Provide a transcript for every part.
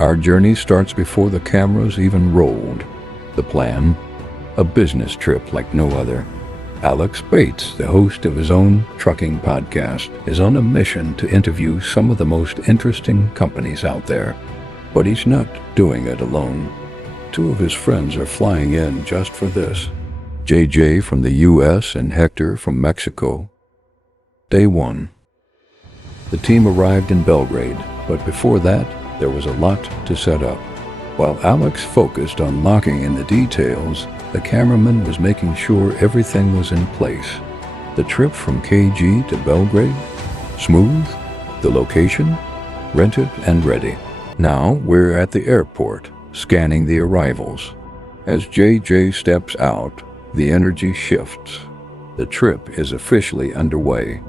Our journey starts before the cameras even rolled. The plan? A business trip like no other. Alex Bates, the host of his own trucking podcast, is on a mission to interview some of the most interesting companies out there. But he's not doing it alone. Two of his friends are flying in just for this. JJ from the US and Hector from Mexico. Day 1. The team arrived in Belgrade, but before that, there was a lot to set up. While Alex focused on locking in the details, the cameraman was making sure everything was in place. The trip from KG to Belgrade? Smooth. The location? Rented and ready. Now we're at the airport, scanning the arrivals. As JJ steps out, the energy shifts. The trip is officially underway.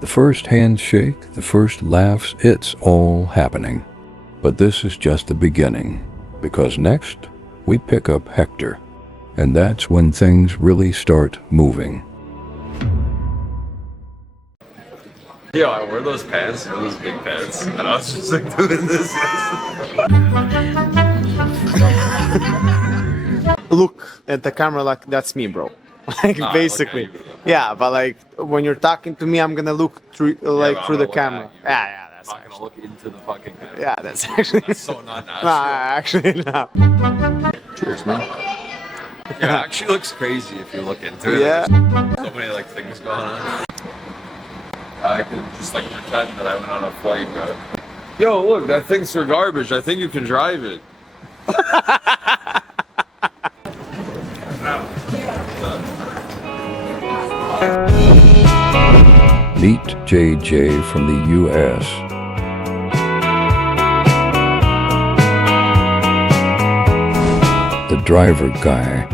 The first handshake, the first laughs, it's all happening. But this is just the beginning, because next we pick up Hector. And that's when things really start moving. Yo, I wear those pants, those big pants, and I was just like doing this. Look at the camera like that's me, bro. Like basically, yeah. But like when you're talking to me, I'm gonna look through through the camera. Yeah, that's. I'm not gonna look into the fucking camera. Yeah, that's actually. That's so not natural. Nah, actually no. Cheers, man. Yeah, it actually looks crazy if you look into it. Yeah. So many like things going on. I could just like pretend that I went on a flight, bro. Yo, look, that thing's for garbage. I think you can drive it. Meet JJ from the US. The driver guy.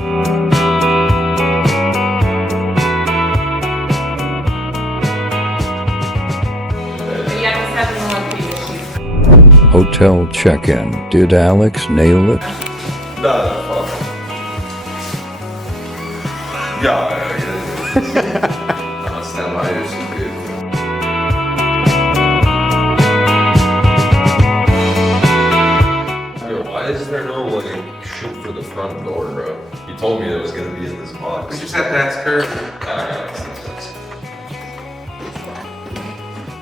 Hotel check-in. Did Alex nail it? No, yeah. I'll stand by you, so good. Yo, why is there no like shoot for the front door, bro? He told me it was gonna be in this box. We just have to ask her.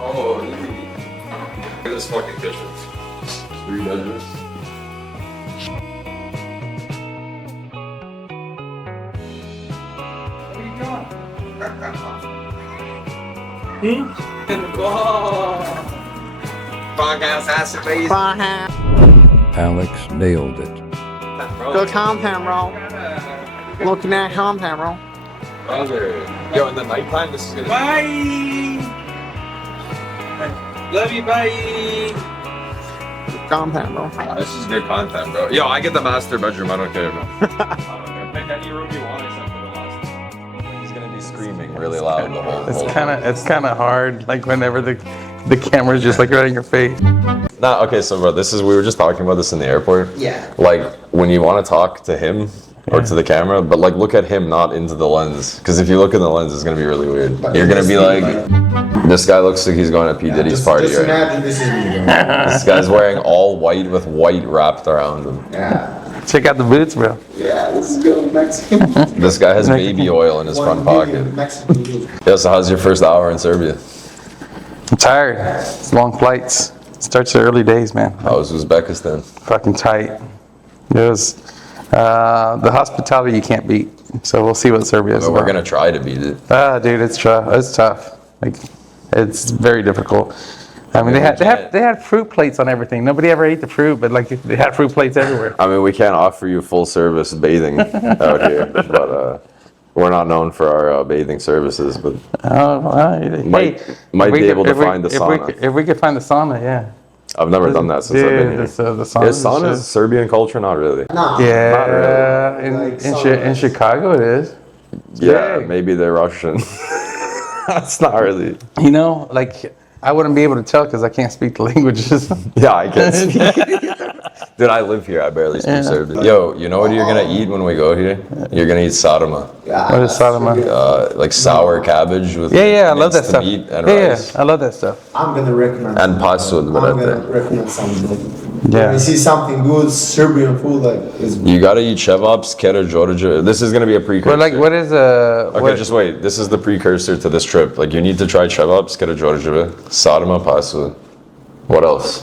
Oh, look at this fucking kitchen. 3 bedrooms. Podcast acid, please. Alex nailed it. Go content, bro. Looking at content, bro. Yo, in the nighttime, this is gonna Bye. Love you, bye. Content, bro. This is good content, bro. Yo, I get the master bedroom. I don't care, bro. I don't care. Pick any room you want except for the last one. He's gonna be screaming really loud the whole. It's kind of hard. Like whenever the camera's just like right in your face. Nah, okay, so bro, we were just talking about this in the airport. Yeah. Like when you want to talk to him or to the camera, but like look at him, not into the lens. Because if you look in the lens, it's gonna be really weird. You're gonna be like, this guy looks like he's going to P. Diddy's party just right now. imagine this is me, bro. This guy's wearing all white with white wrapped around him. Yeah. Check out the boots, bro. Yeah, this is good Mexican. This guy has baby oil in his front pocket. Mexican dude. Yeah, so how's your first hour in Serbia? I'm tired. It's long flights. Starts the early days, man. How was Uzbekistan? Fucking tight. It was the hospitality you can't beat. So we'll see what Serbia is But about. we're gonna try to beat it. Dude, it's tough. It's tough. Like, it's very difficult. I mean, they had fruit plates on everything. Nobody ever ate the fruit, but like they had fruit plates everywhere. I mean, we can't offer you full service bathing out here, but we're not known for our bathing services. But might be able to find the sauna. If we could find the sauna, yeah. I've never done that since I've been here. The sauna Is sauna Serbian culture? Not really. No. Yeah, Not really. in Chicago it is. Yeah, big. maybe they're Russian. That's not really. You know, like I wouldn't be able to tell because I can't speak the languages. Yeah, I can't speak. Dude, I live here. I barely speak Serbian. Yo, you know what you're gonna eat when we go here? You're gonna eat sarma. Yeah, What is sarma? Like sour cabbage with I love that minced stuff. meat and Yeah, rice. I love that stuff. I'm gonna recommend. And pasud, I'm gonna brate. recommend some Yeah. I see something good, Serbian food, like is You gotta eat Chevops, Kera Georgia. This is gonna be a precursor. But like, what is Okay, just wait. This is the precursor to this trip. Like, you need to try Chevops, Kera Georgia, Sarma, Pasu. What else?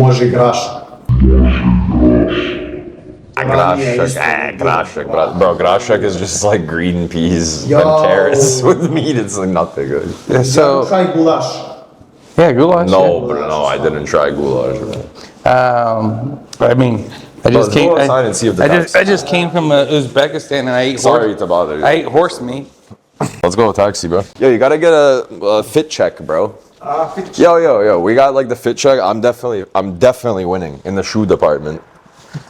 može grašak. Grašak, bro. Grašak is just like green peas Yo. and carrots with meat. It's like nothing good. So Try gulaš. yeah, goulash. No, bro, no, I didn't try goulash. I mean, I just Let's came. go outside and see if the I just came from Uzbekistan and I ate. Sorry to bother you. I ate horse meat. Let's go with taxi, bro. Yo, you gotta get a fit check, bro. Yo. We got like the fit check. I'm definitely winning in the shoe department.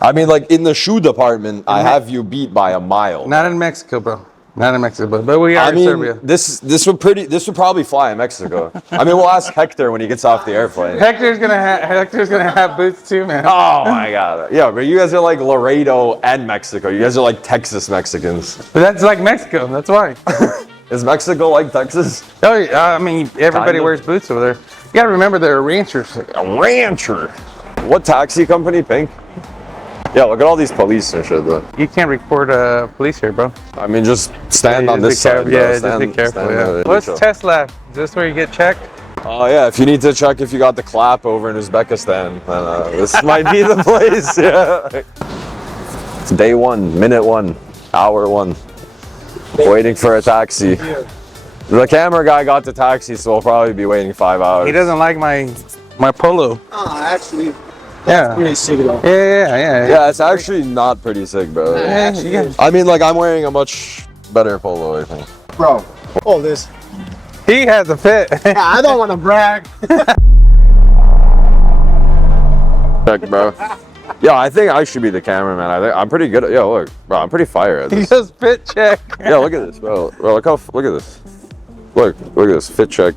I mean, like in the shoe department, I have you beat by a mile. Not in Mexico, bro. Not in Mexico, but we are I in mean, Serbia. this would probably fly in Mexico. I mean, we'll ask Hector when he gets off the airplane. Hector's gonna have boots too, man. Oh my god. Yeah, but you guys are like Laredo and Mexico. You guys are like Texas Mexicans. But that's like Mexico. That's why. Is Mexico like Texas? Oh, yeah, I mean, everybody Kinda. wears boots over there. You gotta remember they're ranchers. A rancher. What taxi company, Pink? Yeah, look at all these police and shit, though. You can't report police here, bro. I mean, just stand on Just this be careful. side. bro. Yeah, just Stand- be careful. stand Yeah. there. What's Chill. Tesla? Is this where you get checked? Oh yeah, if you need to check if you got the clap over in Uzbekistan, then this might be the place. Yeah. It's day 1, minute 1, hour 1. Waiting for a taxi. The camera guy got the taxi, so we'll probably be waiting 5 hours. He doesn't like my polo. Actually, Yeah. pretty sick though. Yeah. Yeah, it's actually not pretty sick, bro. Yeah, you got- I mean, like, I'm wearing a much better polo, I think. Bro, all this. He has a fit. I don't want to brag. Check, bro. Yeah, I think I should be the cameraman. I'm pretty good at, yo, look, bro, I'm pretty fire at He this. goes fit check. Yeah, look at this, bro. Bro, look at this. Look at this, fit check.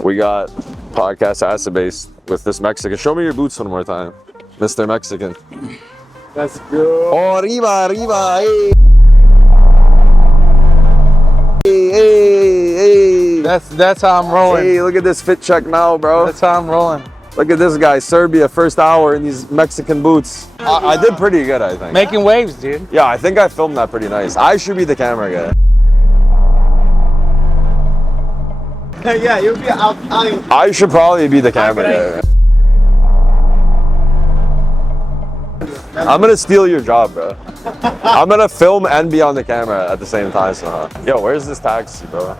We got podcast acid base with this Mexican. Show me your boots one more time, Mr. Mexican. Let's go. Oh, arriba, hey. Hey. That's how I'm rolling. Hey, look at this fit check now, bro. That's how I'm rolling. Look at this guy, Serbia, first hour in these Mexican boots. I did pretty good, I think. Making waves, dude. Yeah, I think I filmed that pretty nice. I should be the camera guy. Yeah, you'll be out. I should probably be the camera guy. I'm gonna steal your job, bro. I'm gonna film and be on the camera at the same time somehow. Yo, where's this taxi, bro?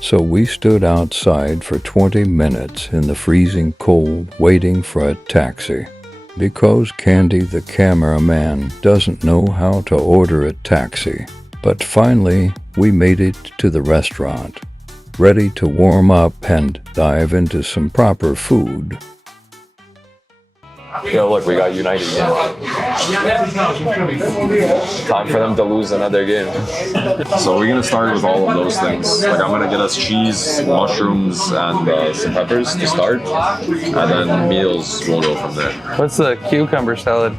So we stood outside for 20 minutes in the freezing cold waiting for a taxi. Because Candy the cameraman doesn't know how to order a taxi. But finally, we made it to the restaurant, ready to warm up and dive into some proper food. Yo, look, we got United again. Time for them to lose another game. So we're gonna start with all of those things. Like, I'm gonna get us cheese, mushrooms, and some peppers to start, and then meals will go from there. What's the cucumber salad?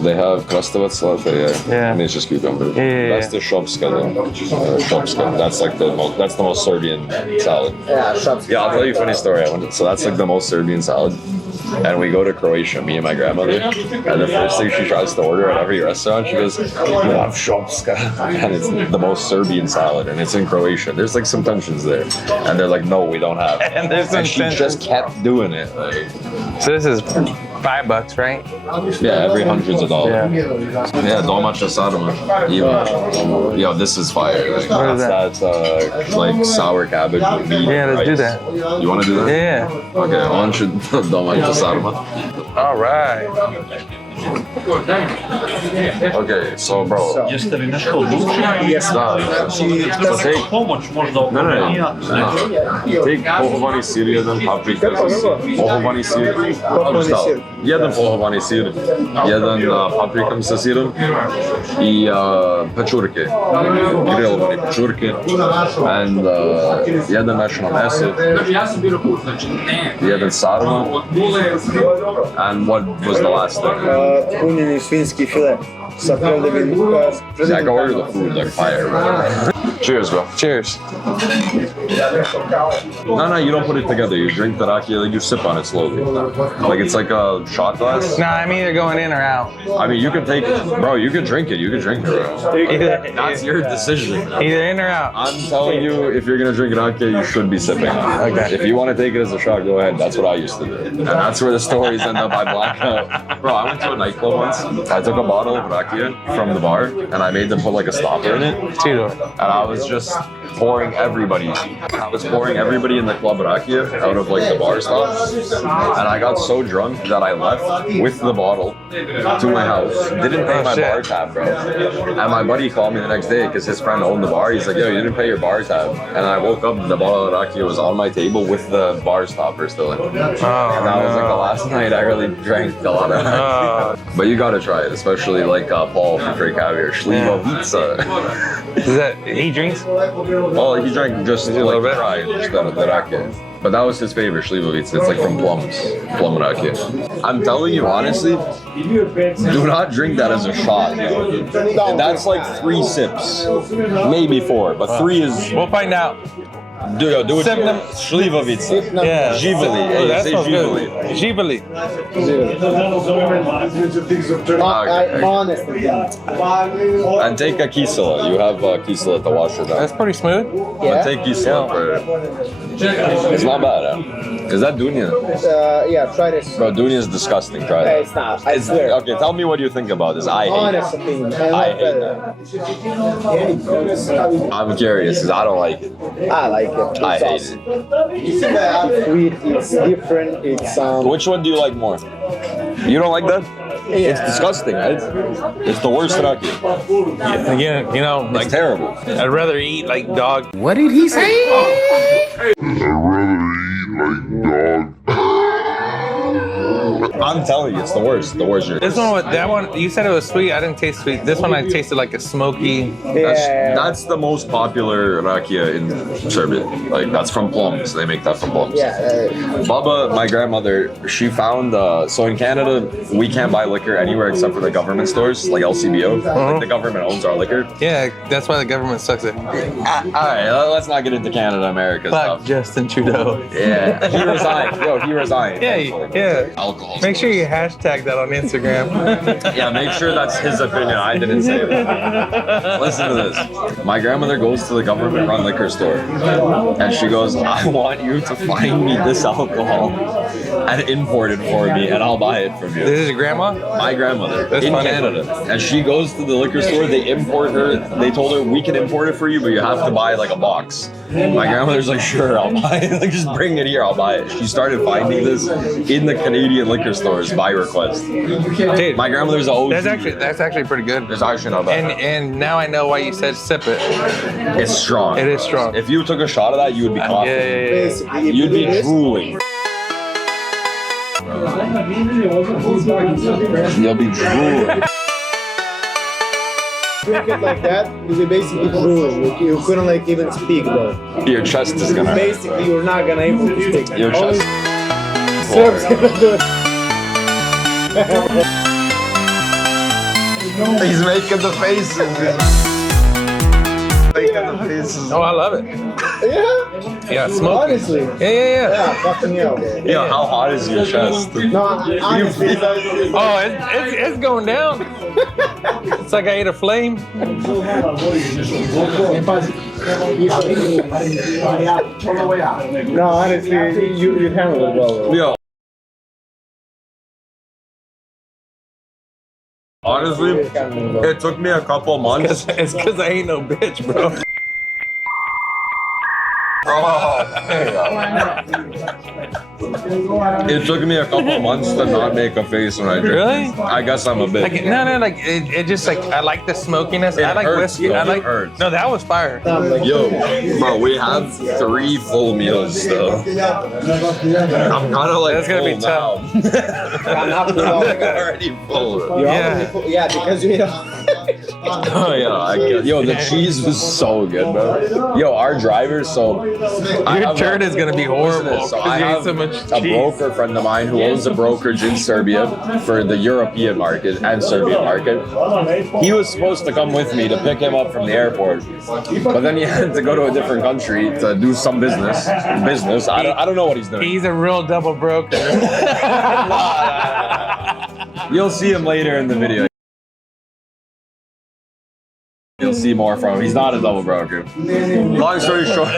They have krastavec salad, Yeah. I mean, it's just cucumber. Yeah. That's the shopska, though. Shopska. That's like that's the most Serbian salad. Yeah, shots. Yeah, I'll tell you a funny story. So that's like the most Serbian salad. And we go to Croatia, me and my grandmother, and the first thing she tries to order at every restaurant, she goes, "You have shopska," and it's the most Serbian salad, and it's in Croatia. There's like some tensions there, and they're like, "No, we don't have." And there's some she tensions. just kept doing it. Like, So this is $5, right? yeah, every hundreds of dollars. Yeah. Yeah, domaća sarma. Yo, this is fire. Like, What is that's like sour cabbage with meat. Yeah, let's do rice. that. You want to do that? Yeah. Okay, I want you domaća sarma. All right. Okay, so bro. Jeste li nešto odlučili? Da, so take, Pomoć možda ne, take pohovani sir, jedan paprika za sir, pohovani sir, jedan pohovani sir, jedan paprikam sa sirom i pečurke, grilovani pečurke, and jedan mešano meso, jedan sarma, and what was the last thing? Punjeni svinjski file sa prelivim. I can order the food like fire. Cheers, bro. Cheers. No, you don't put it together. You drink the rakia, like you sip on it slowly. Like it's like a shot glass. No, I'm either going in or out. I mean, you can take it, bro. You can drink it. You can drink it, bro. That's your decision. Either in or out. I'm telling you, if you're gonna drink rakia, you should be sipping. Okay. If you want to take it as a shot, go ahead. That's what I used to do, and that's where the stories end up. I black out. Bro, I went to a nightclub once. I took a bottle of rakia from the bar, and I made them put like a stopper in it. Two-door. And I was just pouring everybody. I was pouring everybody in the club rakia out of like the bar stops, and I got so drunk that I left with the bottle to my house. Didn't pay my bar tab, bro. And my buddy called me the next day because his friend owned the bar. He's like, "Yo, you didn't pay your bar tab." And I woke up, the bottle of rakia was on my table with the bar stopper still in it. And that was like the last night I really drank a lot of rakia. But you gotta try it, especially like Paul from Free Caviar, Slivovica. Is that he drinks? Well, he drank just like fried instead of the rakia. But that was his favorite, Slivovica. It's like from plum rakia. I'm telling you, honestly, do not drink that as a shot. Yo. That's like 3 sips, maybe 4, but 3 is... We'll find out. Do it. Slivovica. Yeah. Živeli. Oh, that Say sounds živeli. good. Živeli. Okay. Honestly, And take a kisela. You have a kisela to wash it down. That's pretty smooth. But take kisela for it. It's not bad, huh? Is that dunya? yeah, try this. Bro, dunya is disgusting. Try that. It's not. I swear. Okay, tell me what you think about this. I hate Honest it. opinion. I hate that. I'm curious because I don't like it. I like it. I hate It's sweet. It's different. It's Which one do you like more? You don't like that? It's disgusting, right? It's the worst rakia. Again, you know, Like like terrible. I'd rather eat like dog. What did he say? I'm telling you, it's the worst. The worst. This one, that one, you said it was sweet. I didn't taste sweet. This one, I tasted like a smoky. That's the most popular rakia in Serbia. Like that's from plums. They make that from plums. Baba, my grandmother, she found. So in Canada, we can't buy liquor anywhere except for the government stores, like LCBO. Like the government owns our liquor. Yeah, that's why the government sucks it. All right, let's not get into Canada, America Fuck stuff. Justin Trudeau. Yeah, he resigned. Yo, he resigned. Yeah, thankfully. yeah. Alcohol. Make sure you hashtag that on Instagram. Yeah, make sure that's his opinion. I didn't say that. Listen to this. My grandmother goes to the government-run liquor store, and she goes, "I want you to find me this alcohol and import it for me, and I'll buy it from you." This is your grandma? My grandmother That's in funny. Canada, and she goes to the liquor store. They import her. They told her, "We can import it for you, but you have to buy like a box." My grandmother's like, "Sure, I'll buy it. Like, just bring it here. I'll buy it." She started finding this in the Canadian liquor stores by request. Dude, My grandmother's an OG. that's actually pretty good. It's actually not bad. And now I know why you said sip it. It's strong. It is strong. If you took a shot of that, you would be coughing. Yeah. You'd be drooling. You'll be drooling. Drink it like that, you'll be basically drooling. You couldn't like even speak though. Your chest is gonna hurt. Basically, you're not gonna able to speak. Your Only chest. Serbs gonna do it. He's making the faces. Oh, I love it. Yeah. Yeah, smoky. Honestly. Yeah. Yeah, fucking hell. Yeah, how hot is your chest? No, honestly, Oh, it's going down. It's like I ate a flame. no, honestly, you handle it well. Yo. Honestly, it took me a couple months. It's because I ain't no bitch, bro. It took me a couple months to not make a face when I drink. Really? I guess I'm a bit. Like no, like it just like I like the smokiness. I like hurts, whiskey. though. I like. It hurts. No, that was fire. Yo, bro, we have 3 full meals still. I'm kind of like That's gonna be full tough. now. I'm already full. Yeah. Yeah, because we Oh yeah, I get. Yo, the cheese was so good, bro. Yo, our driver, so Your turn is gonna be horrible So because I you ate have so much a cheese. broker friend of mine who owns a brokerage in Serbia for the European market and Serbian market. He was supposed to come with me to pick him up from the airport, but then he had to go to a different country to do some business. I don't know what he's doing. He's a real double broker. You'll see him later in the video. You'll see more from him. He's not a double broker. Long story short.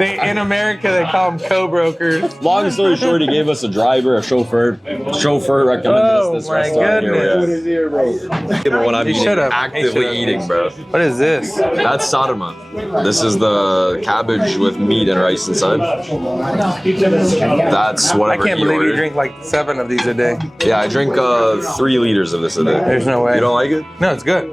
In America, they call them co-brokers. Long story short, he gave us a driver, a chauffeur. Chauffeur recommended us this my restaurant. goodness. Here we are. Yeah, when I'm He eating, should've. He actively should've. eating, bro. What is this? That's sarma. This is the cabbage with meat and rice inside. That's I whatever can't he believe you ordered. drink like 7 of these a day. Yeah, I drink 3 liters of this a day. There's no way. You don't like it? No, it's good.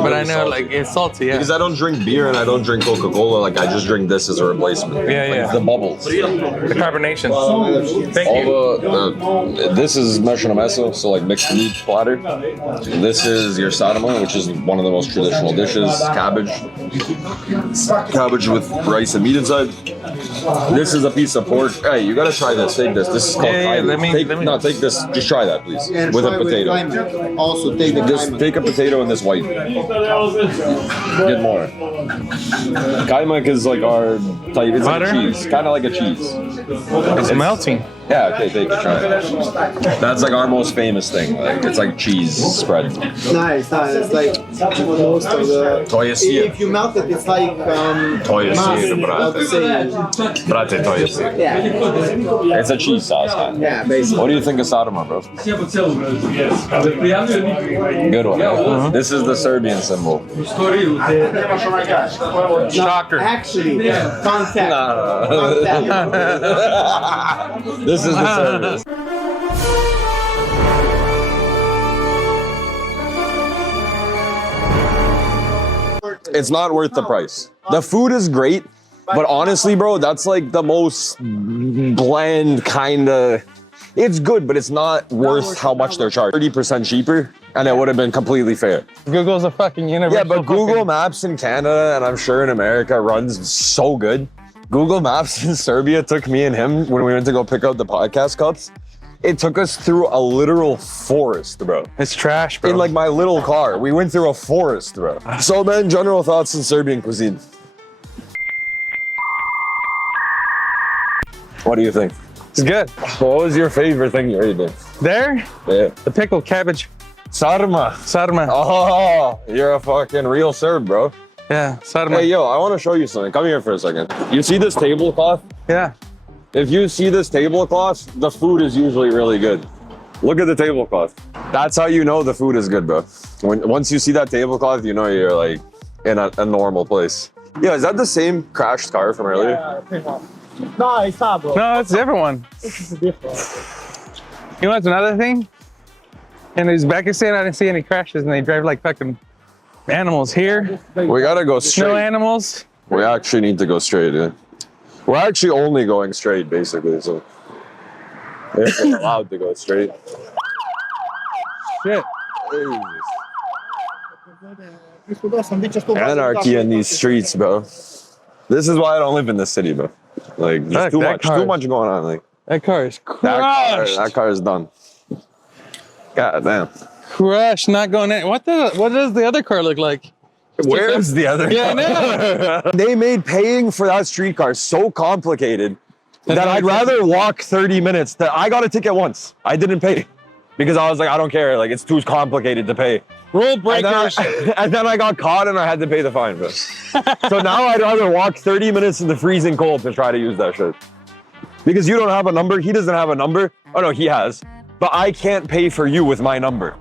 But I know like it's salty. Yeah. Because I don't drink beer and I don't drink Coca-Cola. Like I just drink this as a replacement. Yeah, Like, yeah. the bubbles. The carbonation. Thank you. All this is meshana meso, so like mixed meat platter. This is your sarma, which is one of the most traditional dishes. Cabbage with rice and meat inside. This is a piece of pork. Hey, you gotta try this. Take this. This is called Yeah, kaimuk. let me- No, take this. Just try that, please. With a potato. Also take the Just take a potato and this white. Get more. Kaimak is like our type. It's like Butter? a cheese, kind of like a cheese. It's melting. Yeah, okay, take it, try it. That's like our most famous thing. Like it's like cheese spread. Nice. It's like most of the. Toyasija. If you melt it, it's like Toyasija, how to say? Brate, toyasija. Yeah. It's a cheese sauce. Man. Yeah, basically. What do you think of sarma, bro? Good one. This is the Serbian symbol. Shocker. Actually, contact. This is the Serbian. It's not worth the price. The food is great, but honestly, bro, that's like the most bland kind of. It's good, but it's not worth how much they're charging. 30% cheaper, and it would have been completely fair. Google's a fucking universal. Yeah, but Google fucking- Maps in Canada, and I'm sure in America, runs so good. Google Maps in Serbia took me and him when we went to go pick up the podcast cups. It took us through a literal forest, bro. It's trash, bro. In like my little car. We went through a forest, bro. So man, general thoughts on Serbian cuisine. What do you think? It's good. What was your favorite thing you ate there? There, Yeah. the pickled cabbage. Sarma. Sarma. Oh, you're a fucking real Serb, bro. Yeah, sarma. Hey, yo, I want to show you something. Come here for a second. You see this tablecloth? Yeah. If you see this tablecloth, the food is usually really good. Look at the tablecloth. That's how you know the food is good, bro. Once you see that tablecloth, you know you're like in a normal place. Yeah, is that the same crashed car from earlier? No, it's not, bro. No, it's a different one. It's different. You know what's another thing? In Uzbekistan, I didn't see any crashes, and they drive like fucking animals. Here, We gotta go no straight. animals. We actually need to go straight, yeah. We're actually only going straight, basically, so. We're allowed to go straight. Shit. Anarchy in these streets, bro. This is why I don't live in this city, bro. Like, Fuck, there's too that much, car too is- much going on. Like, That car is that car is done. God damn. crushed. Not going in. What does the other car look like? Where is the other Yeah, I car? know. They made paying for that streetcar so complicated that That's I'd rather walk 30 minutes. That I got a ticket once. I didn't pay because I was like, I don't care. Like, it's too complicated to pay. Rule And breakers. then I got caught and I had to pay the fine, bro. So now I'd rather walk 30 minutes in the freezing cold to try to use that shit. Because you don't have a number, he doesn't have a number. Oh no, he has. But I can't pay for you with my number.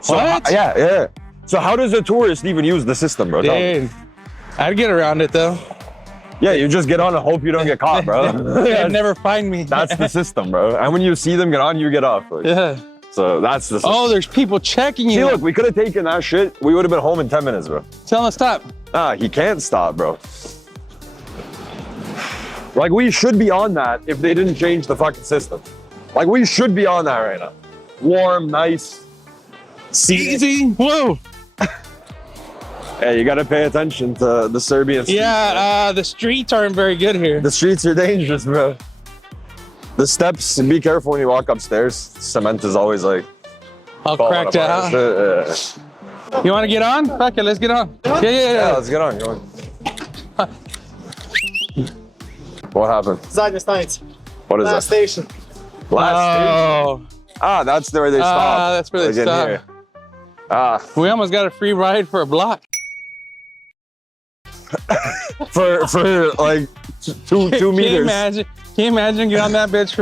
So What? yeah. So how does a tourist even use the system, bro? Tell me. Dude, I'd get around it though. Yeah, you just get on and hope you don't get caught, bro. They'd never find me. That's the system, bro. And when you see them get on, you get off. Like, Yeah. So that's the system. Oh, there's people checking See, you. look, we could have taken that shit. We would have been home in 10 minutes, bro. Tell him to stop. Nah, he can't stop, bro. Like, we should be on that if they didn't change the fucking system. Like, we should be on that right now. Warm, nice. Easy. Whoa. Hey, you gotta pay attention to the Serbian streets. Yeah, the streets aren't very good here. The streets are dangerous, bro. The steps, be careful when you walk upstairs. Cement is always like All falling cracked apart out. and shit. Yeah. You want to get on? Fuck it, let's get on. Yeah. Yeah, let's get on. Go on. What happened? Zadnja stanica. What is Last that? station. Last station. Oh, Ah, that's where they stop. that's where they Like in stop. here. Ah, We almost got a free ride for a block. for like two Can you meters. imagine? Can you imagine getting on that bitch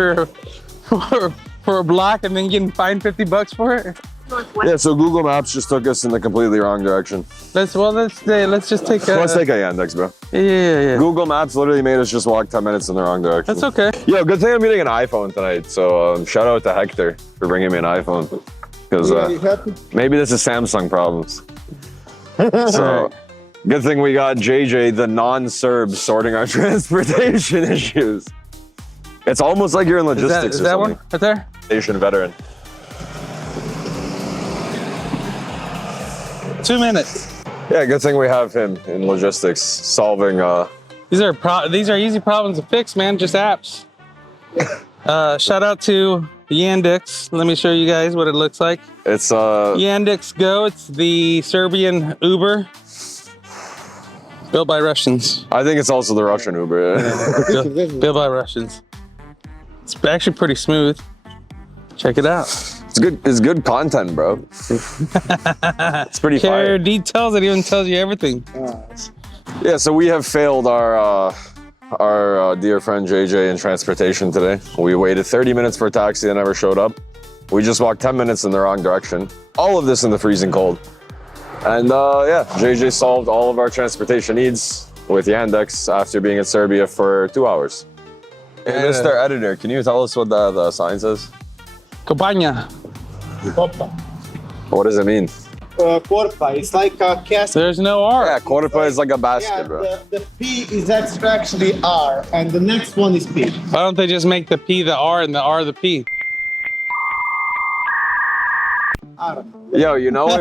for a block and then getting fined $50 for it? Yeah, so Google Maps just took us in the completely wrong direction. Let's just take a. Let's take a Yandex, bro. Yeah. Google Maps literally made us just walk 10 minutes in the wrong direction. That's okay. Yo, good thing I'm getting an iPhone tonight. So shout out to Hector for bringing me an iPhone. Because maybe this is Samsung problems. So good thing we got JJ, the non-Serb, sorting our transportation issues. It's almost like you're in logistics Is or that something. one right there? Station veteran. 2 minutes. Yeah, good thing we have him in logistics, solving. These are easy problems to fix, man. Just apps. Shout out to Yandex. Let me show you guys what it looks like. It's Yandex Go. It's the Serbian Uber, built by Russians. I think it's also the Russian Uber. Built by Russians. It's actually pretty smooth. Check it out. It's good content, bro. It's pretty Care fire. details. It even tells you everything. Yeah, so we have failed our dear friend JJ in transportation today. We waited 30 minutes for a taxi that never showed up. We just walked 10 minutes in the wrong direction. All of this in the freezing cold. And yeah, JJ solved all of our transportation needs with Yandex after being in Serbia for 2 hours. Hey, Mr. Editor, can you tell us what the sign says? Kobanja. What does it mean? Korpa. It's like a casket. There's no R. Yeah, korpa is like a basket, Yeah, bro. the P is actually R, and the next one is P. Why don't they just make the P the R and the R the P? Yo, you know what?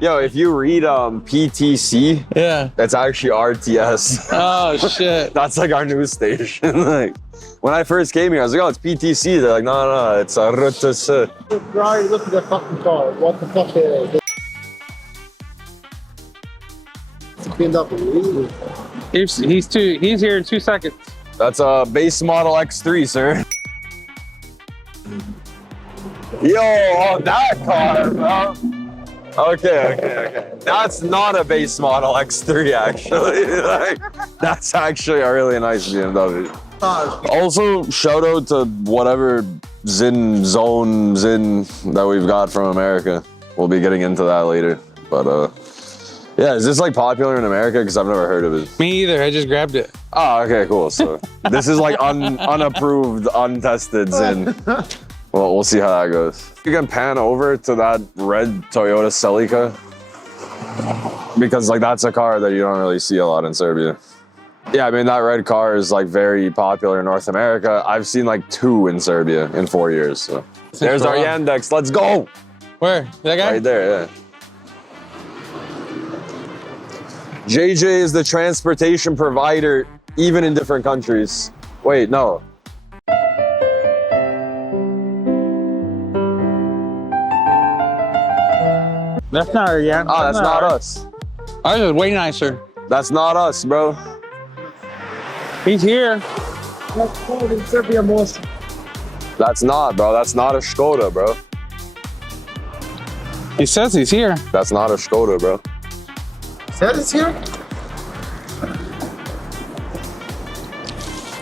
yo, if you read PTC, Yeah. that's actually RTS. Oh shit. That's like our news station. Like when I first came here, I was like, oh, it's PTC. They're like, no, it's RTS. Right, look at the fucking car. What the fuck is it? It's pinned up. He's here in 2 seconds. That's a base model X3, sir. Yo, oh, that car, bro. Okay. That's not a base model X3, actually. Like, that's actually a really nice BMW. Also, shout out to whatever Zin that we've got from America. We'll be getting into that later. But yeah, is this like popular in America? Because I've never heard of it. Me either. I just grabbed it. Oh, okay, cool. So this is like unapproved, untested Zin. Well, we'll see how that goes. You can pan over to that red Toyota Celica because like that's a car that you don't really see a lot in Serbia. Yeah, I mean that red car is like very popular in North America. I've seen like 2 in Serbia in 4 years. So there's our Yandex. Let's go. Where? That guy? Right there, yeah. JJ is the transportation provider even in different countries. Wait, no. That's not her yet. Oh, that's not us. Ours is way nicer. That's not us, bro. He's here. That's called in Serbia most. That's not, bro. That's not a Skoda, bro. He says he's here. That's not a Skoda, bro. That is here?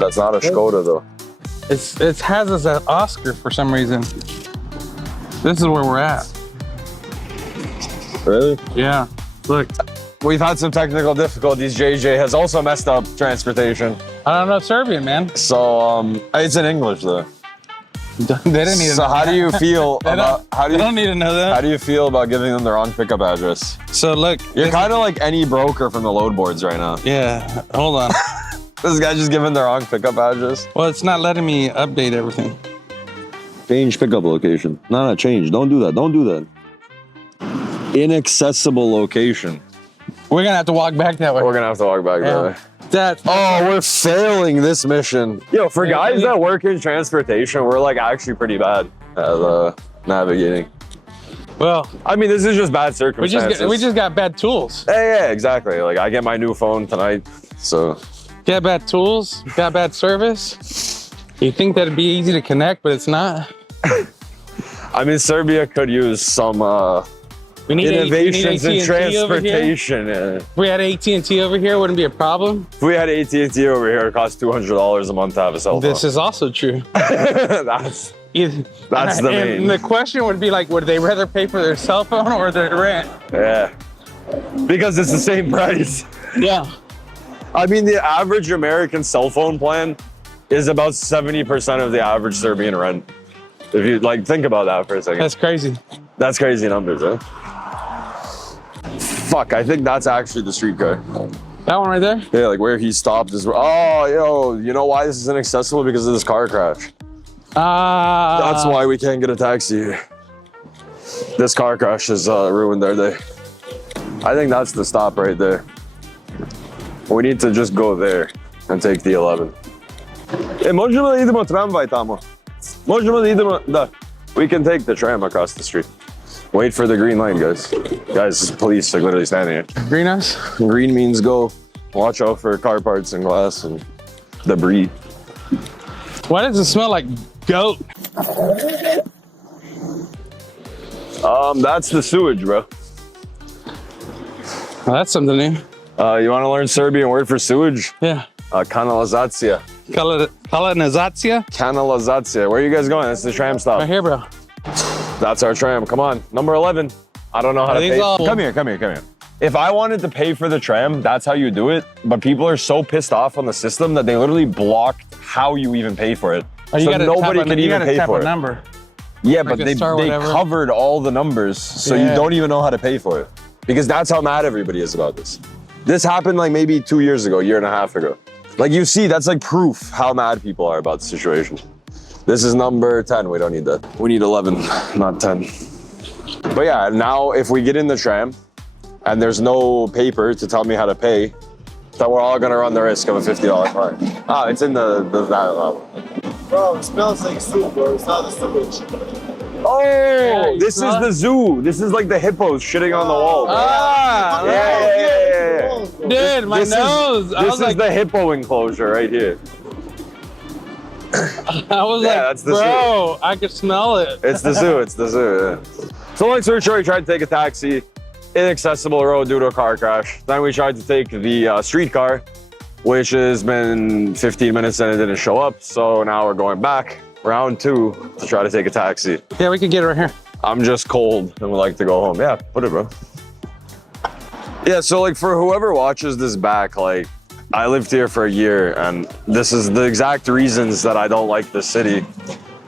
That's not a Skoda, though. It has us at Oscar for some reason. This is where we're at. Really? Yeah. Look. we've had some technical difficulties. JJ has also messed up transportation. I don't know Serbian, man. So it's in English though. They didn't need to So know how that. do you feel about They don't need to know that. how do you feel about giving them the wrong pickup address? So look, You're kind of like any broker from the load boards right now. yeah. Hold on. This guy just giving the wrong pickup address. Well, it's not letting me update everything. Change pickup location. No, change. Don't do that. Don't do that. Inaccessible location. We're gonna have to walk back that way. We're gonna have to walk back that way. That's Oh, we're failing this mission. Yo, for guys that work in transportation, we're like actually pretty bad at navigating. well. I mean, this is just bad We circumstances. just got bad tools. Yeah, exactly. Like I get my new phone tonight, so Got bad tools. Got bad service. You think that'd be easy to connect, but it's not. I mean, Serbia could use some We need innovations in AT&T over here. transportation. If we had AT&T over here, wouldn't be a problem. If we had AT&T over here, it costs $200 a month to have a cell phone. This is also true. That's That's the main. And the question would be like, would they rather pay for their cell phone or their rent? yeah, because it's the same price. Yeah. I mean, the average American cell phone plan is about 70% of the average Serbian rent. If you like, think about that for a second. That's crazy. That's crazy numbers, huh? Fuck, I think that's actually the streetcar. That one right there? Yeah, like where he stopped is. Oh, yo, you know why this is inaccessible? Because of this car crash. That's why we can't get a taxi here. This car crash has ruined our day. I think that's the stop right there. We need to just go there and take the 11. Možemo da idemo tramvaj tamo? Možemo da idemo, da. We can take the tram across the street. Wait for the green light, guys. Guys, police are literally standing here. Greenhouse? Green means go. Watch out for car parts and glass and debris. Why does it smell like goat? That's the sewage, bro. Well, that's something new. You want to learn Serbian word for sewage? Yeah. Kanalizacija. Colonizacija? Kanalizacija. Where are you guys going? That's the tram stop. Right here, bro. That's our tram. Come on. Number 11. I don't know how to these pay. all- Come here. If I wanted to pay for the tram, that's how you do it. But people are so pissed off on the system that they literally blocked how you even pay for it. Oh, you So gotta nobody tap could you even gotta pay tap for a it. number. Yeah, Like but a they star or whatever. covered all the numbers, so you Yeah. don't even know how to pay for it. Because that's how mad everybody is about this. This happened like maybe 2 years ago, a year and a half ago. Like you see, that's like proof how mad people are about the situation. This is number 10, we don't need that. We need 11, not 10. But yeah, now if we get in the tram and there's no paper to tell me how to pay, then we're all gonna run the risk of a $50 fine. Ah, it's in the Bro, it smells like soup, bro. It's not a sewage. Oh, you this is smell the zoo. This is like the hippos shitting on the wall. Bro. Ah, Yeah. dude, my This nose. I This was is like, the hippo enclosure right here. I was Yeah, like, that's the bro, I could smell it. It's the zoo. It's the zoo. Yeah. So long story short, we tried to take a taxi, inaccessible road due to a car crash. Then we tried to take the streetcar, which has been 15 minutes and it didn't show up. So now we're going back, round 2, to try to take a taxi. Yeah, we could get it right here. I'm just cold and would like to go home. Yeah, put it, bro. Yeah, so like for whoever watches this back, like I lived here for a year and this is the exact reasons that I don't like this city.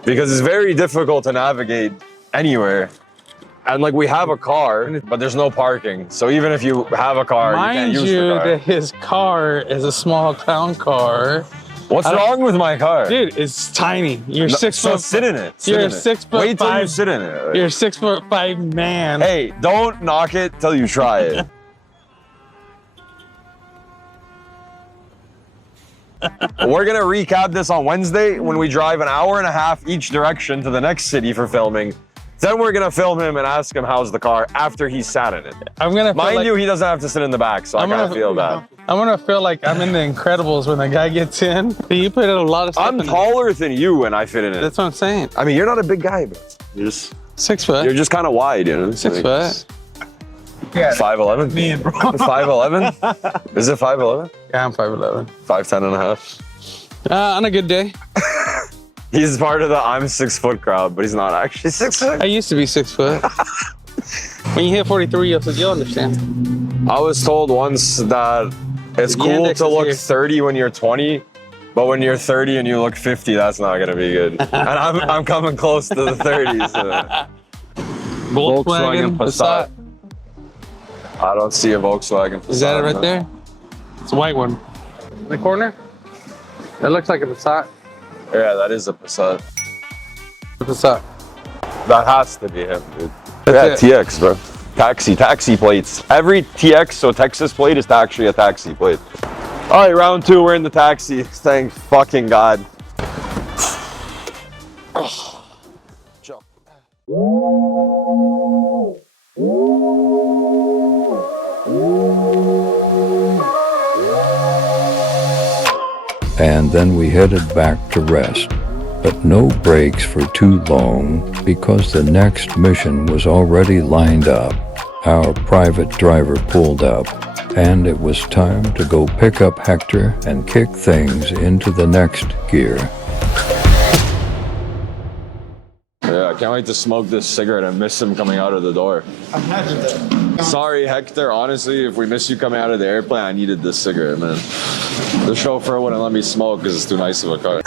Because it's very difficult to navigate anywhere. And like we have a car, but there's no parking. So even if you have a car, you Mind can't use you, the car. that his car is a small clown car. What's I don't- wrong with my car? Dude, it's tiny. You're No, 6 so foot. sit in it. Sit You're in a it. 6 foot Wait till you 5. sit in it. You're a 6'5" man. Hey, don't knock it till you try it. We're gonna recap this on Wednesday when we drive an hour and a half each direction to the next city for filming. Then we're gonna film him and ask him how's the car after he sat in it. I'm gonna feel Mind like, you, he doesn't have to sit in the back, so I I'm gonna- kind of feel bad. I'm gonna feel like I'm in The Incredibles when the guy gets in. You put a lot of stuff I'm in it. taller than you and I fit in it. That's what I'm saying. I mean, you're not a big guy, but you're just 6 foot. you're just kind of wide, you know. 6 foot. 5'11". Me and bro. 5'11". Is it 5'11"? Yeah, I'm 5'11". 5'10" and a half. On a good day. He's part of the I'm 6 foot crowd, but he's not actually 6 foot. I used to be 6 foot. When you hit 43, you'll understand. I was told once that it's The cool index to is look here. 30 when you're 20, but when you're 30 and you look 50, that's not gonna be good. And I'm coming close to the 30s. Volkswagen Passat. I don't see a Volkswagen. Is that it right Passat, there? It's a white one. In the corner? It looks like a Passat. no. Yeah, that is a Passat. A Passat. That has to be him, dude. That's Yeah, TX, bro. Taxi plates. Every TX, so Texas plate, is actually a taxi plate. All right, round 2, we're in the taxi. Thank fucking God. And then we headed back to rest, but no breaks for too long because the next mission was already lined up. Our private driver pulled up, and it was time to go pick up Hector and kick things into the next gear. Yeah, I can't wait to smoke this cigarette and miss him coming out of the door. Imagine that. Sorry, Hector. Honestly, if we miss you coming out of the airplane, I needed this cigarette, man. The chauffeur wouldn't let me smoke because it's too nice of a car.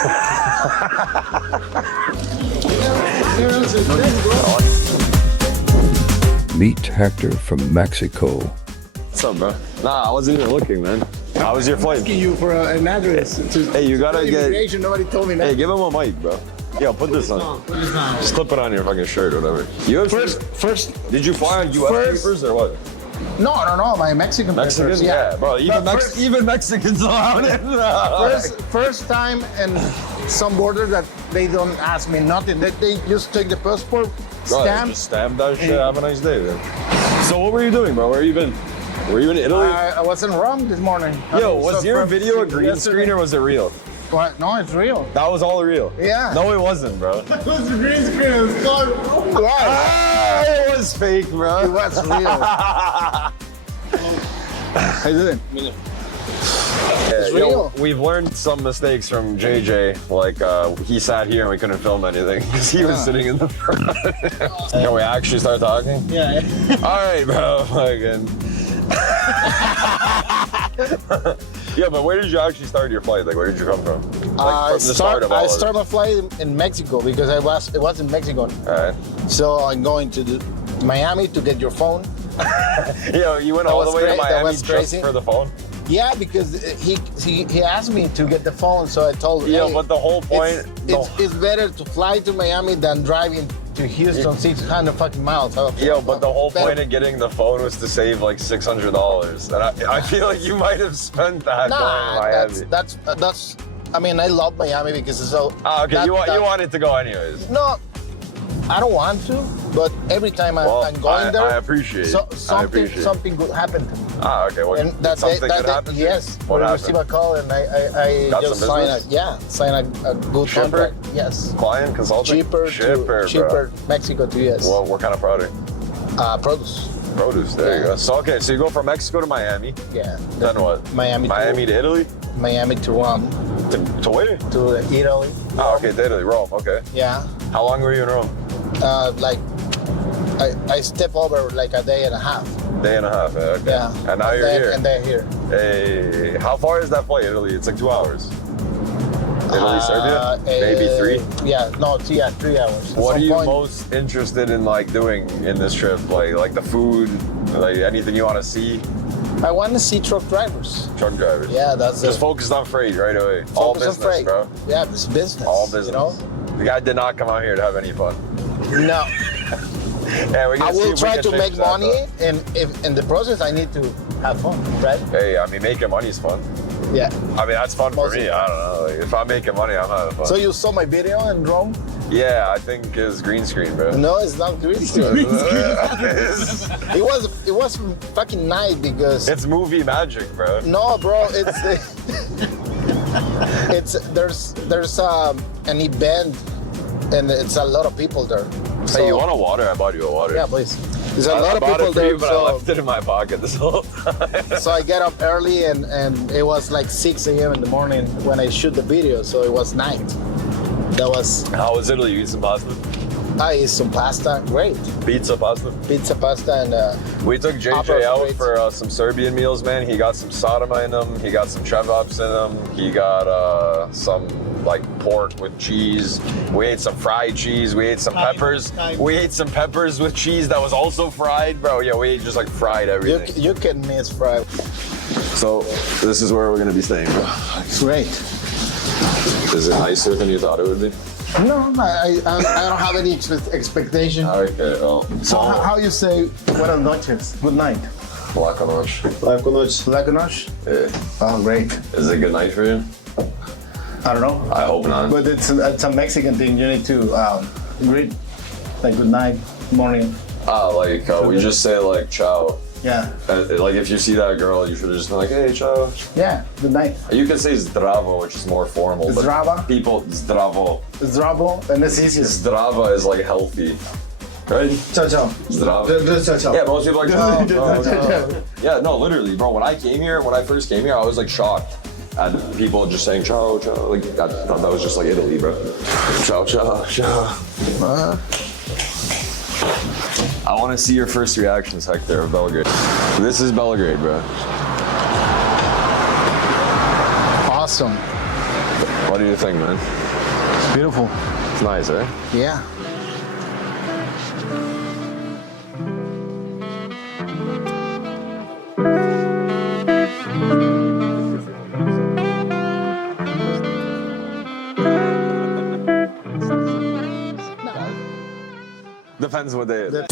Meet Hector from Mexico. What's up, bro? Nah, I wasn't even looking, man. How was your flight? Asking you for an address to Hey, you gotta get. immigration. Nobody told me that. Hey, give him a mic, bro. Yo, put this on. Just clip it on your fucking shirt or whatever. You First, Did you fly on U.S. First- papers or what? no, my Mexican Mexican? papers, Yeah, bro. Even, But first- even Mexicans allowed it. First time in some border that they don't ask me nothing. They just take the passport, Bro, stamp. just stamp that shit. Have a nice day, man. So what were you doing, bro? Where you been? Were you in Italy? I was in Rome this morning. Yo, I was your from- video a green yesterday. screen or was it real? What? No, it's real. That was all real. Yeah. No, it wasn't, bro. What? Ah, it was fake, bro. It was real. How you doing? Yeah, It's real. we've learned some mistakes from JJ. Like, he sat here and we couldn't film anything because he was sitting in the front. Can we actually start talking? Yeah. All right, bro. Fucking. Yeah, but where did you actually start your flight? Like, where did you come from? Like, from the start of all I of it. started my flight in Mexico because it was in Mexico. All right. So I'm going to Miami to get your phone. Yo, you went That all the was way to that Miami was just crazy. for the phone? Yeah, because he asked me to get the phone, so I told him. Yeah, hey, but the whole point. it's better to fly to Miami than driving to Houston 600 fucking miles. Yo, but the whole Better- point of getting the phone was to save like $600, and I feel like you might have spent that going Nah, to Miami. that's. I mean, I love Miami because it's so. Ah, okay, that- you that- wanted to go anyways. No, I don't want to, but every time Well, I'm going there, I appreciate. something good happened to me. Ah, okay. Well, And that something day, could happen. yes, What we happened? received a call and I Got just some signed business? a good Shipper? contract. Yes, Client, consultant, cheaper shipper, cheaper Mexico to US. Bro. Well, what kind of product? Produce. Produce. There you Yeah. go. So okay, so you go from Mexico to Miami. Yeah. Then what? Miami to Italy. Miami to Rome To where? to Italy. Oh, okay, to Italy, Rome. Okay. Yeah. How long were you in Rome? Like I step over like a day and a half. Day and a half. Okay. Yeah. And now you're here. And they're here. Hey, how far is that flight, Italy? It's like 2 hours. Italy, Serbia? Maybe 3? Yeah, no, 3 hours. What Some are you point- most interested in like doing in this trip? Like the food, like anything you want to see? I want to see truck drivers. Truck drivers. Yeah, that's Just it. focused on freight right away. All Focus on business, freight. bro. Yeah, it's business. All business. You know? The guy did not come out here to have any fun. No. Yeah, we I can see will if we try can to change make that, money, though. and if in the process I need to have fun, right? Hey, I mean, making money is fun. Yeah. I mean, that's fun for Mostly. me. I don't know. Like, if I'm making money, I'm having fun. So you saw my video in Rome? Yeah, I think it's green screen, bro. No, it's not green screen. It was fucking nice because It's movie magic, bro. no, bro, it's there's an event and it's a lot of people there. So, Hey, you want a water? I bought you a water. Yeah, please. There's a I lot of bought people it for you, there. but I left it in my pocket this whole time. So I get up early and it was like 6 a.m. in the morning when I shoot the video, so it was night. That was How was Italy? You eat some pasta? I ate some pasta. Great. Pizza, pasta. Pizza, pasta, and We took JJ Opera out great. for some Serbian meals, man. He got some sadama in them. He got some chevaps in them. He got some like pork with cheese. We ate some fried cheese. We ate some peppers. We ate some peppers with cheese that was also fried, bro. Yeah, we ate just like fried everything. you can miss fry. So this is where we're gonna be staying, bro. Great. Is it nicer than you thought it would be? No, I don't have any expectation. Okay, well. So how you say buenas noches, good night? Laka noć. Like noche? Yeah. Oh, great. Is it a good night for you? I don't know. I hope not. But it's a Mexican thing. You need to greet, like good night, morning. We just say like ciao. Yeah. Like if you see that girl, you should just be like, hey, ciao. Yeah, good night. You can say zdravo, which is more formal. but Zdrava? People, zdravo. Zdravo, and it's easier. Zdrava is like healthy. Right? Ciao, ciao. Zdravo. Just ciao, ciao. Yeah, most people are like, ciao, ciao, Ciao, ciao. Yeah, no, literally, bro. When I first came here, I was like shocked. And people just saying ciao, ciao. Like, I thought that was just like Italy, bro. Ciao, ciao, ciao. I want to see your first reactions, Hector, of Belgrade. This is Belgrade, bro. Awesome. What do you think, man? It's beautiful. It's nice, eh? Yeah. Depends what day it is.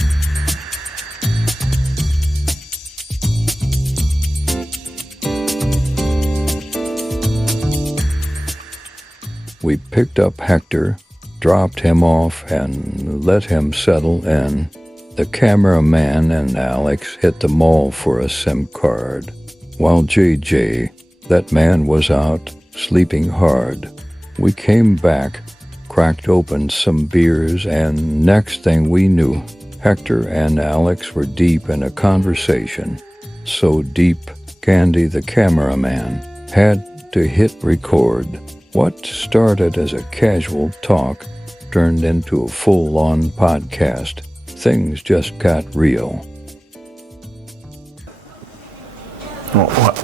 We picked up Hector, dropped him off, and let him settle in. The cameraman and Alex hit the mall for a SIM card, while JJ, that man, was out sleeping hard. We came back, cracked open some beers, and next thing we knew, Hector and Alex were deep in a conversation. So deep, Candy, the cameraman, had to hit record. What started as a casual talk turned into a full-on podcast. Things just got real.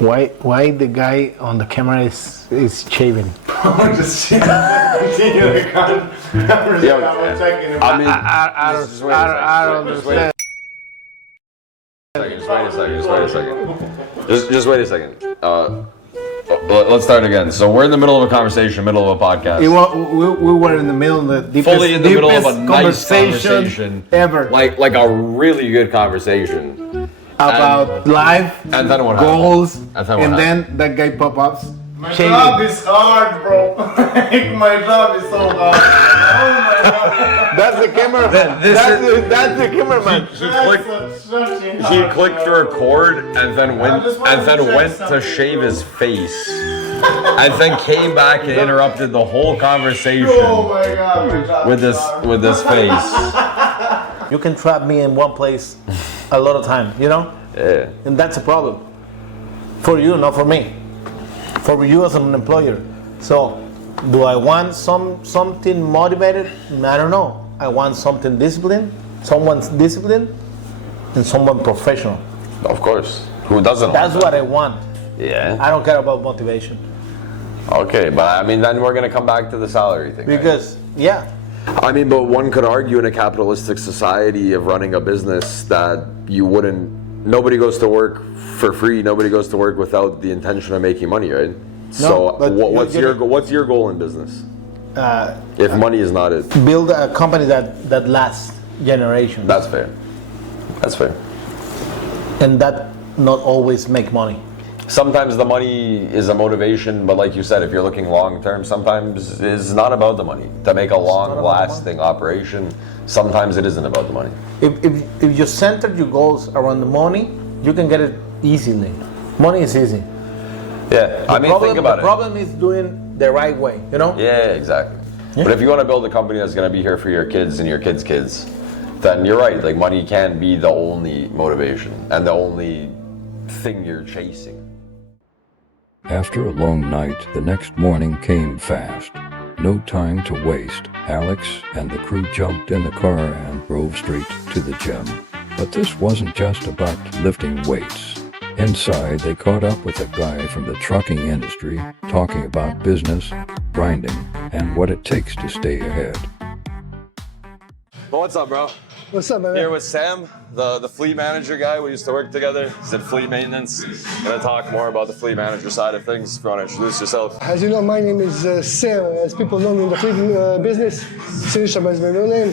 Why the guy on the camera is shaving? Just continue the conversation. I mean, I don't understand. Just wait a second. Let's start again. So we're in the middle of a conversation, middle of a podcast. We were in the middle of the deepest, Fully in the middle of a deepest nice conversation ever like a really good conversation about life, and then what goals, happened? and then that guy pop-ups. My job is hard, bro. My job is so hard. Oh my god. That's the camera. That's the cameraman. He clicked to record and then went to shave his face, and then came back and interrupted the whole conversation Oh my god. My job with is this hard. face. You can trap me in one place a lot of time, you know? Yeah. And that's a problem. For you, not for me. For you as an employer. So, do I want something motivated? I don't know. I want something disciplined, someone's disciplined, and someone professional. Of course. Who doesn't? That's want what that? I want. Yeah. I don't care about motivation. Okay, but I mean, then we're gonna come back to the salary thing. Right? Because, yeah, I mean, but one could argue in a capitalistic society of running a business that nobody goes to work for free. Nobody goes to work without the intention of making money, right? So but what's your goal in business? If money is not it. build a company that lasts generations. That's fair. That's fair. And that not always make money. Sometimes the money is a motivation, but like you said, if you're looking long term, sometimes it's not about the money. To make a long lasting operation, sometimes it isn't about the money. If you center your goals around the money, you can get it easily. Money is easy. Yeah, I mean, think about the problem is doing the right way, you know? Yeah, exactly. Yeah. But if you want to build a company that's going to be here for your kids and your kids' kids, then you're right. Like, money can be the only motivation and the only thing you're chasing. After a long night, the next morning came fast. no time to waste. Alex and the crew jumped in the car and drove straight to the gym. But this wasn't just about lifting weights. Inside, they caught up with a guy from the trucking industry talking about business, grinding, and what it takes to stay ahead. Well, what's up, bro? What's up, man? Here with Sam, the fleet manager guy. We used to work together. He's in fleet maintenance. Gonna talk more about the fleet manager side of things. If you want to introduce yourself. As you know, my name is Sam. As people know me in the fleet business, Sinisham is my real name.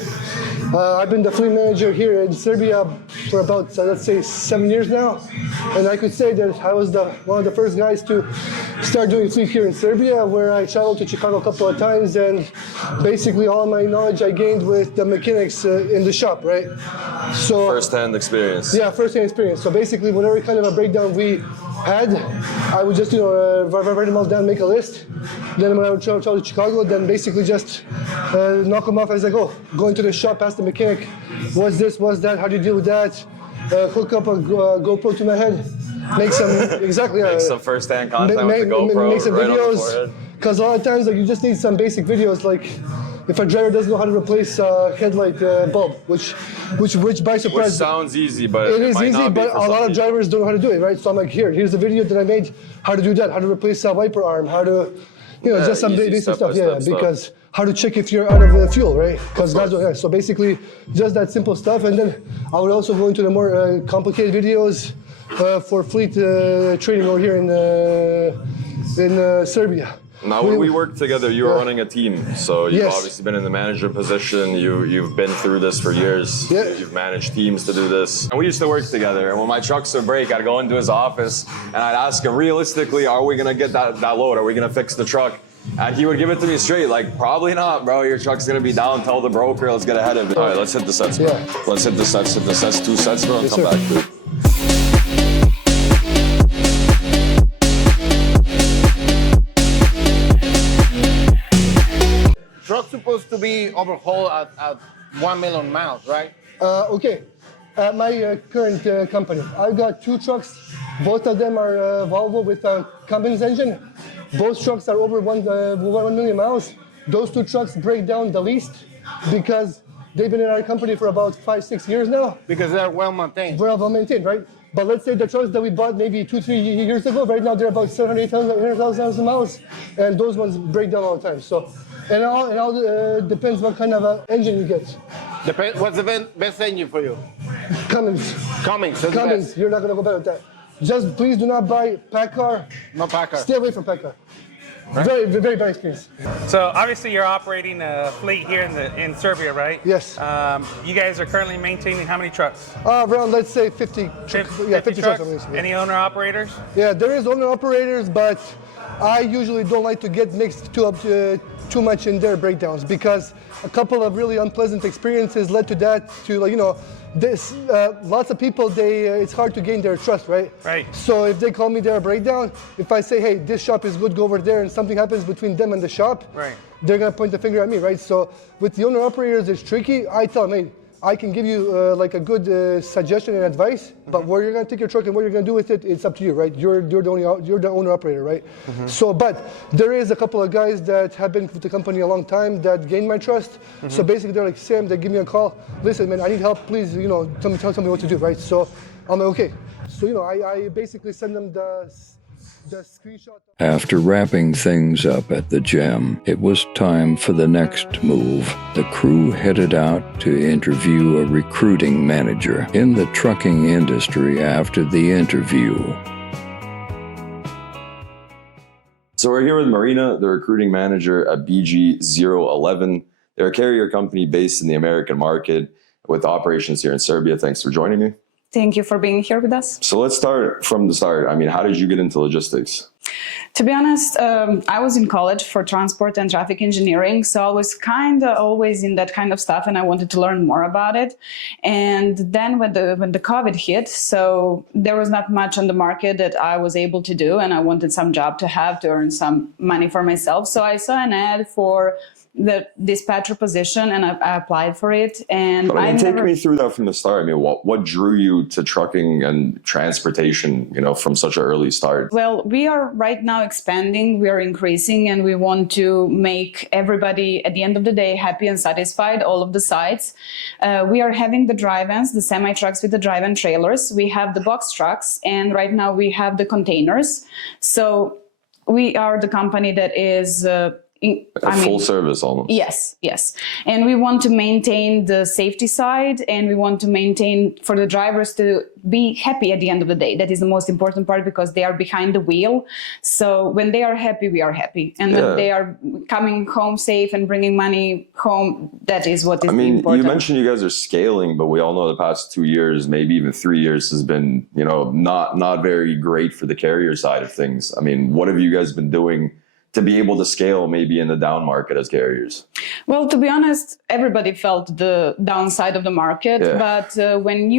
I've been the fleet manager here in Serbia for about, let's say, 7 years now. And I could say that I was one of the first guys to start doing fleet here in Serbia, where I traveled to Chicago a couple of times, and basically all my knowledge I gained with the mechanics in the shop, right? So First-hand experience. Yeah, first-hand experience. So basically, whatever kind of a breakdown we had, I would just, write them all down, make a list. Then when I would travel to Chicago, then basically just knock them off as I go. Go into the shop, ask the mechanic, what's this, what's that, how do you deal with that? Hook up a GoPro to my head, make some, Make some first-hand content with the GoPro make some right on the videos. forehead. Because a lot of times, you just need some basic videos, like if a driver doesn't know how to replace a headlight bulb, which by surprise. Which sounds easy, but it is might easy, not be but for a some lot of people. drivers don't know how to do it, right? So I'm like, here's a video that I made, how to do that, how to replace a wiper arm, how to, just some easy basic stuff, step-by-step stuff. because how to check if you're out of fuel, right? Because that's what, so basically, just that simple stuff, and then I would also go into the more complicated videos for fleet training over here in Serbia. Now, when we worked together, you were running a team, so you've Yes. obviously been in the manager position. You've been through this for years. Yeah. You've managed teams to do this. And we used to work together. And when my trucks would break, I'd go into his office and I'd ask him, realistically, are we gonna get that load? Are we gonna fix the truck? And he would give it to me straight, like, probably not, bro. Your truck's gonna be down. Tell the broker, let's get ahead of it. All right, let's hit the sets, bro. Yeah. Let's hit the sets, 2 sets, bro, and Yes, come sir. back, dude. Truck's supposed to be overhauled at 1 million miles, right? Okay, at my current company, I've got 2 trucks. Both of them are Volvo with a Cummins engine. Both trucks are over 1 million miles. Those 2 trucks break down the least because they've been in our company for about 5-6 years now. Because they're well maintained. Well maintained, right? But let's say the trucks that we bought maybe 2-3 years ago, right now they're about 700,000 miles, and those ones break down all the time. So, and it all depends what kind of engine you get. What's the best engine for you? Cummins. Cummins. That's the Cummins, best. you're not gonna go better with that. Just please do not buy Packard. No Packard. Stay away from Packard. Very, very bad experience. So obviously you're operating a fleet here in Serbia, right? Yes. You guys are currently maintaining how many trucks? Around, let's say 50 50 trucks. Any owner operators? Yeah, there is owner operators, but I usually don't like to get mixed too much in their breakdowns because a couple of really unpleasant experiences led to that. Lots of people, it's hard to gain their trust, right? Right. So if they call me their breakdown, if I say, hey, this shop is good, go over there, and something happens between them and the shop, right, they're gonna point the finger at me, right? So with the owner operators, it's tricky. I tell them, hey, I can give you like a good suggestion and advice, but where you're gonna take your truck and what you're gonna do with it, it's up to you, right? You're the owner operator, right? So, but there is a couple of guys that have been with the company a long time that gained my trust. So basically, they're like, Sam, they give me a call. Listen, man, I need help. Please, tell me what to do, right? So I'm like, okay. So I basically send them the screenshot. After wrapping things up at the gym, it was time for the next move. The crew headed out to interview a recruiting manager in the trucking industry after the interview. So we're here with Marina, the recruiting manager at BG011. They're a carrier company based in the American market with operations here in Serbia. Thanks for joining me. Thank you for being here with us. So let's start from the start. I mean, how did you get into logistics? To be honest, I was in college for transport and traffic engineering, so I was kind of always in that kind of stuff, and I wanted to learn more about it. And then when the COVID hit, so there was not much on the market that I was able to do, and I wanted some job to have to earn some money for myself. So I saw an ad for the dispatcher position, and I applied for it. And But I mean, I take never, me through that from the start. I mean, what drew you to trucking and transportation, from such an early start? well, we are right now expanding, we are increasing, and we want to make everybody at the end of the day happy and satisfied, all of the sites. We are having the drive-ins, the semi-trucks with the drive-in trailers. We have the box trucks, and right now we have the containers. So we are the company that is Full service almost. Yes. And we want to maintain the safety side, and we want to maintain for the drivers to be happy at the end of the day. That is the most important part, because they are behind the wheel. So when they are happy, we are happy. And when they are coming home safe and bringing money home, that is what is important. You mentioned you guys are scaling, but we all know the past 2 years, maybe even 3 years has been, not very great for the carrier side of things. I mean, what have you guys been doing to be able to scale maybe in the down market as carriers? Well, to be honest, everybody felt the downside of the market. But when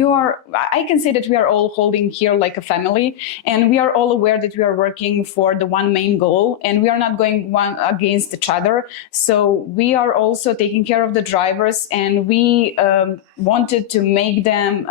I can say that we are all holding here like a family, and we are all aware that we are working for the one main goal, and we are not going one against each other. So we are also taking care of the drivers, and we wanted to make them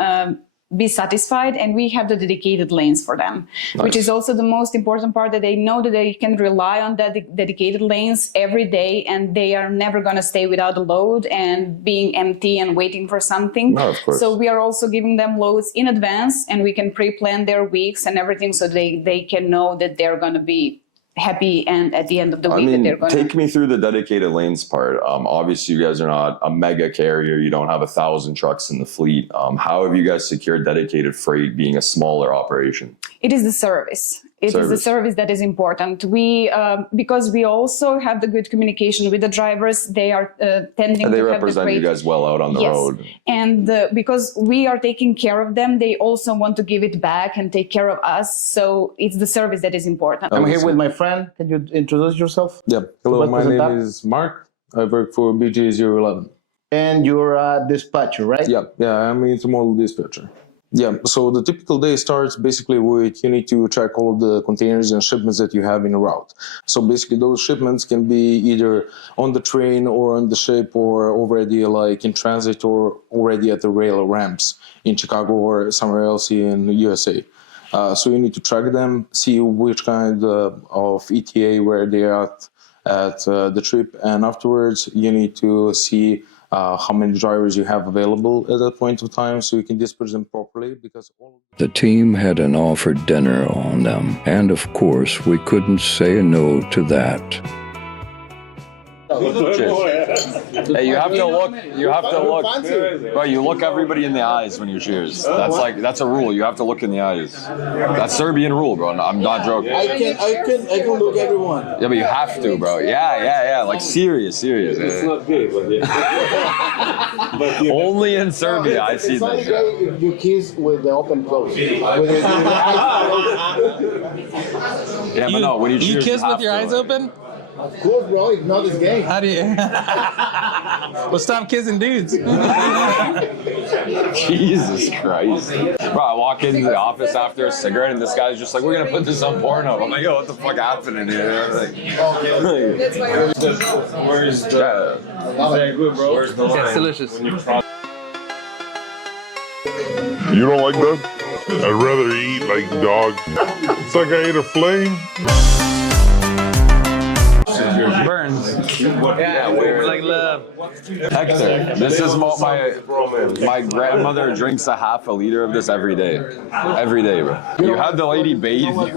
be satisfied, and we have the dedicated lanes for them, which is also the most important part, that they know that they can rely on that dedicated lanes every day, and they are never going to stay without a load and being empty and waiting for something. No, of course. So we are also giving them loads in advance, and we can pre-plan their weeks and everything, so they can know that they're going to be happy, and at the end of the week that they're going take me through the dedicated lanes part. Obviously, you guys are not a mega carrier. You don't have 1,000 trucks in the fleet. How have you guys secured dedicated freight being a smaller operation? It is the service. It is the service that is important. We, because we also have the good communication with the drivers, they are tending and they to represent have the you guys well out on the road. And because we are taking care of them, they also want to give it back and take care of us. So it's the service that is important. I'm here with my friend. Can you introduce yourself? Yeah. Hello, my name is Mark. I work for BJ011. And you're a dispatcher, right? Yeah, I'm an intermodal dispatcher. Yeah, so the typical day starts basically with you need to track all of the containers and shipments that you have in a route. So basically those shipments can be either on the train or on the ship, or already like in transit, or already at the rail ramps in Chicago or somewhere else in the USA. So you need to track them, see which kind of ETA where they are at the trip, and afterwards you need to see how many drivers you have available at that point of time, so you can dispatch them properly. Because the team had an offered dinner on them, and of course we couldn't say no to that. Hey, you have to look. Bro, you look everybody in the eyes when you cheers. That's a rule. You have to look in the eyes. That's Serbian rule, bro. I'm not joking. I can look everyone. Yeah, but you have to, bro. Yeah. Like serious. It's not gay, but Only in Serbia I see that. It's okay if you kiss with the open close. Yeah, but no, when you cheers, You kiss with your eyes open? Of course, bro. If not, it's gay. How do you? Well, stop kissing dudes. Jesus Christ. Bro, I walk into the office after a cigarette, and this guy's just like, we're going to put this on Pornhub. I'm like, yo, what the fuck happening here? where's the... Very good, bro. Where's the line? It's delicious. You don't like that? I'd rather eat like dog. It's like I ate a flame. Burns. Yeah, weird. Like love. Hector, this is my grandmother drinks a half a liter of this every day. Every day, bro. You had the lady bathe you.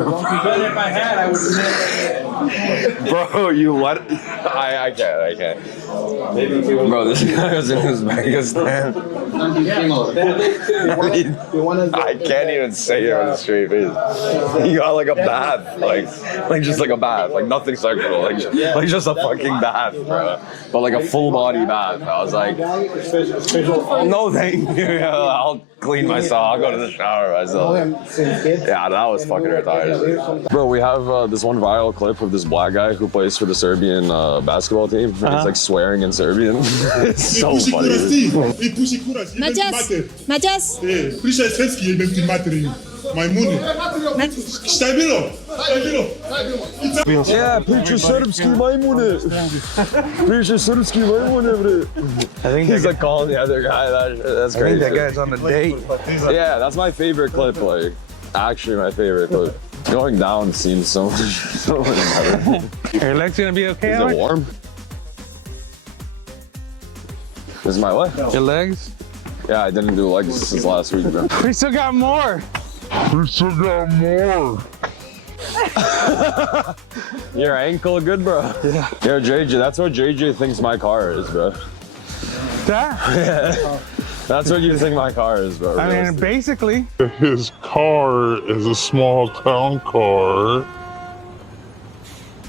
Bro, you what? I can't. Bro, this guy was in Uzbekistan. I can't even say it on the straight face. He got like a bath, like just like a bath, like nothing sexual, like just a fucking bath, bro. But like a full body bath. I was like, no thank you. I'll clean myself. I'll go to the shower myself. Yeah, that was fucking retarded. Bro, we have this one viral clip of this black guy who plays for the Serbian basketball team. He's like swearing in Serbian. It's so funny. Mađas! Pričaj svetski jebem ti materiju. Majmuni. Šta je bilo? Yeah, priča srpski majmune. Priča srpski majmune, bre. I think he's like calling the other guy. That's crazy. I think that guy's on a date. Yeah, that's my favorite clip. Like, actually, my favorite clip. Going down seems so much better. Your leg's gonna be okay, Is Alex? it warm? This is my what? Your legs? Yeah, I didn't do legs since last week, bro. We still got more. We still got more. Your ankle good, bro? Yeah. Yo, JJ, that's what JJ thinks my car is, bro. That? Yeah. That's what you think my car is, bro. I mean, basically. His car is a small town car.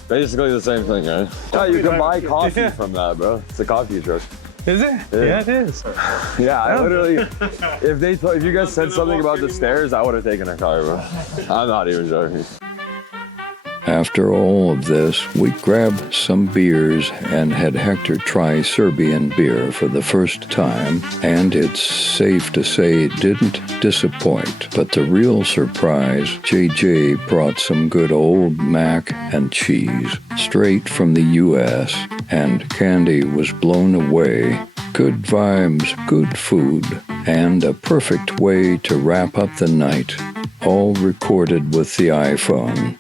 Basically the same thing, right? Yeah, you can buy coffee from that, bro. It's a coffee truck. Is it? Yeah, it is. Yeah, I literally, if you guys said something about the stairs, I would have taken a car, bro. I'm not even joking. After all of this, we grabbed some beers and had Hector try Serbian beer for the first time, and it's safe to say it didn't disappoint. But the real surprise, JJ brought some good old mac and cheese straight from the US, and Candy was blown away. Good vibes, good food, and a perfect way to wrap up the night, all recorded with the iPhone.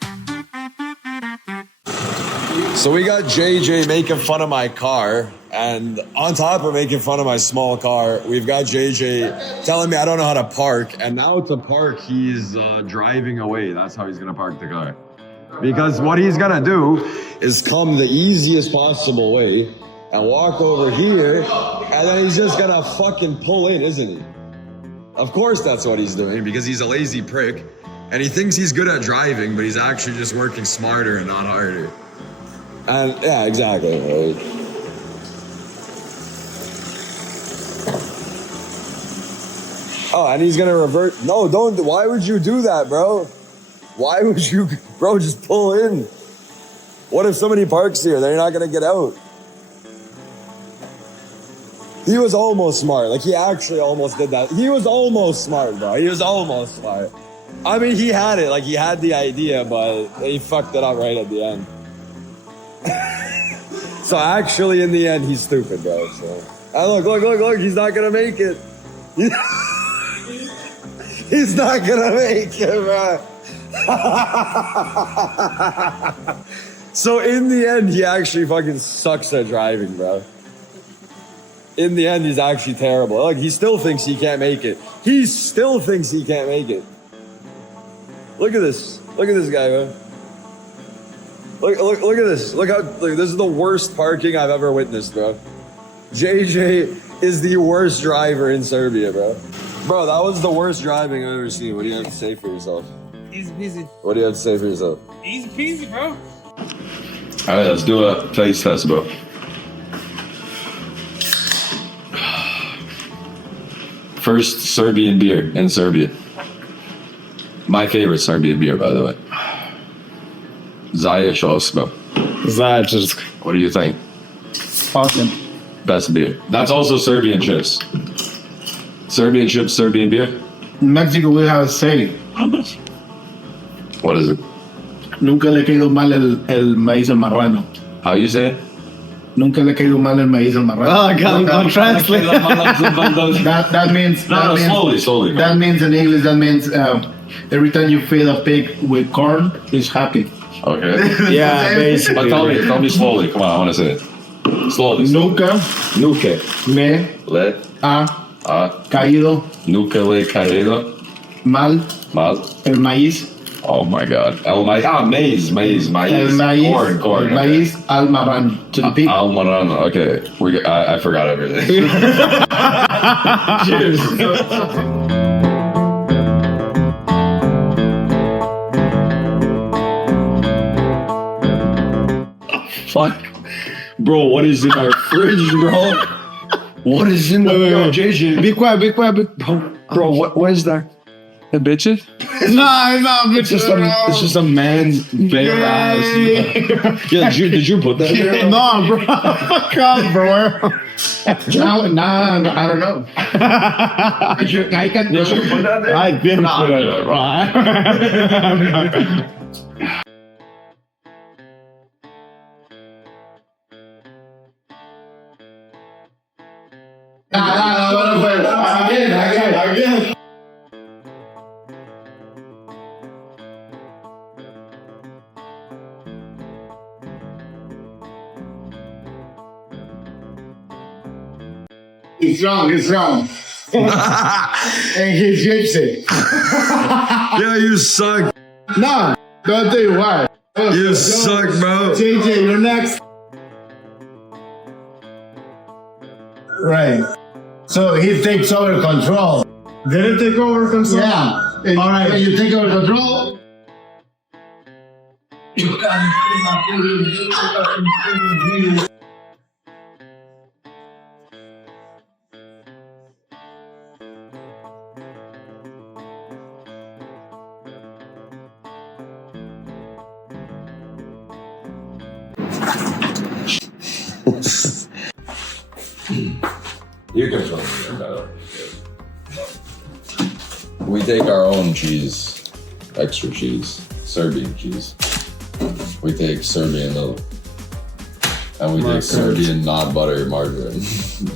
So we got JJ making fun of my car, and on top of making fun of my small car, we've got JJ telling me I don't know how to park, and now to park, he's driving away. That's how he's gonna park the car. Because what he's gonna do is come the easiest possible way and walk over here, and then he's just gonna fucking pull in, isn't he? Of course that's what he's doing, because he's a lazy prick, and he thinks he's good at driving, but he's actually just working smarter and not harder. And yeah, exactly. Right. Oh, and he's gonna revert. No, don't. Why would you do that, bro? Why would you, bro? Just pull in. What if somebody parks here? They're not gonna get out. He was almost smart. Like, he actually almost did that. He was almost smart, bro. He was almost smart. I mean, he had it. Like, he had the idea, but he fucked it up right at the end. So actually, in the end, he's stupid, bro. So, look, he's not gonna make it. He's not gonna make it, bro. So in the end, he actually fucking sucks at driving, bro. In the end, he's actually terrible. Like, he still thinks he can't make it. He still thinks he can't make it. Look at this. Look at this guy, bro. Look at this. Look, this is the worst parking I've ever witnessed, bro. JJ is the worst driver in Serbia, bro. Bro, that was the worst driving I've ever seen. What do you have to say for yourself? Easy peasy. What do you have to say for yourself? Easy peasy, bro. All right, let's do a taste test, bro. First Serbian beer in Serbia. My favorite Serbian beer, by the way. Zajačovska. Zajačovska. What do you think? Awesome. Best beer. That's also Serbian chips. Serbian chips, Serbian beer? In Mexico we have a saying. What is it? Nunca le quedó mal el maíz al marrano. How you say it? Nunca le quedó mal el maíz al marrano. Oh, God, translate. that means... Slowly. That means in English, that means every time you feed a pig with corn, it's happy. Okay. Yeah, basically. But tell me slowly. Come on, I want to say it. Slowly. Nunca le ha caído mal el maíz. Oh my God. El maíz. Ah, maize. El maíz. Corn. El maíz al marrano. To the pig. Al marrano. Okay. I forgot everything. Cheers. Fuck. Bro, what is in our fridge, bro? What is in the... JJ. Be quiet. Bro, what is that? A bitches? It's just a man's bare ass. Yeah, did you put that there? No, bro. Fuck off, bro. No, I don't know. I can do it. I didn't put it there. Again. He's wrong. And he's gypsy. Yeah, you suck. No, don't tell you why. You suck, bro. JJ, you're next. Right. So he takes over control. Did it take over control? Yeah. All right. You take over control. You can tell me better. We take our own cheese, extra cheese, Serbian cheese. We take Serbian milk. And we take Serbian not butter margarine.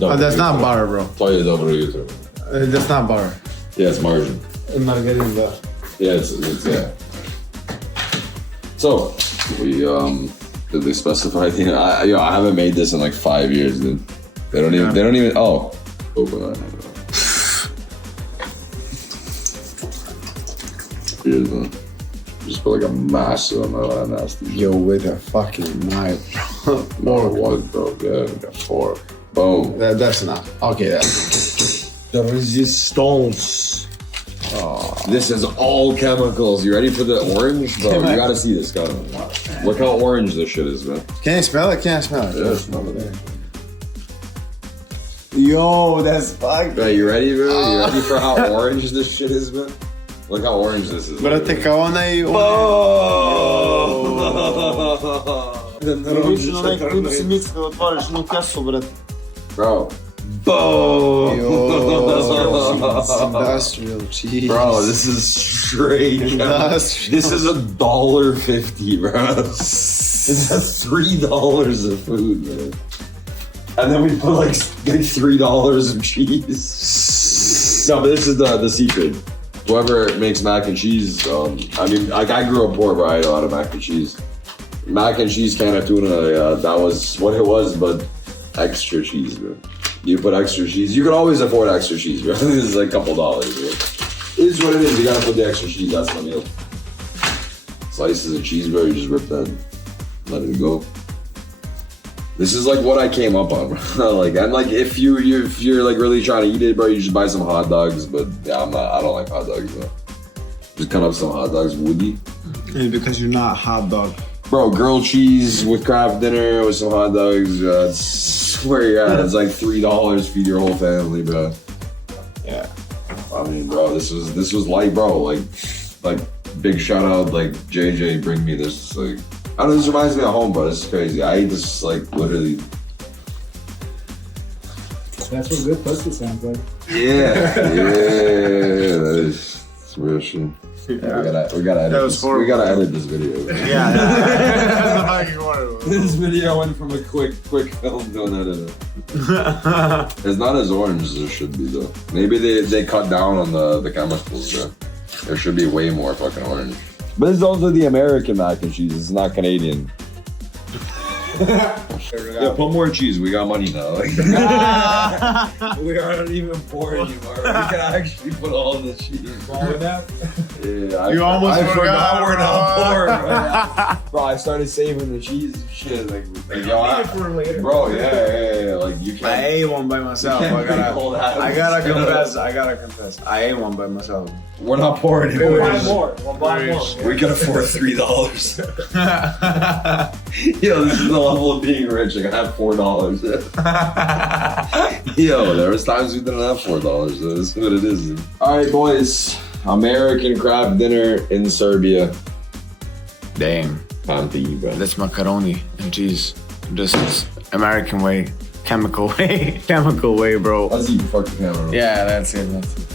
Oh, that's not butter, bro. Tell dobro jutro. That's not butter. Yeah, it's margarine. Margarine. Yeah, it's yeah. So we did they specify the I haven't made this in like 5 years, dude. They don't even open it. Here's one. Just put like a massive amount of nasty. Yo, with a fucking knife. No, it was, bro. Yeah, like a fork. Boom. That's enough. Okay, that's the resistance. Oh, this is all chemicals. You ready for the orange? Bro, you gotta see this guy. Look how orange this shit is, man. Can you smell it? Yeah, smell it. Yo, that's fucking. Right, you ready, bro? You ready for how orange this shit is, man? Look how orange this is. Brate, kao onaj... Više onaj klip si mislio da otvoriš jednu kesu, brate. Bro. Industrial cheese. Bro, this is straight. This is $1.50, bro. This is $3 of food, man. And then we put like $3 of cheese. No, but this is the secret. Whoever makes mac and cheese, I mean, like I grew up poor, but I ate a lot of mac and cheese. Mac and cheese can of tuna, that was what it was, but extra cheese, bro. You put extra cheese. You can always afford extra cheese, bro. This is like a couple dollars, bro. It is what it is. You gotta put the extra cheese. That's my meal. Slices of cheese, bro. You just rip that, let it go. This is like what I came up on, bro. Like, I'm like, if you're like really trying to eat it, bro, you just buy some hot dogs. But yeah, I don't like hot dogs, bro. Just cut up some hot dogs, woody. Yeah, because you're not a hot dog. Bro, grilled cheese with Kraft dinner with some hot dogs. I swear you're at. It's like $3. Feed your whole family, bro. Yeah. I mean, bro, this was like, bro, like big shout out, like JJ, bring me this, like. I don't know, this reminds me of home, bro. This is crazy. I eat this like literally. That's what good pussy sounds like. Yeah, that is real shit. Yeah. We gotta edit this. We gotta edit this video. This video went from a quick film to an edit. It's not as orange as it should be though. Maybe they cut down on the chemicals. Bro. There should be way more fucking orange. But this is also the American mac and cheese. It's not Canadian. Yeah, put more cheese. We got money now. We aren't even poor anymore. We can actually put all the cheese. Yeah, You almost forgot we're not poor. Bro, I started saving the cheese and shit. Like yo, for later. Bro, yeah. Like you can't. I ate one by myself. I gotta confess. I ate one by myself. We're not poor anymore. We'll buy more. We can afford $3. Yo, this is the level of being rich. Like I have $4. Yo, there was times we didn't have $4. This is what it is. All right, boys. American crab dinner in Serbia. Damn. Time to eat, bro. That's macaroni and cheese. This is American way. Chemical way. Chemical way, bro. Let's eat fucking camera. Yeah, that's it. That's it.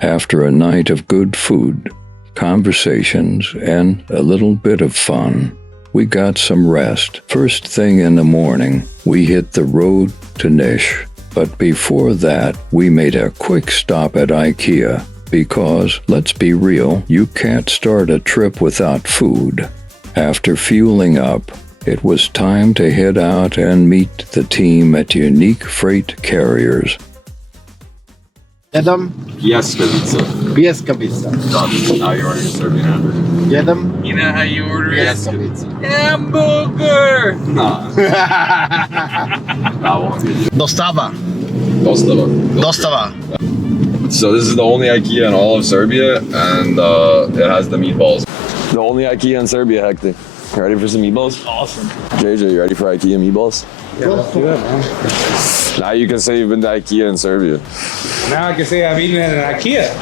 After a night of good food, conversations, and a little bit of fun, we got some rest. First thing in the morning, we hit the road to Niš. But before that, we made a quick stop at IKEA because, let's be real, you can't start a trip without food. After fueling up, it was time to head out and meet the team at Unique Freight Carriers. Jedem? Pljeskavica. Pljeskavica. Done. Now you're ordering Serbian hamburger. Jedem? You know how you order it? Pljeskavica. Hamburger! Nah. That won't be it. Dostava. Dostava. Dostava. So this is the only IKEA in all of Serbia, and it has the meatballs. The only IKEA in Serbia, Hector. You ready for some meatballs? Awesome. JJ, you ready for IKEA meatballs? Yeah, let's do that, man. Now you can say you've been to IKEA in Serbia. Now I can say I've eaten at an IKEA.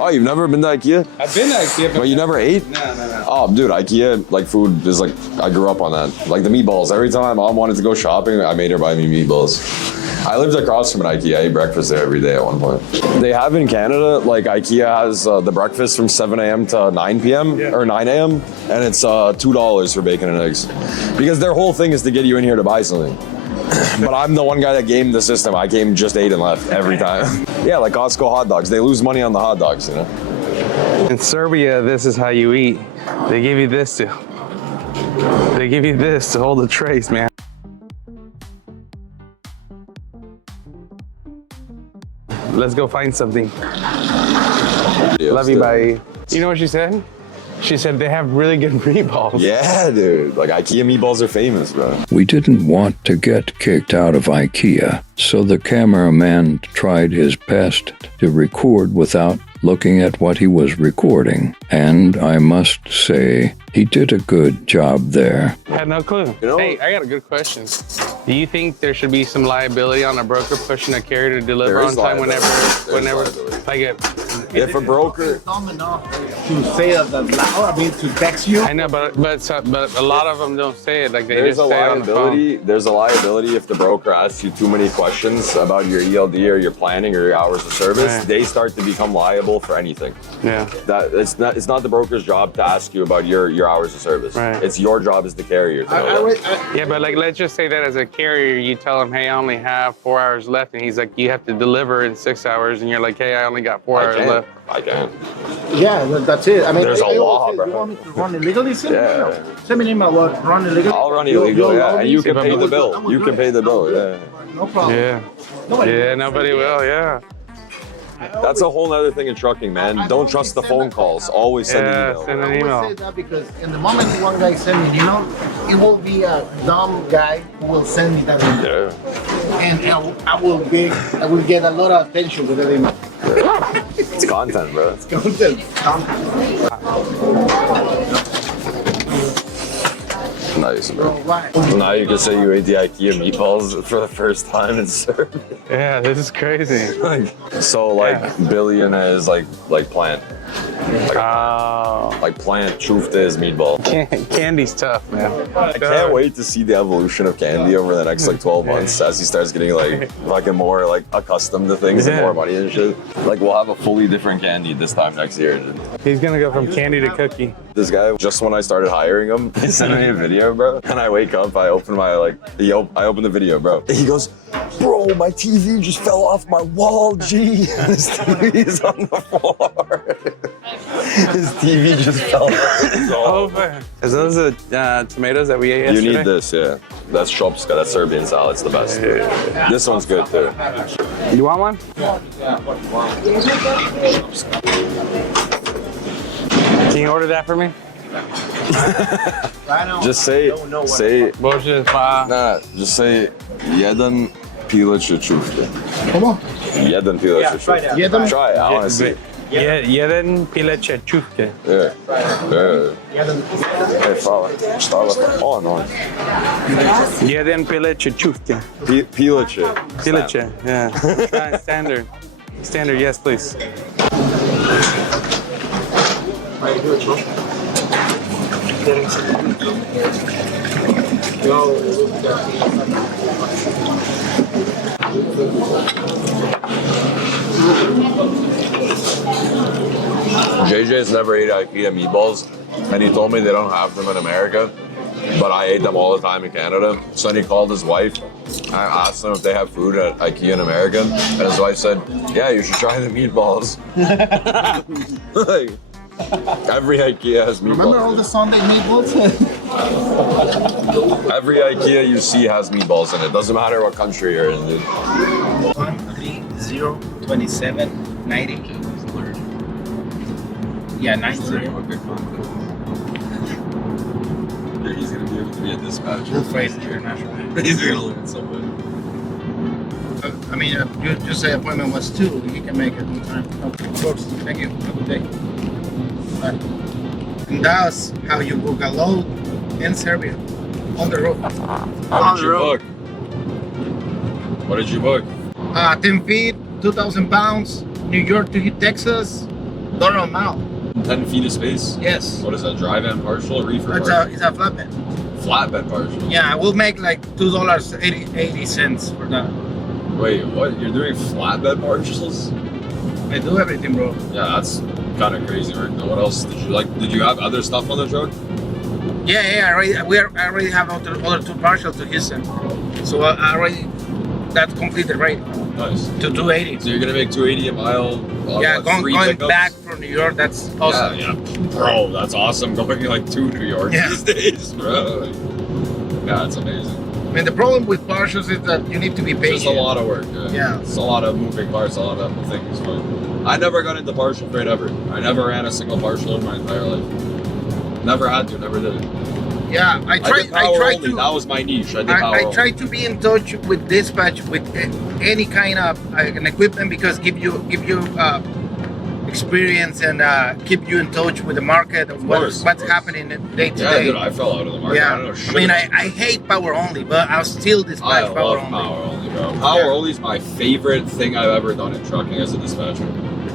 Oh, you've never been to IKEA? I've been to IKEA, but you never ate? No. Oh, dude, IKEA, like, food is like, I grew up on that. Like, the meatballs. Every time my mom wanted to go shopping, I made her buy me meatballs. I lived across from an IKEA. I ate breakfast there every day at one point. They have in Canada, like, IKEA has the breakfast from 7 a.m. to 9 p.m. or 9 a.m. And it's $2 for bacon and eggs. Because their whole thing is to get you in here to buy something. But I'm the one guy that gamed the system. I came, just ate and left every time. Yeah, like Costco hot dogs. They lose money on the hot dogs, you know? In Serbia, this is how you eat. They give you this to hold the trays, man. Let's go find something. Love you, bye. You know what she said? She said they have really good meatballs. Yeah, dude. Like, IKEA meatballs are famous, bro. We didn't want to get kicked out of IKEA, so the cameraman tried his best to record without looking at what he was recording. And I must say, he did a good job there. I had no clue. You know, hey, I got a good question. Do you think there should be some liability on a broker pushing a carrier to deliver on time whenever, like if a broker dumb enough to say that loud, I mean to text you. I know, but a lot of them don't say it. Like they there's just say it on the phone. There's a liability if the broker asks you too many questions about your ELD or your planning or your hours of service. Right. They start to become liable for anything. Yeah. That it's not the broker's job to ask you about your hours of service. Right. It's your job as the carrier. Yeah, but like let's just say that as a carrier, you tell him, hey, I only have 4 hours left, and he's like, you have to deliver in 6 hours, and you're like, hey, I only got 4 hours left. I can. Yeah, that's it. I mean, there's a law, bro. You want me to run illegally? Send me an email. What? Run illegally? I'll run illegal, yeah. And you can pay the bill. You can pay the bill, yeah. No problem. Yeah. Nobody will, yeah. That's a whole other thing in trucking, man. Don't trust the phone calls. Always send an email. Send an I email. say that because in the moment one guy send me an email, it will be a dumb guy who will send me that email. Yeah. And I will get a lot of attention with that email. It's content, bro. It's content. Nice, bro. Now you can say you ate the IKEA meatballs for the first time in Serbia. Yeah, this is crazy. Billion is like plant. Like plant chufta is meatball. Candy's tough, man. I can't wait to see the evolution of candy over the next 12 months as he starts getting fucking more accustomed to things and more money and shit. Like we'll have a fully different candy this time next year. He's gonna go from candy to cookie. This guy, just when I started hiring him, he sent me a video, bro. And I wake up, I open my I open the video, bro. He goes, bro, my TV just fell off my wall, G. And his TV's on the floor. His TV just fell off. Is those the tomatoes that we ate yesterday? You need this, yeah. That's shopska, that's Serbian style, it's the best. Yeah. This one's good too. You want one? Can you order that for me? Just say, just say, jedan pileće čufke. Come on. Jedan pileće čufke. Try it, I want to see. Jedan pileće čufke. Yeah. Hvala. On. Jedan pileće čufke. Pileće. Pileće, yeah. Standard, yes, please. Right here, bro. Getting some. Yo, look JJ's never ate IKEA meatballs, and he told me they don't have them in America, but I ate them all the time in Canada. So then he called his wife. I asked them if they have food at IKEA in America, and his wife said, "Yeah, you should try the meatballs." Like, every IKEA has meatballs. Remember all the Sunday meatballs? Every IKEA you see has meatballs in it. Doesn't matter what country you're in, dude. 1302790. Yeah, 90. Dude, he's gonna be able to be a dispatcher. Full phrase international. He's gonna look at someone. I mean, you just say appointment was 2. He can make it on time. Okay, of course. Thank you. Have a good day. Bye. And that's how you book a load in Serbia. On the road. What did you book? What did you book? 10 feet, 2,000 pounds, New York to Texas, dollar amount. 10 feet of space? Yes. What is that, dry van partial or reefer It's partial? a flatbed. Flatbed partial? Yeah, we'll make like $2.80 for that. Wait, what? You're doing flatbed partials? I do everything, bro. Yeah, that's kind of crazy right now. What else did you like? Did you have other stuff on the truck? Yeah, I already have other 2 partials to Houston. So I already, that's completed, right? Nice. To 280. So you're gonna make 280 a mile? Yeah, going back from New York, that's awesome. Yeah, bro, that's awesome. Going like to New York these days, bro. Yeah, that's amazing. I mean, the problem with partials is that you need to be patient. It's just a lot of work. Yeah. It's a lot of moving parts, a lot of things. But I never got into partial freight ever. I never ran a single partial in my entire life. Never had to, never did it. Yeah, I tried to. That was my niche. I tried to be in touch with dispatch with any kind of an equipment because give you experience and keep you in touch with the market of what's happening day to day. Yeah, dude, I fell out of the market. Yeah, I don't know shit. I mean, I hate power only, but I'll still dispatch power only. Power only, bro. Power only is my favorite thing I've ever done in trucking as a dispatcher.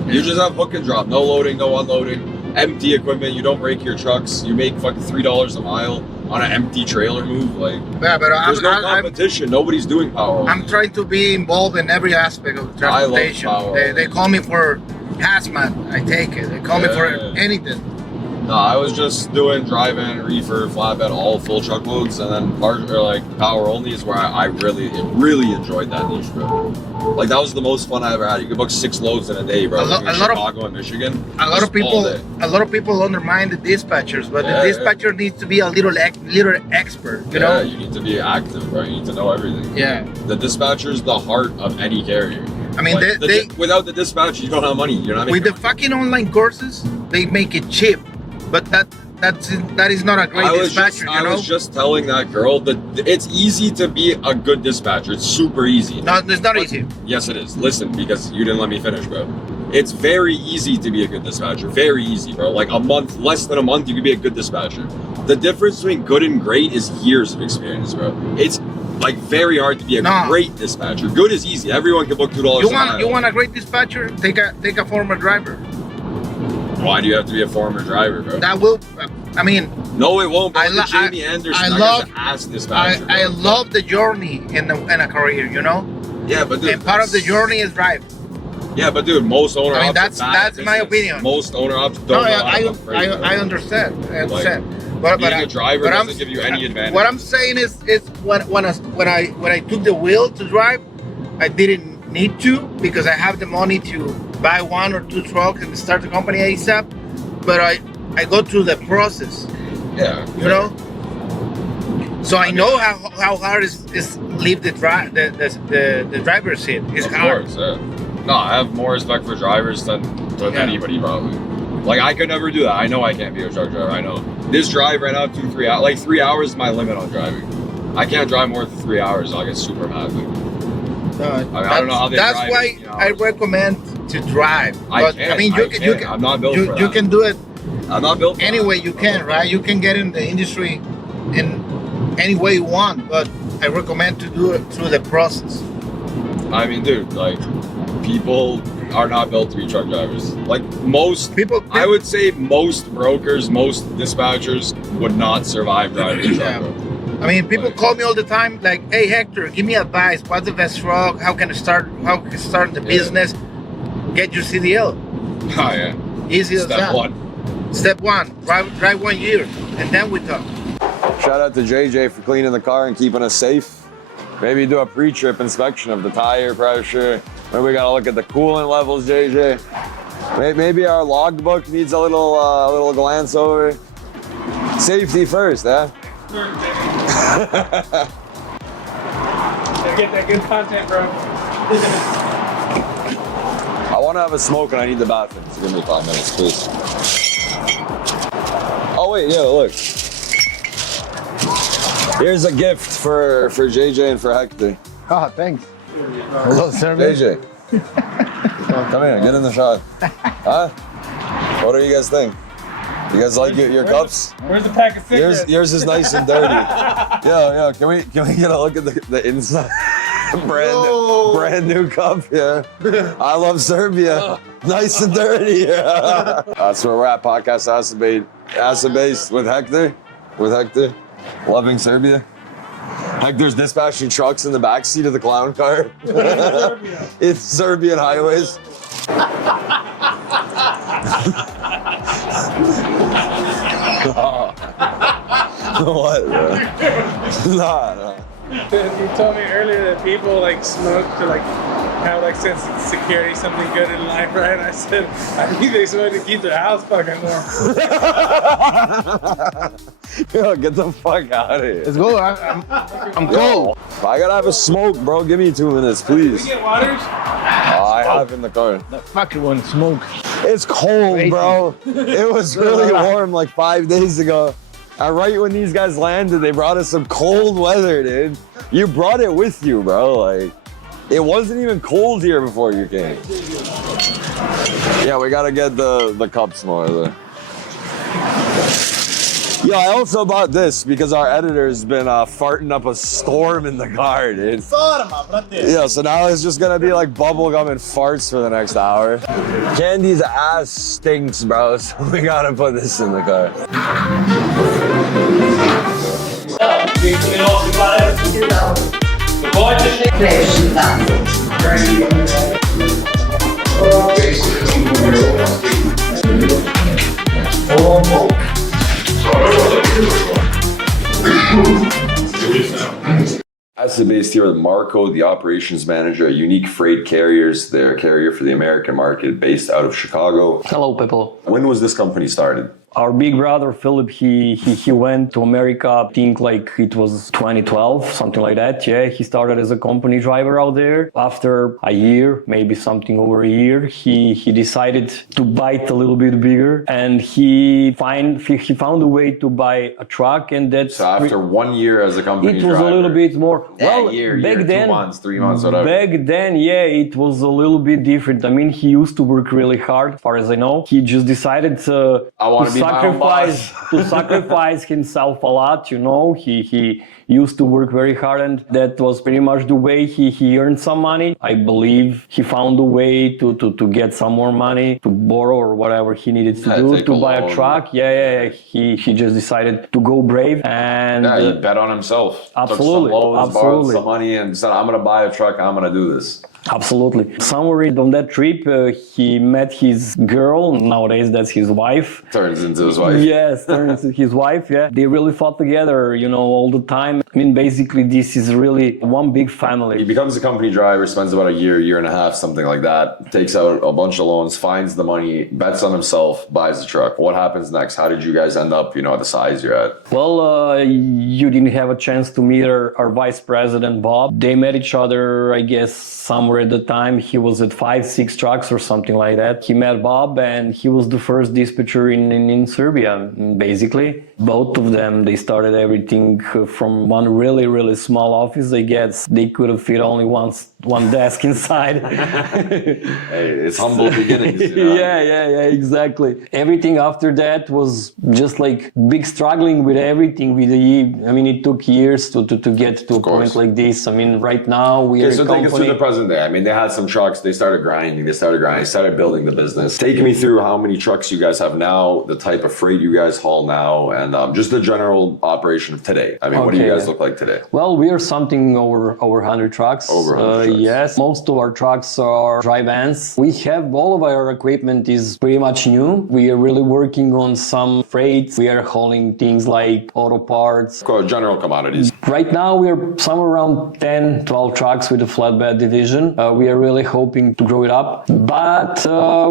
You just have hook and drop, no loading, no unloading. Empty equipment, you don't break your trucks, you make fucking $3 a mile on an empty trailer move. Like, yeah, but there's no competition. Nobody's doing power. I'm trying to be involved in every aspect of transportation. I love power. They call me for hazmat, I take it. They call me for anything. No, I was just doing drive-in, reefer, flatbed, all full truckloads, and then power only is where I really enjoyed that niche, bro. Like that was the most fun I ever had. You could book 6 loads in a day, bro. Chicago and Michigan. A lot of people undermine the dispatchers, but the dispatcher needs to be a little expert, you know? Yeah, you need to be active, bro. You need to know everything. Yeah. The dispatcher is the heart of any carrier. I mean, like, without the dispatcher, you don't have money. You're not making with the fucking online courses, they make it cheap, but that is not a great dispatcher. I was just telling that girl that it's easy to be a good dispatcher. It's super easy. No, it's not easy. Yes, it is. Listen, because you didn't let me finish, bro. It's very easy to be a good dispatcher. Very easy, bro. Like less than a month, you can be a good dispatcher. The difference between good and great is years of experience, bro. It's like very hard to be a great dispatcher. Good is easy. Everyone can book $2 a mile. You want a great dispatcher? Take a former driver. Why do you have to be a former driver, bro? That will, I mean... No, it won't. Jamie Anderson, I love the journey in a career, you know? Yeah, but dude... And part of the journey is drive. Yeah, but dude, most owner ops that's my opinion. Most owner ops don't know how to freight, I understand. I understand. Like, being a driver doesn't give you any advantage. What I'm saying is when I took the wheel to drive, I didn't need to because I have the money to buy 1 or 2 trucks and start the company ASAP. But I go through the process. Yeah. You know. So I know how hard it is to leave the driver's seat. It's hard. Of course, yeah. No, I have more respect for drivers than anybody probably. Like I could never do that. I know I can't be a truck driver. I know. This drive right now 2-3 hours. Like 3 hours is my limit on driving. I can't drive more than 3 hours. I'll get super mad. I don't know how they drive. That's why I recommend to drive. But, I mean, you can. I'm not built for that. You can do it. I'm not built for any way you can, right? You can get in the industry in any way you want, but I recommend to do it through the process. I mean, dude, like people are not built to be truck drivers. Like most people, I would say most brokers, most dispatchers would not survive driving a truck. I mean, people call me all the time, like, "Hey, Hector, give me advice. What's the best truck? How can I start? How can I start the business? Get your CDL." Oh yeah. Easy as Step that. one. Step one. Drive 1 year, and then we talk. Shout out to JJ for cleaning the car and keeping us safe. Maybe do a pre-trip inspection of the tire pressure. Maybe we gotta look at the coolant levels, JJ. Maybe our logbook needs a little glance over. Safety first, eh? Get that good content, bro. I want to have a smoke and I need the bathroom. So give me 5 minutes, please. Oh wait, yeah, look. Here's a gift for JJ and for Hector. Oh, thanks. Hello, Serbia. JJ. Come here, get in the shot. Huh? What do you guys think? You guys like your cups? Where's the pack of cigarettes? Yours is nice and dirty. Yeah. Can we get a look at the inside? brand new cup. Yeah. I love Serbia. Nice and dirty. Yeah. That's where we're at. Podcast Acid Base with Hector. Loving Serbia. Hector's dispatching trucks in the backseat of the clown car. It's Serbian highways. What? Nah. You told me earlier that people like smoke to like have like sense of security, something good in life, right? I said I think they smoke to keep their house fucking warm. Yo, get the fuck out of here. Let's go. I'm cold. I gotta have a smoke, bro. Give me 2 minutes, please. Can we get waters? I have in the car. The fucking one smoke. It's cold, bro. It was really warm like 5 days ago. And right when these guys landed, they brought us some cold weather, dude. You brought it with you, bro. Like, it wasn't even cold here before you came. Yeah, we gotta get the cups more. Yeah, I also bought this because our editor's been farting up a storm in the car, dude. Yeah, so now it's just gonna be like bubblegum and farts for the next hour. Candy's ass stinks, bro, so we gotta put this in the car. Acid based here with Marco, the operations manager at Unique Freight Carriers. They're a carrier for the American market based out of Chicago. Hello, people. When was this company started? Our big brother, Philip, he went to America, I think like it was 2012, something like that. Yeah, he started as a company driver out there. After a year, maybe something over a year, he decided to bite a little bit bigger, and he found a way to buy a truck, and that's... So after 1 year as a company driver... It was a little bit more... Well, year, 2 months, 3 months, whatever. Back then, yeah, it was a little bit different. I mean, he used to work really hard, as far as I know. He just decided to sacrifice himself a lot, you know. He used to work very hard, and that was pretty much the way he earned some money. I believe he found a way to get some more money, to borrow or whatever he needed to do to buy a truck. Yeah. He just decided to go brave, and he bet on himself. Absolutely. Took some loans, borrowed some money, and said, "I'm gonna buy a truck. I'm gonna do this." Absolutely. Somewhere on that trip, he met his girl. Nowadays, that's his wife. Turns into his wife. Yes, turns into his wife, yeah. They really fought together, you know, all the time. I mean, basically, this is really one big family. He becomes a company driver, spends about a year and a half, something like that, takes out a bunch of loans, finds the money, bets on himself, buys the truck. What happens next? How did you guys end up, at the size you're at? Well, you didn't have a chance to meet our vice president, Bob. They met each other, I guess, somewhere at the time. He was at 5-6 trucks or something like that. He met Bob, and he was the first dispatcher in Serbia, basically. Both of them, they started everything from one really, really small office, I guess. They could have fit only one desk inside. Hey, it's humble beginnings. You know? Yeah, exactly. Everything after that was just like big struggling with everything. I mean, it took years to get to a point like this. I mean, right now we are a company. Take us to the present day. I mean, they had some trucks. They started grinding. They started building the business. Take me through how many trucks you guys have now, the type of freight you guys haul now, and just the general operation of today. I mean, what do you guys look like today? Well, we are something over 100 trucks. Over 100 trucks. Yes, most of our trucks are dry vans. We have all of our equipment is pretty much new. We are really working on some freight. We are hauling things like auto parts. General commodities. Right now, we are somewhere around 10, 12 trucks with the flatbed division. We are really hoping to grow it up. But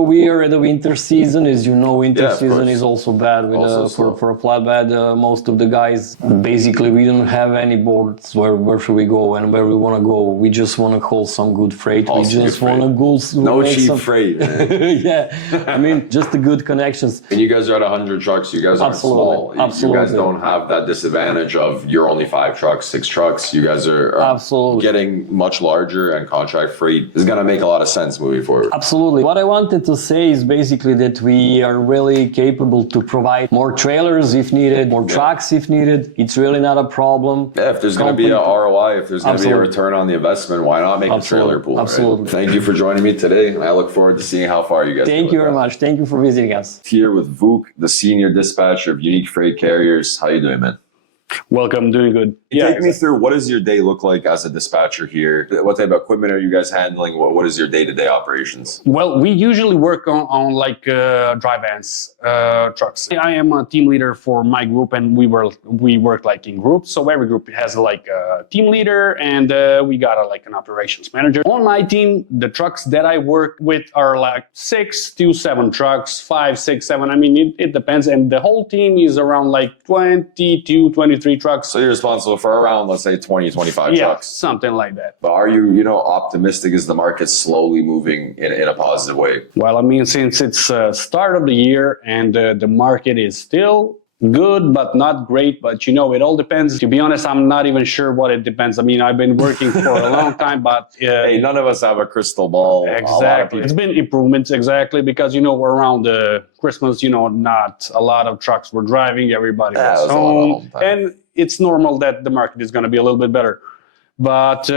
we are at the winter season. As you know, winter season is also bad with, for a flatbed. Most of the guys, basically, we don't have any boards where should we go and where we want to go. We just want to haul some good freight. We just want to go. No cheap freight. Yeah, I mean, just the good connections. And you guys are at 100 trucks. You guys aren't small. You guys don't have that disadvantage of you're only 5 trucks, 6 trucks. You guys are getting much larger, and contract freight is going to make a lot of sense moving forward. Absolutely. What I wanted to say is basically that we are really capable to provide more trailers if needed, more trucks if needed. It's really not a problem. Yeah, if there's going to be a ROI, if there's going to be a return on the investment, why not make a trailer pool? Absolutely. Right? Thank you for joining me today. I look forward to seeing how far you guys Thank you very much. Thank you for visiting us. Here with Vuk, the senior dispatcher of Unique Freight Carriers. How you doing, man? Welcome, doing good. Take me through, what does your day look like as a dispatcher here? What type of equipment are you guys handling? What is your day-to-day operations? Well, we usually work on like dry vans, trucks. I am a team leader for my group, and we work like in groups. So every group has like a team leader, and we got like an operations manager. On my team, the trucks that I work with are like 6 to 7 trucks, 5, 6, 7. I mean, it depends. And the whole team is around like 22, 23 trucks. So you're responsible for around, let's say, 20, 25 trucks. Something like that. But are you, optimistic? Is the market slowly moving in a positive way? Well, I mean, since it's start of the year and the market is still good, but not great. But, it all depends. To be honest, I'm not even sure what it depends. I mean, I've been working for a long time, but... hey, none of us have a crystal ball. Exactly. It's been improvements, exactly, because, we're around Christmas, not a lot of trucks were driving. Everybody was home. And it's normal that the market is going to be a little bit better. But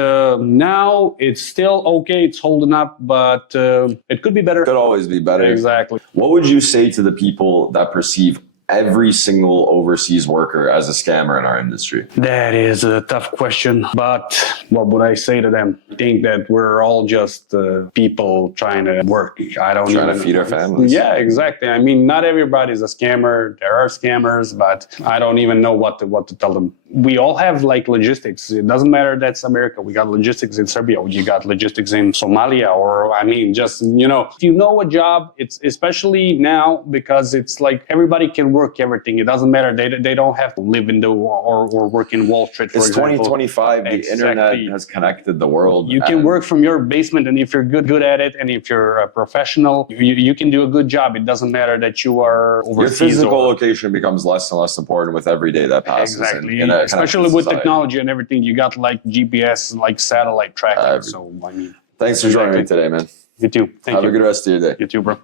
now it's still okay. It's holding up, but it could be better. Could always be better. Exactly. What would you say to the people that perceive every single overseas worker as a scammer in our industry? That is a tough question, but what would I say to them? I think that we're all just people trying to work. Trying to feed our families. Yeah, exactly. I mean, not everybody's a scammer. There are scammers, but I don't even know what to tell them. We all have like logistics. It doesn't matter that's America. We got logistics in Serbia. You got logistics in Somalia, or I mean, just, if you know a job, it's especially now because it's like everybody can work everything. It doesn't matter. They don't have to live in or work in Wall Street, for example. It's 2025. The internet has connected the world. You can work from your basement, and if you're good at it, and if you're a professional, you can do a good job. It doesn't matter that you are overseas. Your physical location becomes less and less important with every day that passes. Exactly. Especially with technology and everything, you got like GPS, like satellite tracking. So I mean, thanks for joining me today, man. You too. Have a good rest of your day. You too, bro.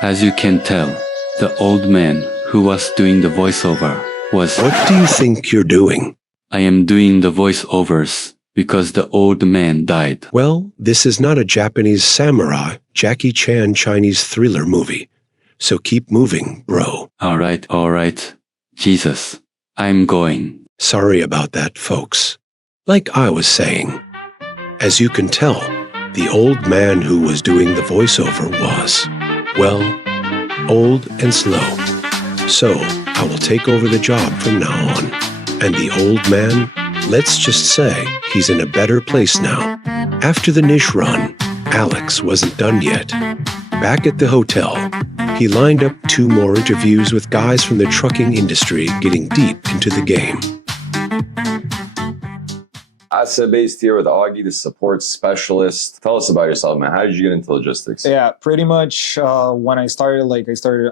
As you can tell, the old man who was doing the voiceover was... What do you think you're doing? I am doing the voiceovers because the old man died. Well, this is not a Japanese samurai, Jackie Chan Chinese thriller movie. So keep moving, bro. All right. Jesus, I'm going. Sorry about that, folks. Like I was saying, as you can tell, the old man who was doing the voiceover was, well, old and slow. So I will take over the job from now on. And the old man, let's just say he's in a better place now. After the niche run, Alex wasn't done yet. Back at the hotel, he lined up 2 more interviews with guys from the trucking industry getting deep into the game. Asset based here with Augie, the support specialist. Tell us about yourself, man. How did you get into logistics? Yeah, pretty much when I started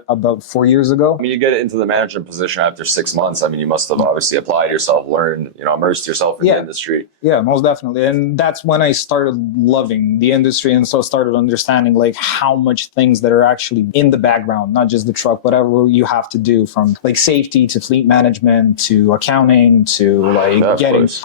about 4 years ago. I mean, you get into the management position after 6 months. I mean, you must have obviously applied yourself, learned, immersed yourself in the industry. Yeah, most definitely. And that's when I started loving the industry and so started understanding like how much things that are actually in the background, not just the truck, whatever you have to do from like safety to fleet management to accounting to like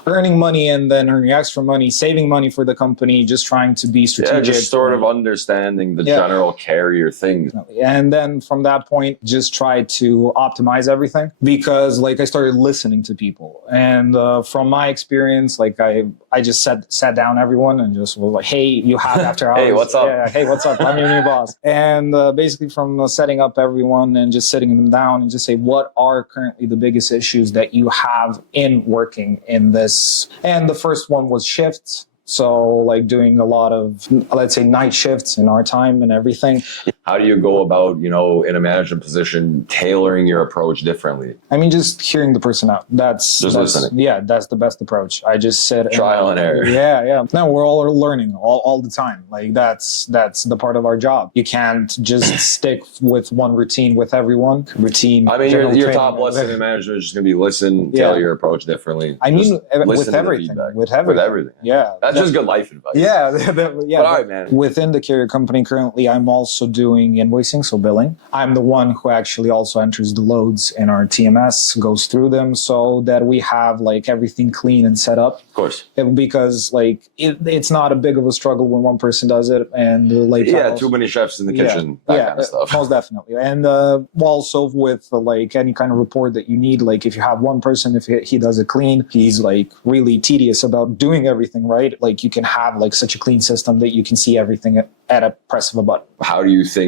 earning money and then earning extra money, saving money for the company, just trying to be strategic. Yeah, just sort of understanding the general carrier things. And then from that point, just try to optimize everything because like I started listening to people. And from my experience, like I just sat down everyone and just was like, hey, you have after hours. Hey, what's up? Yeah, hey, what's up? I'm your new boss. And basically from setting up everyone and just sitting them down and just say, what are currently the biggest issues that you have in working in this? And the first one was shifts. So like doing a lot of, let's say, night shifts in our time and everything. How do you go about, in a management position, tailoring your approach differently? I mean, just hearing the person out. That's listening. Yeah, that's the best approach. I just said trial and error. Yeah. No, we're all learning all the time. Like that's the part of our job. You can't just stick with one routine with everyone. Routine. I mean, your top lesson in management is just going to to be listen, tailor your approach differently. I mean, with everything. With everything. Yeah. That's just good life advice. Yeah. But all right, man. Within the carrier company currently, I'm also doing invoicing, so billing. I'm the one who actually also enters the loads in our TMS, goes through them so that we have like everything clean and set up. Of course. Because like it's not a big of a struggle when one person does it and like too many chefs in the kitchen, that kind of stuff. Most definitely. And also with like any kind of report that you need, like if you have one person, if he does it clean, he's like really tedious about doing everything right. Like you can have like such a clean system that you can see everything at a press of a button. How do you think,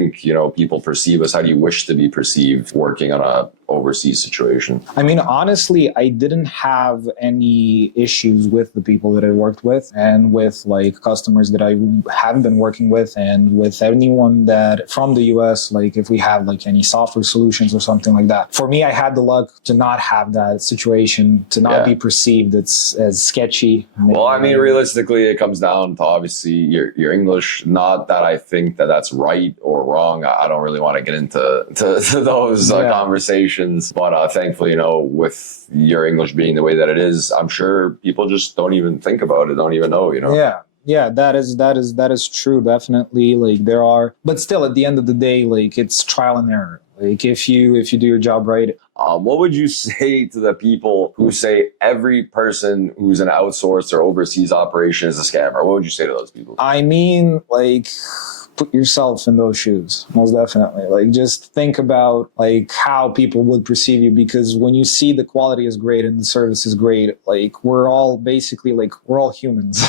people perceive us? How do you wish to be perceived working on a overseas situation? I mean, honestly, I didn't have any issues with the people that I worked with and with like customers that I haven't been working with and with anyone that from the US, like if we have like any software solutions or something like that. For me, I had the luck to not have that situation, to not be perceived as sketchy. Well, I mean, realistically, it comes down to obviously your English. Not that I think that that's right or wrong. I don't really want to get into those conversations. But thankfully, with your English being the way that it is, I'm sure people just don't even think about it, don't even know, Yeah, that is true. Definitely. Like there are, but still at the end of the day, like it's trial and error. Like if you do your job right. What would you say to the people who say every person who's an outsourced or overseas operation is a scammer? What would you say to those people? I mean, like, put yourself in those shoes, most definitely. Like, just think about, like, how people would perceive you, because when you see the quality is great and the service is great, like, we're all basically, like, we're all humans.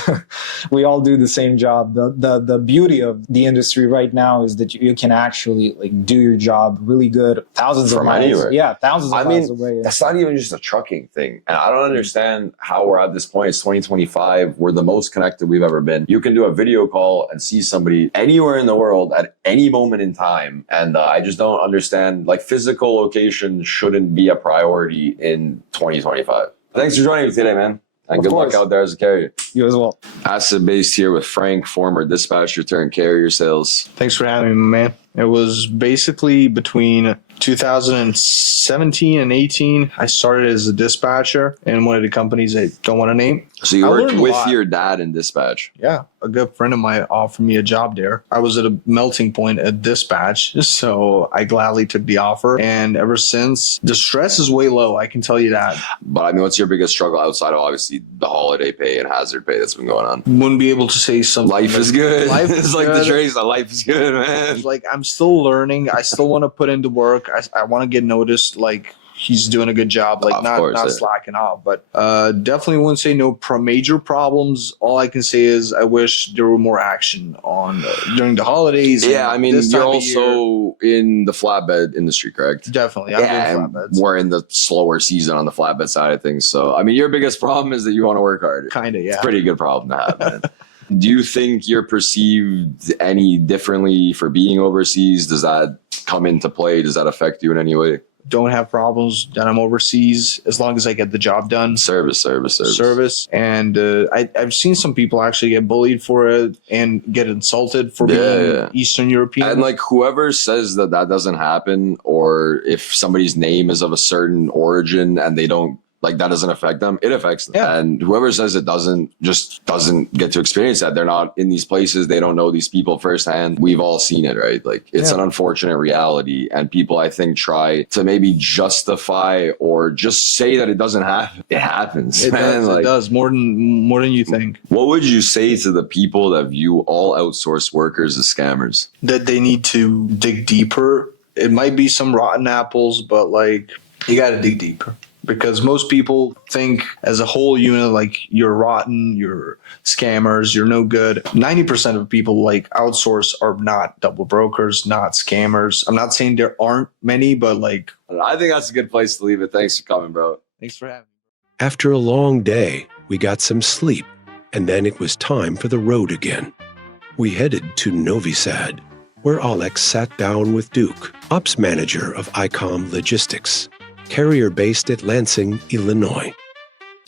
We all do the same job. The beauty of the industry right now is that you can actually, like, do your job really good. Thousands of miles. Anywhere. Yeah, thousands of miles away. Yeah. That's not even just a trucking thing. And I don't understand how we're at this point. It's 2025. We're the most connected we've ever been. You can do a video call and see somebody anywhere in the world at any moment in time. And I just don't understand, like, physical location shouldn't be a priority in 2025. Thanks for joining me today, man. And good luck out there as a carrier. You as well. Asset based here with Frank, former dispatcher turned carrier sales. Thanks for having me, man. It was basically between 2017 and 18. I started as a dispatcher in one of the companies I don't want to name. So you worked with your dad in dispatch? Yeah. A good friend of mine offered me a job there. I was at a melting point at dispatch, so I gladly took the offer. And ever since, the stress is way low, I can tell you that. But I mean, what's your biggest struggle outside of obviously the holiday pay and hazard pay that's been going on? Wouldn't be able to say something. Life is good. Life is like the Trace, life is good, man. Like, I'm still learning. I still want to put into work. I want to get noticed. Like, he's doing a good job, like not slacking off. But definitely wouldn't say no major problems. All I can say is I wish there were more action on during the holidays. Yeah, I mean, you're also in the flatbed industry, correct? Definitely. I'm doing flatbeds. We're in the slower season on the flatbed side of things. So, I mean, your biggest problem is that you want to work harder. Kind of, yeah. It's a pretty good problem to have, man. Do you think you're perceived any differently for being overseas? Does that come into play? Does that affect you in any way? don't have problems, that I'm overseas, as long as I get the job done. Service. And I've seen some people actually get bullied for it and get insulted for being Eastern European. And like whoever says that doesn't happen, or if somebody's name is of a certain origin and they don't, like that doesn't affect them, it affects them. Yeah. And whoever says it doesn't get to experience that. They're not in these places. They don't know these people firsthand. We've all seen it, right? Like it's an unfortunate reality. And people, I think, try to maybe justify or just say that it doesn't happen. It happens, man. It does more than you think. What would you say to the people that view all outsourced workers as scammers? That they need to dig deeper. It might be some rotten apples, but like you got to dig deeper. Because most people think as a whole unit, like you're rotten, you're scammers, you're no good. 90% of people like outsource are not double brokers, not scammers. I'm not saying there aren't many, but like. I think that's a good place to leave it. Thanks for coming, bro. Thanks for having me. After a long day, we got some sleep, and then it was time for the road again. We headed to Novi Sad, where Alex sat down with Duke, ops manager of ICOM Logistics, carrier based at Lansing, Illinois.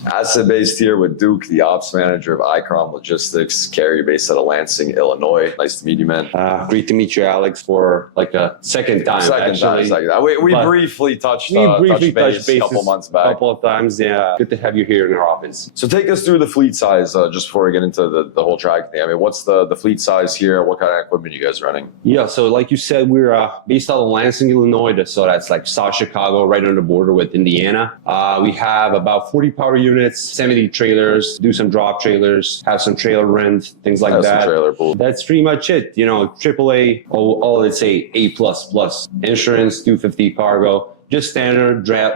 Asset based here with Duke, the ops manager of ICOM Logistics, carrier based out of Lansing, Illinois. Nice to meet you, man. Great to meet you, Alex, for like a second time. We briefly touched base a couple months back. A couple of times, yeah. Good to have you here in our office. So take us through the fleet size just before we get into the whole track thing. I mean, what's the fleet size here? What kind of equipment are you guys running? Yeah, so like you said, we're based out of Lansing, Illinois. So that's like South Chicago, right on the border with Indiana. We have about 40 power units, 70 trailers, do some drop trailers, have some trailer rent, things like that. Trailer pool. That's pretty much it. You know, AAA, all let's say A++, insurance, 250 cargo, just standard drive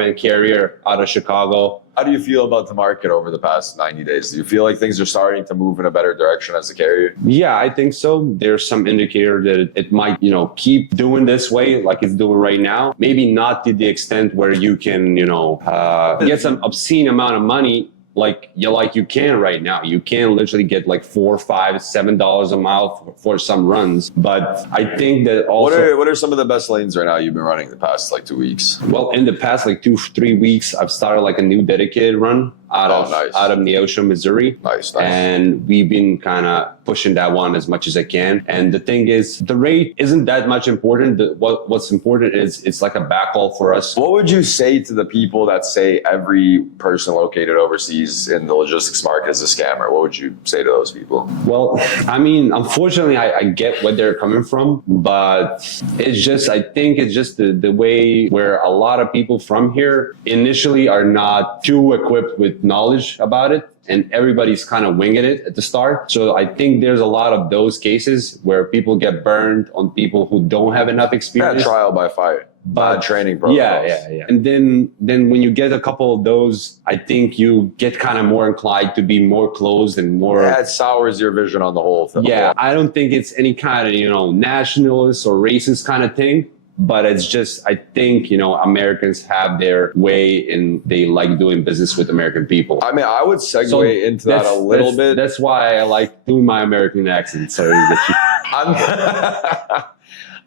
and carrier out of Chicago. How do you feel about the market over the past 90 days? Do you feel like things are starting to move in a better direction as a carrier? Yeah, I think so. There's some indicator that it might, keep doing this way like it's doing right now. Maybe not to the extent where you can, get some obscene amount of money like you can right now. You can literally get like $4, $5, $7 a mile for some runs. But I think that also... What are some of the best lanes right now you've been running the past 2 weeks? Well, in the past 2-3 weeks, I've started a new dedicated run out of Neosho, Missouri. Nice. And we've been kind of pushing that one as much as I can. And the thing is, the rate isn't that much important. What's important is it's like a backhaul for us. What would you say to the people that say every person located overseas in the logistics market is a scammer? What would you say to those people? Well, I mean, unfortunately, I get where they're coming from, but I think it's just the way where a lot of people from here initially are not too equipped with knowledge about it, and everybody's kind of winging it at the start. So I think there's a lot of those cases where people get burned on people who don't have enough experience. Trial by fire. Bad training protocols. Yeah. And then when you get a couple of those, I think you get kind of more inclined to be more closed and more... Yeah, it sours your vision on the whole thing. Yeah, I don't think it's any kind of, nationalist or racist kind of thing. But it's just, I think, Americans have their way and they like doing business with American people. I mean, I would segue into that a little bit. That's why I like doing my American accent. Sorry.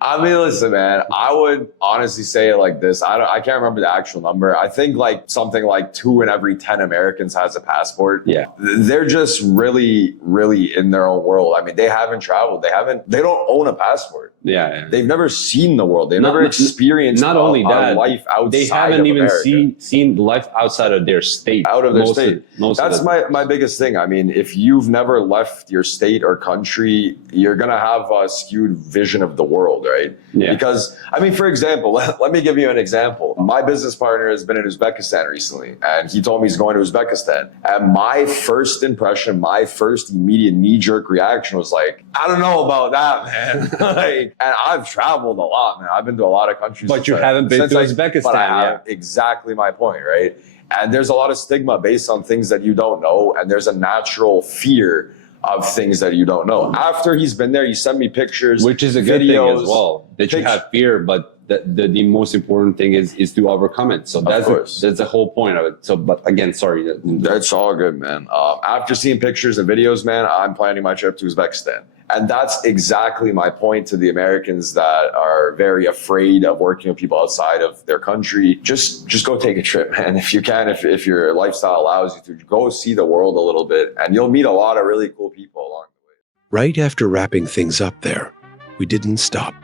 I mean, listen, man, I would honestly say it like this. I can't remember the actual number. I think something like 2 in every 10 Americans has a passport. Yeah. They're just really, really in their own world. I mean, they haven't traveled. They don't own a passport. Yeah. They've never seen the world. They've never experienced not only that, life outside they haven't of even seen life outside of their state. Out of their state. That's my biggest thing. I mean, if you've never left your state or country, you're going to have a skewed vision of the world, right? Yeah. Because, I mean, for example, let me give you an example. My business partner has been in Uzbekistan recently, and he told me he's going to Uzbekistan. And my first impression, my first immediate knee-jerk reaction was like, I don't know about that, man. And I've traveled a lot, man. I've been to a lot of countries. But you haven't been to Uzbekistan. But I have exactly my point, right? And there's a lot of stigma based on things that you don't know, and there's a natural fear of things that you don't know. After he's been there, he sent me pictures, which is a good thing as well. That you have fear, but the most important thing is to overcome it. So that's the whole point of it. So, but again, sorry. That's all good, man. After seeing pictures and videos, man, I'm planning my trip to Uzbekistan. And that's exactly my point to the Americans that are very afraid of working with people outside of their country. Just go take a trip, man. If you can, if your lifestyle allows you to, go see the world a little bit, and you'll meet a lot of really cool people along the way. Right after wrapping things up there, we didn't stop.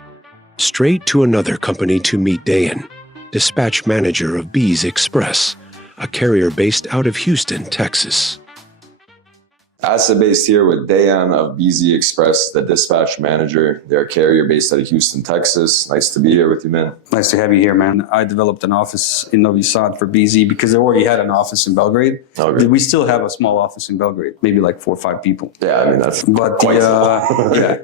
Straight to another company to meet Dayan, dispatch manager of Bees Express, a carrier based out of Houston, Texas. Asset based here with Dayan of BZ Express, the dispatch manager. They're a carrier based out of Houston, Texas. Nice to be here with you, man. Nice to have you here, man. I developed an office in Novi Sad for BZ because they already had an office in Belgrade. Okay. We still have a small office in Belgrade, maybe like 4 or 5 people. Yeah, I mean, that's quite small. Yeah.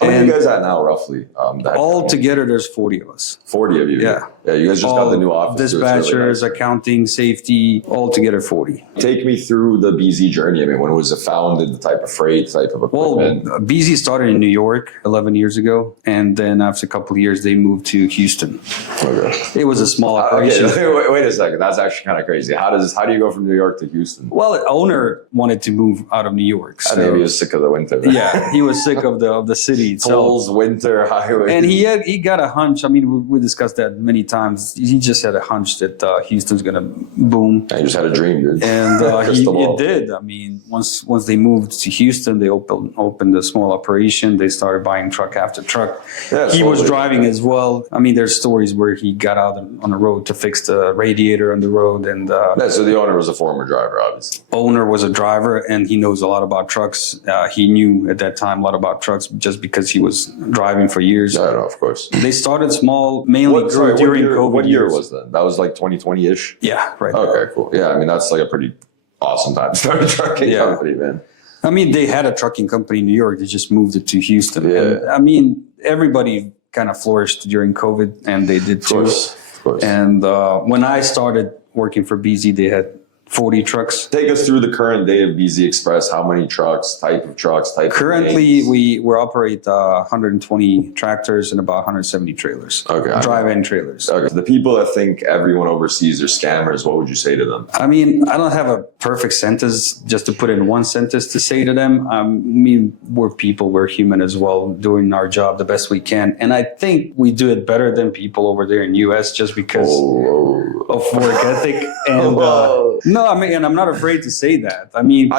How many you guys at now, roughly? All together, there's 40 of us. 40 of you? Yeah. Yeah, you guys just got the new office. Dispatchers, really nice. Accounting, safety, all together 40. Take me through the BZ journey. I mean, when was it founded, the type of freight, type of equipment? Well, BZ started in New York 11 years ago, and then after a couple of years, they moved to Houston. Okay. It was a small operation. Okay, wait a second. That's actually kind of crazy. How do you go from New York to Houston? Well, the owner wanted to move out of New York. So, maybe he was sick of the winter. Right? Yeah, he was sick of the city itself. Tolls, winter, highway. And he got a hunch. I mean, we discussed that many times. He just had a hunch that Houston's going to boom. I just had a dream, dude. And it did. I mean, once they moved to Houston, they opened a small operation. They started buying truck after truck. Yeah, he was driving as well. I mean, there's stories where he got out on the road to fix the radiator on the road. And so the owner was a former driver, obviously. Owner was a driver, and he knows a lot about trucks. He knew at that time a lot about trucks just because he was driving for years. Yeah, no, of course. They started small, mainly during COVID. What year was that? That was like 2020-ish? Yeah, right. Okay, cool. Yeah, I mean, that's like a pretty awesome time to start a trucking company, man. I mean, they had a trucking company in New York. They just moved it to Houston. Yeah. And, I mean, everybody kind of flourished during COVID, and they did too. Of course. And when I started working for BZ, they had 40 trucks. Take us through the current day of BZ Express. How many trucks, type of trucks, Currently, we operate 120 tractors and about 170 trailers. Okay. Drive-in trailers. Okay. So the people that think everyone overseas are scammers, what would you say to them? I mean, I don't have a perfect sentence just to put in one sentence to say to them. I mean, we're people, we're human as well, doing our job the best we can. And I think we do it better than people over there in US just because of work ethic. And no, I mean, and I'm not afraid to say that. I mean,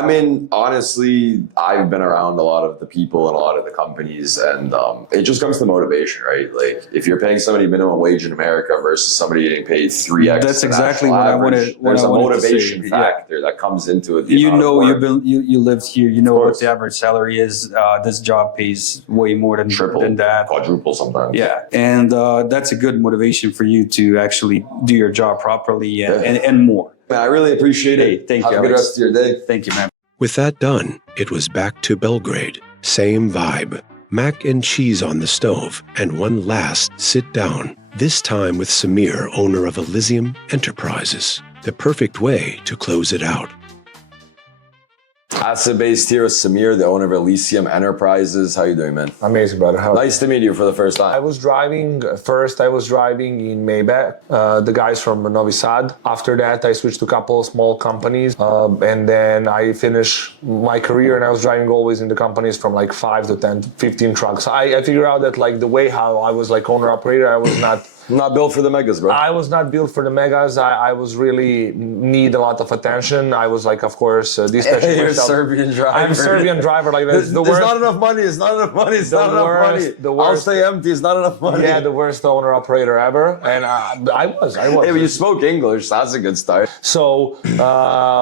honestly, I've been around a lot of the people and a lot of the companies, and it just comes to motivation, right? Like, if you're paying somebody minimum wage in America versus somebody getting paid 3x, that's exactly what I wanted. There's a motivation factor that comes into it. You know, you lived here. You know what the average salary is. This job pays way more than triple, than that, quadruple sometimes. Yeah, and that's a good motivation for you to actually do your job properly and more. Man, I really appreciate it. Thank you. Have a good rest of your day. Thank you, man. With that done, it was back to Belgrade. Same vibe. Mac and cheese on the stove, and one last sit down. This time with Samir, owner of Elysium Enterprises. The perfect way to close it out. Asset based here with Samir, the owner of Elysium Enterprises. How you doing, man? Amazing, brother. Nice to meet you for the first time. I was driving in Maybach, the guys from Novi Sad. After that, I switched to a couple of small companies, and then I finished my career, and I was driving always in the companies from like 5 to 10, 15 trucks. I figured out that like the way how I was like owner operator, I was not built for the megas, bro. I was not built for the megas. I was really need a lot of attention. I was like, of course, this hey, you're a Serbian driver. I'm Serbian driver. Like there's not enough money. It's not enough money. It's not enough money. I'll stay empty. It's not enough money. Yeah, the worst owner operator ever. And I was. Hey, but you spoke English. So that's a good start. So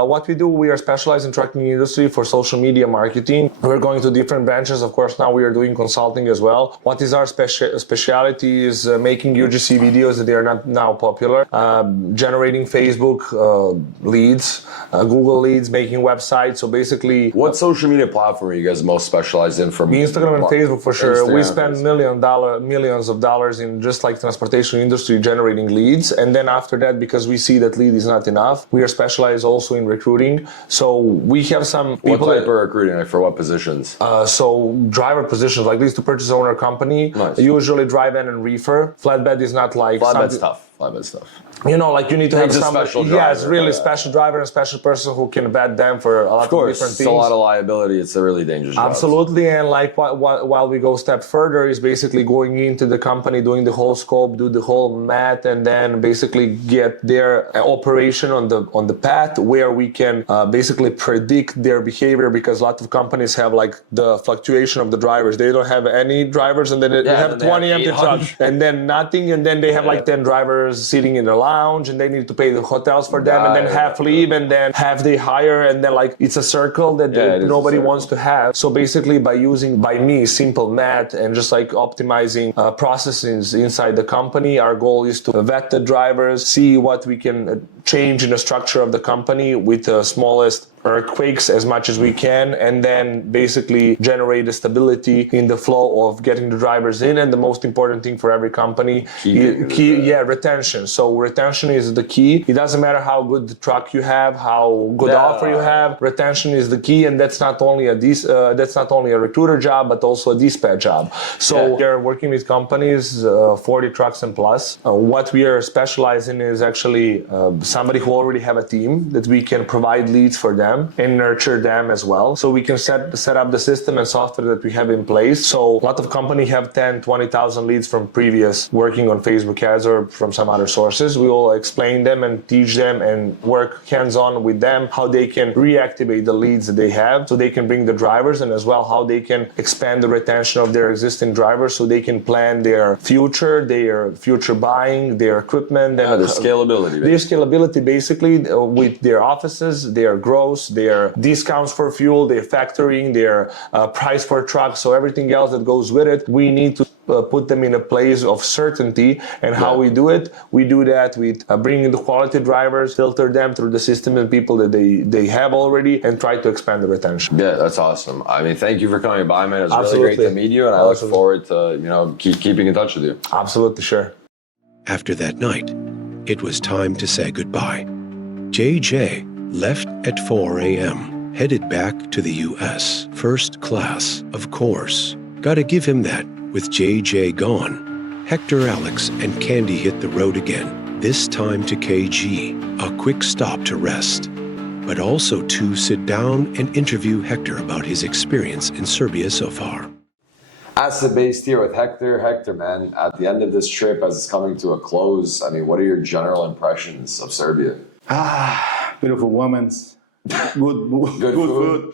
what we do, we are specialized in trucking industry for social media marketing. We're going to different branches. Of course, now we are doing consulting as well. What is our specialty is making UGC videos that they are not now popular, generating Facebook leads, Google leads, making websites. So basically, what social media platform are you guys most specialized in? From Instagram and Facebook for sure. We spend millions of dollars in just like transportation industry generating leads, and then after that, because we see that lead is not enough, we are specialized also in recruiting. So we have some people. What type of recruiting? Like for what positions? So driver positions, like lease to purchase owner company. Nice. Usually drive in and reefer. Flatbed is not not like Flatbed's tough. Flatbed's tough. You know, like you need to have Needs a somebody, special yeah, it's driver, really yeah. special driver and special person who can vet them for a lot of different things. It's a lot of liability. It's a really dangerous job. Absolutely, and like while we go a step further is basically going into the company, doing the whole scope, do the whole math, and then basically get their operation on the path where we can basically predict their behavior, because a lot of companies have like the fluctuation of the drivers. They don't have any drivers, and then they have 20 empty trucks, and then nothing, and then they have like 10 drivers sitting in the lounge, and they need to pay the hotels for them, and then half leave, and then half they hire, and then like it's a circle that nobody wants to have. So basically by me simple math and just like optimizing processes inside the company, our goal is to vet the drivers, see what we can change in the structure of the company with the smallest earthquakes as much as we can, and then basically generate the stability in the flow of getting the drivers in. And the most important thing for every company, retention. So retention is the key. It doesn't matter how good the truck you have, how good offer you have. Retention is the key, and that's not only a recruiter job, but also a dispatch job. So we are working with companies 40 trucks and plus. What we are specialized in is actually somebody who already have a team that we can provide leads for them and nurture them as well. So we can set up the system and software that we have in place. So a lot of companies have 10, 20,000 leads from previous working on Facebook ads or from some other sources. We will explain them and teach them and work hands-on with them how they can reactivate the leads that they have so they can bring the drivers, and as well how they can expand the retention of their existing drivers so they can plan their future buying, their equipment, and their scalability. Their scalability basically with their offices, their growth, their discounts for fuel, their factoring, their price for trucks, so everything else that goes with it. We need to put them in a place of certainty. And how we do it? We do that with bringing the quality drivers, filter them through the system and people that they have already, and try to expand the retention. Yeah, that's awesome. I mean, thank you for coming by, man. It was really great to meet you, and I look forward to keeping in touch with you. Absolutely, sure. After that night, it was time to say goodbye. JJ left at 4 a.m., headed back to the U.S. First class, of course. Gotta give him that. With JJ gone, Hector, Alex, and Candy hit the road again, this time to KG, a quick stop to rest, but also to sit down and interview Hector about his experience in Serbia so far. Asset based here with Hector. Hector, man, at the end of this trip, as it's coming to a close, I mean, what are your general impressions of Serbia? Beautiful women, good food,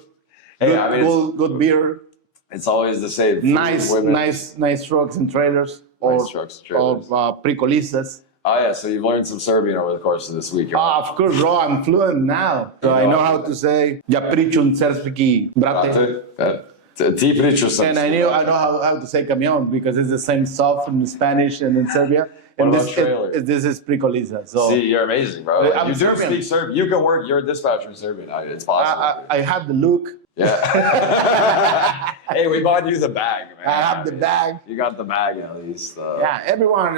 good beer. It's always the same. Nice trucks and trailers. Or prikolizas. Oh yeah, so you've learned some Serbian over the course of this week. Of course, bro, I'm fluent now. So I know how to say ja pričam srpski, brate. Ti pričaš srpski. And I know how to say camion, because it's the same stuff in Spanish and in Serbia. What about trailers? This is prikoliza. So see, you're amazing, bro. I'm Serbian. Speak Serbian. You can work. You're a dispatcher in Serbian. It's possible. I have the look. Yeah. Hey, we bought you the bag, man. I have the bag. You got the bag at least. Yeah, everyone.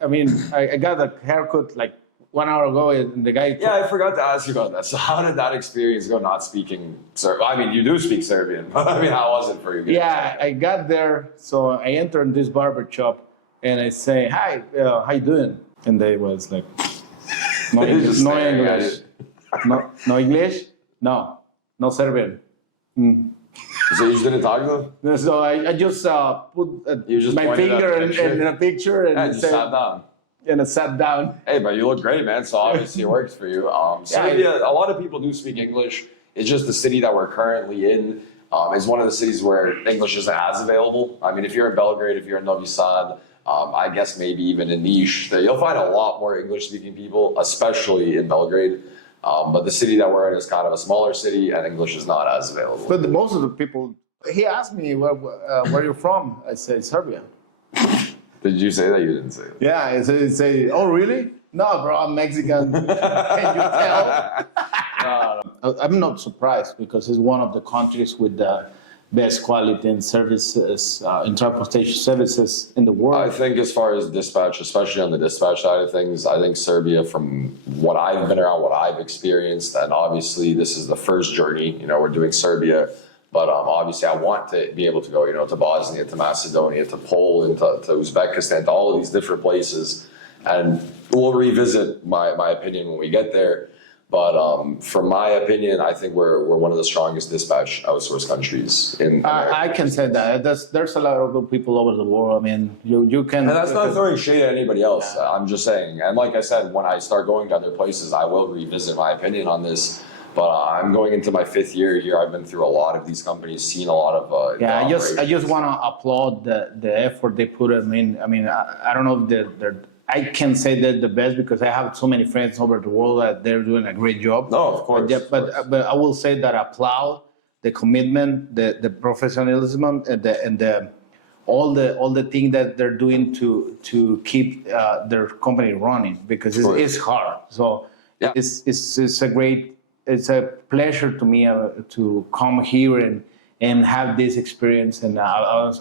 I mean, I got a haircut like 1 hour ago, and the guy. Yeah, I forgot to ask you about that. So, how did that experience go? Not speaking Serbian. I mean, you do speak Serbian, but I mean, how was it for you guys? Yeah, I got there. So I entered this barber shop, and I say, "Hi, how you doing?" And they was like, "No English, no English, no Serbian." So you just didn't talk to them? So I just put my finger in a picture and just sat down. And I sat down. Hey, but you look great, man. So obviously it works for you. Serbia, a lot of people do speak English. It's just the city that we're currently in is one of the cities where English isn't as available. I mean, if you're in Belgrade, if you're in Novi Sad, I guess maybe even in Niš, you'll find a lot more English-speaking people, especially in Belgrade. But the city that we're in is kind of a smaller city, and English is not as available. But most of the people, he asked me, where you're from? I said, Serbia. Did you say that? You didn't say that. Yeah, I say, oh, really? No, bro, I'm Mexican. Can you tell? I'm not surprised, because it's one of the countries with the best quality and services, in transportation services in the world. I think as far as dispatch, especially on the dispatch side of things, I think Serbia, from what I've been around, what I've experienced, and obviously this is the first journey, we're doing Serbia But obviously, I want to be able to go, to Bosnia, to Macedonia, to Poland, to Uzbekistan, to all of these different places. And we'll revisit my opinion when we get there. But from my opinion, I think we're one of the strongest dispatch outsource countries in America. I can say that. There's a lot of good people over the world. I mean, you can... And that's not throwing shade at anybody else. I'm just saying. And like I said, when I start going to other places, I will revisit my opinion on this. But I'm going into my 5th year here. I've been through a lot of these companies, seen a lot of I just want to applaud the effort they put in. I mean, I don't know if I can say they're the best because I have so many friends over the world that they're doing a great job. No, of course. But I will say that I applaud the commitment, the professionalism, and all the things that they're doing to keep their company running because it's hard. So it's a pleasure to me to come here and have this experience. And I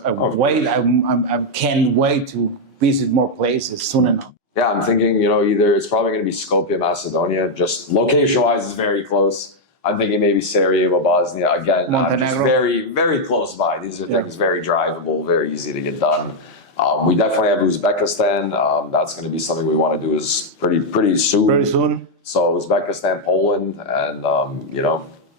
can't wait to visit more places soon enough. Yeah, I'm thinking, either it's probably going to be Skopje, Macedonia, just location-wise is very close. I'm thinking maybe Sarajevo, Bosnia, again, just very, very close by. These are things very drivable, very easy to get done. We definitely have Uzbekistan. That's going to be something we want to do is pretty soon. Very soon. So Uzbekistan, Poland, and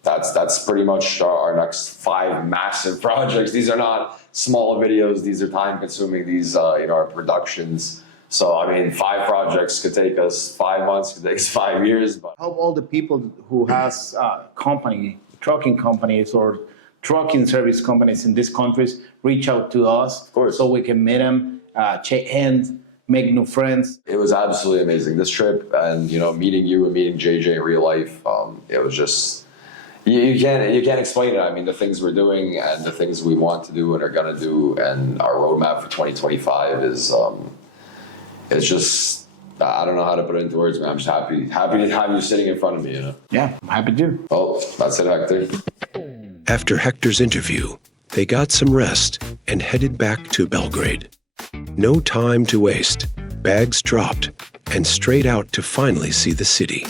that's pretty much our next 5 massive projects. These are not small videos. These are time-consuming. These are productions. So, 5 projects could take us 5 months, could take us 5 years. But help all the people who has trucking companies or trucking service companies in these countries reach out to us, of course, so we can meet them, shake hands, make new friends. It was absolutely amazing, this trip, and meeting you and meeting JJ in real life. It was just. You can't explain it. The things we're doing and the things we want to do and are gonna do, and our roadmap for 2025 is, it's just, I don't know how to put it into words, man. I'm just happy to have you sitting in front of me. Yeah, I'm happy to. Oh, that's it, Hector. After Hector's interview, they got some rest and headed back to Belgrade. No time to waste. Bags dropped and straight out to finally see the city.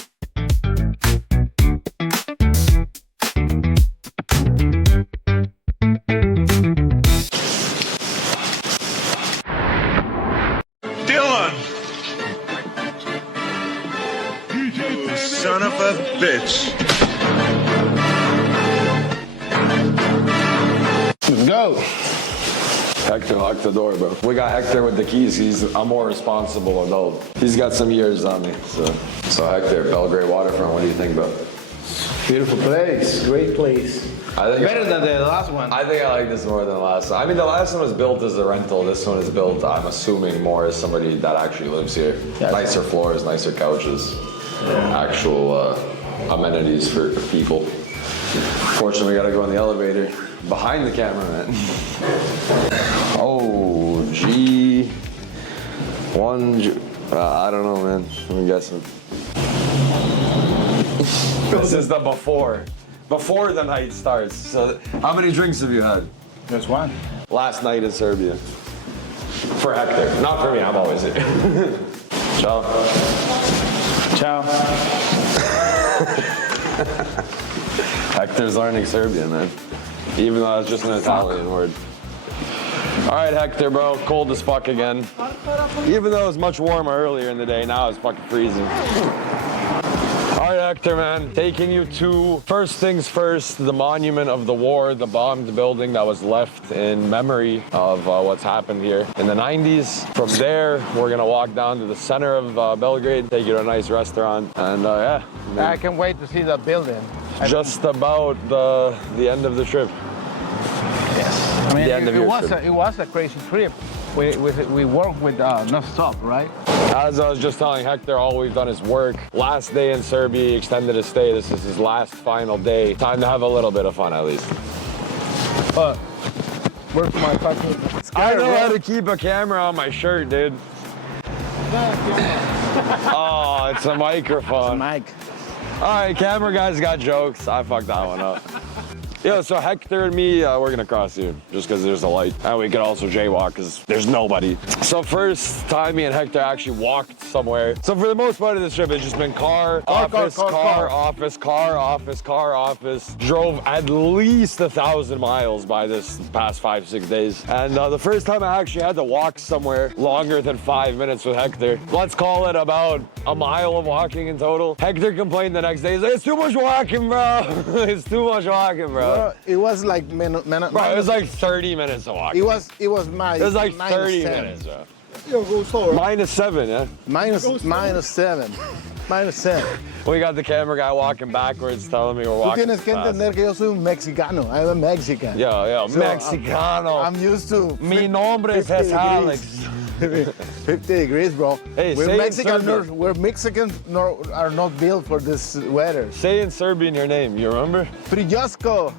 Son of a bitch. Let's go. Hector, lock the door, bro. We got Hector with the keys. He's a more responsible adult. He's got some years on me. So Hector, Belgrade waterfront, what do you think about it? Beautiful place. Great place. Better than the last one. I think I like this more than the last one. The last one was built as a rental. This one is built, I'm assuming, more as somebody that actually lives here. Yeah. Nicer floors, nicer couches. Actual amenities for people. Fortunately, we gotta go in the elevator behind the cameraman. Oh, G1. I don't know, man. I'm guessing. This is the before the night starts. So, how many drinks have you had? Just one. Last night in Serbia. For Hector, not for me. I'm always here. Ciao. Ciao. Hector's learning Serbian, man. Even though it's just an Italian word. All right, Hector, bro. Cold as fuck again. Even though it was much warmer earlier in the day, now it's fucking freezing. All right, Hector, man. Taking you to, first things first, the monument of the war, the bombed building that was left in memory of what's happened here in the 90s. From there, we're going to walk down to the center of Belgrade, take you to a nice restaurant, and yeah. I can't wait to see that building. Just about the end of the trip. Yes. It was a crazy trip. We worked with non-stop, right? As I was just telling Hector, all we've done is work. Last day in Serbia, he extended his stay. This is his last final day. Time to have a little bit of fun, at least. Where's my fucking... I know how to keep a camera on my shirt, dude. Oh, it's a microphone. It's a mic. All right, camera guys got jokes. I fucked that one up. Yeah, so Hector and me, we're gonna cross here just because there's a light. And we can also jaywalk because there's nobody. So first time me and Hector actually walked somewhere. So for the most part of this trip, it's just been car, office, office, car, office, car, office. Drove at least 1,000 miles by this past 5-6 days. And the first time I actually had to walk somewhere longer than 5 minutes with Hector. Let's call it about a mile of walking in total. Hector complained the next day, he's like, it's too much walking, bro. It's too much walking, bro. It was like Bro, it was like 30 minutes of walking. It was my. It was like minus 30 10. minutes, bro. Yo, go slower. -7, yeah? Minus 7. Minus 7. We got the camera guy walking backwards telling me we're Tú walking tienes que fast. entender que yo soy un mexicano. I'm a Mexican. Yo, So, Mexicano. I'm used to. Mi nombre es 50 Alex. 50 degrees, bro. Hey, we're say in Mexican. Serbian. We're Mexicans. Are not built for this weather. Say in Serbian your name, you remember? Prijasko.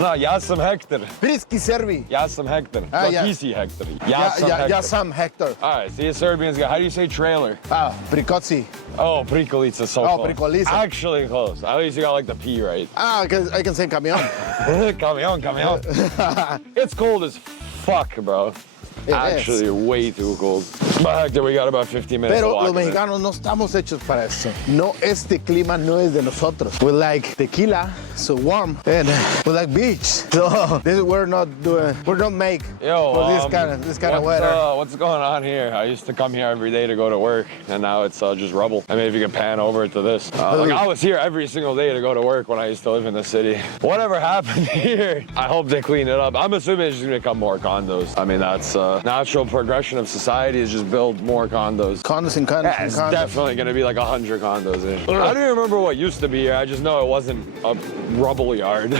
No, ja sam Hector. Priski Serbi. Ja sam Hector. Ah, No, ja. ti si Hector. Ja sam Hector. Ja sam Hector. All right, see, Serbians go, how do you say trailer? Prikoci. Oh, prikolica, so Oh, close. prikolica. Actually close. At least you got like the P right. I can say camión. Camión. It's cold as fuck, bro. It Actually, is. way too cold. But Hector, we got about 15 minutes to Pero walk. los mexicanos no estamos hechos para eso. No, este clima no es de nosotros. We like tequila, so warm, and we like beach. So we're not made for this kind of weather. What's going on here? I used to come here every day to go to work, and now it's just rubble. I mean, if you can pan over to this. Like I was here every single day to go to work when I used to live in the city. Whatever happened here, I hope they clean it up. I'm assuming it's just gonna become more condos. I mean, that's natural progression of society is just build more condos. Condos and condos. Yeah, it's definitely gonna be like 100 condos here. I don't even remember what used to be here. I just know it wasn't a rubble yard.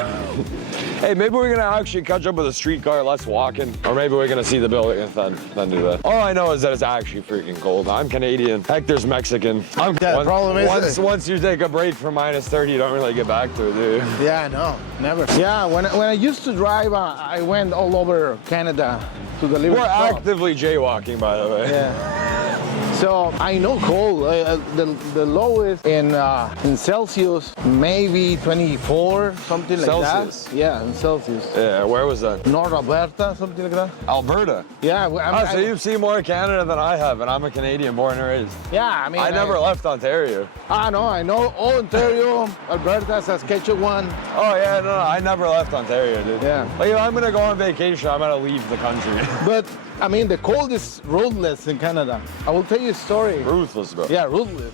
Hey, maybe we're gonna actually catch up with a streetcar, less walking, or maybe we're gonna see the building and then do that. All I know is that it's actually freaking cold. I'm Canadian. Hector's Mexican. Once you take a break from -30, you don't really get back to it, do you? Yeah, no, never. Yeah, when I used to drive, I went all over Canada to deliver We're stuff. actively jaywalking, by the way. Yeah. So I know cold. The lowest in Celsius, maybe 24, something like Celsius? that. Yeah, in Celsius. Yeah, where was that? North Alberta, something like that. Alberta? Yeah. So you've seen more Canada than I have, and I'm a Canadian born and raised. Yeah, I mean. I never left Ontario. I know all Ontario, Alberta, Saskatchewan. Oh yeah, no, I never left Ontario, dude. Yeah. Like if I'm gonna go on vacation, I'm gonna leave the country. But I mean, the cold is ruthless in Canada. I will tell you a story. Ruthless, bro. Yeah, ruthless.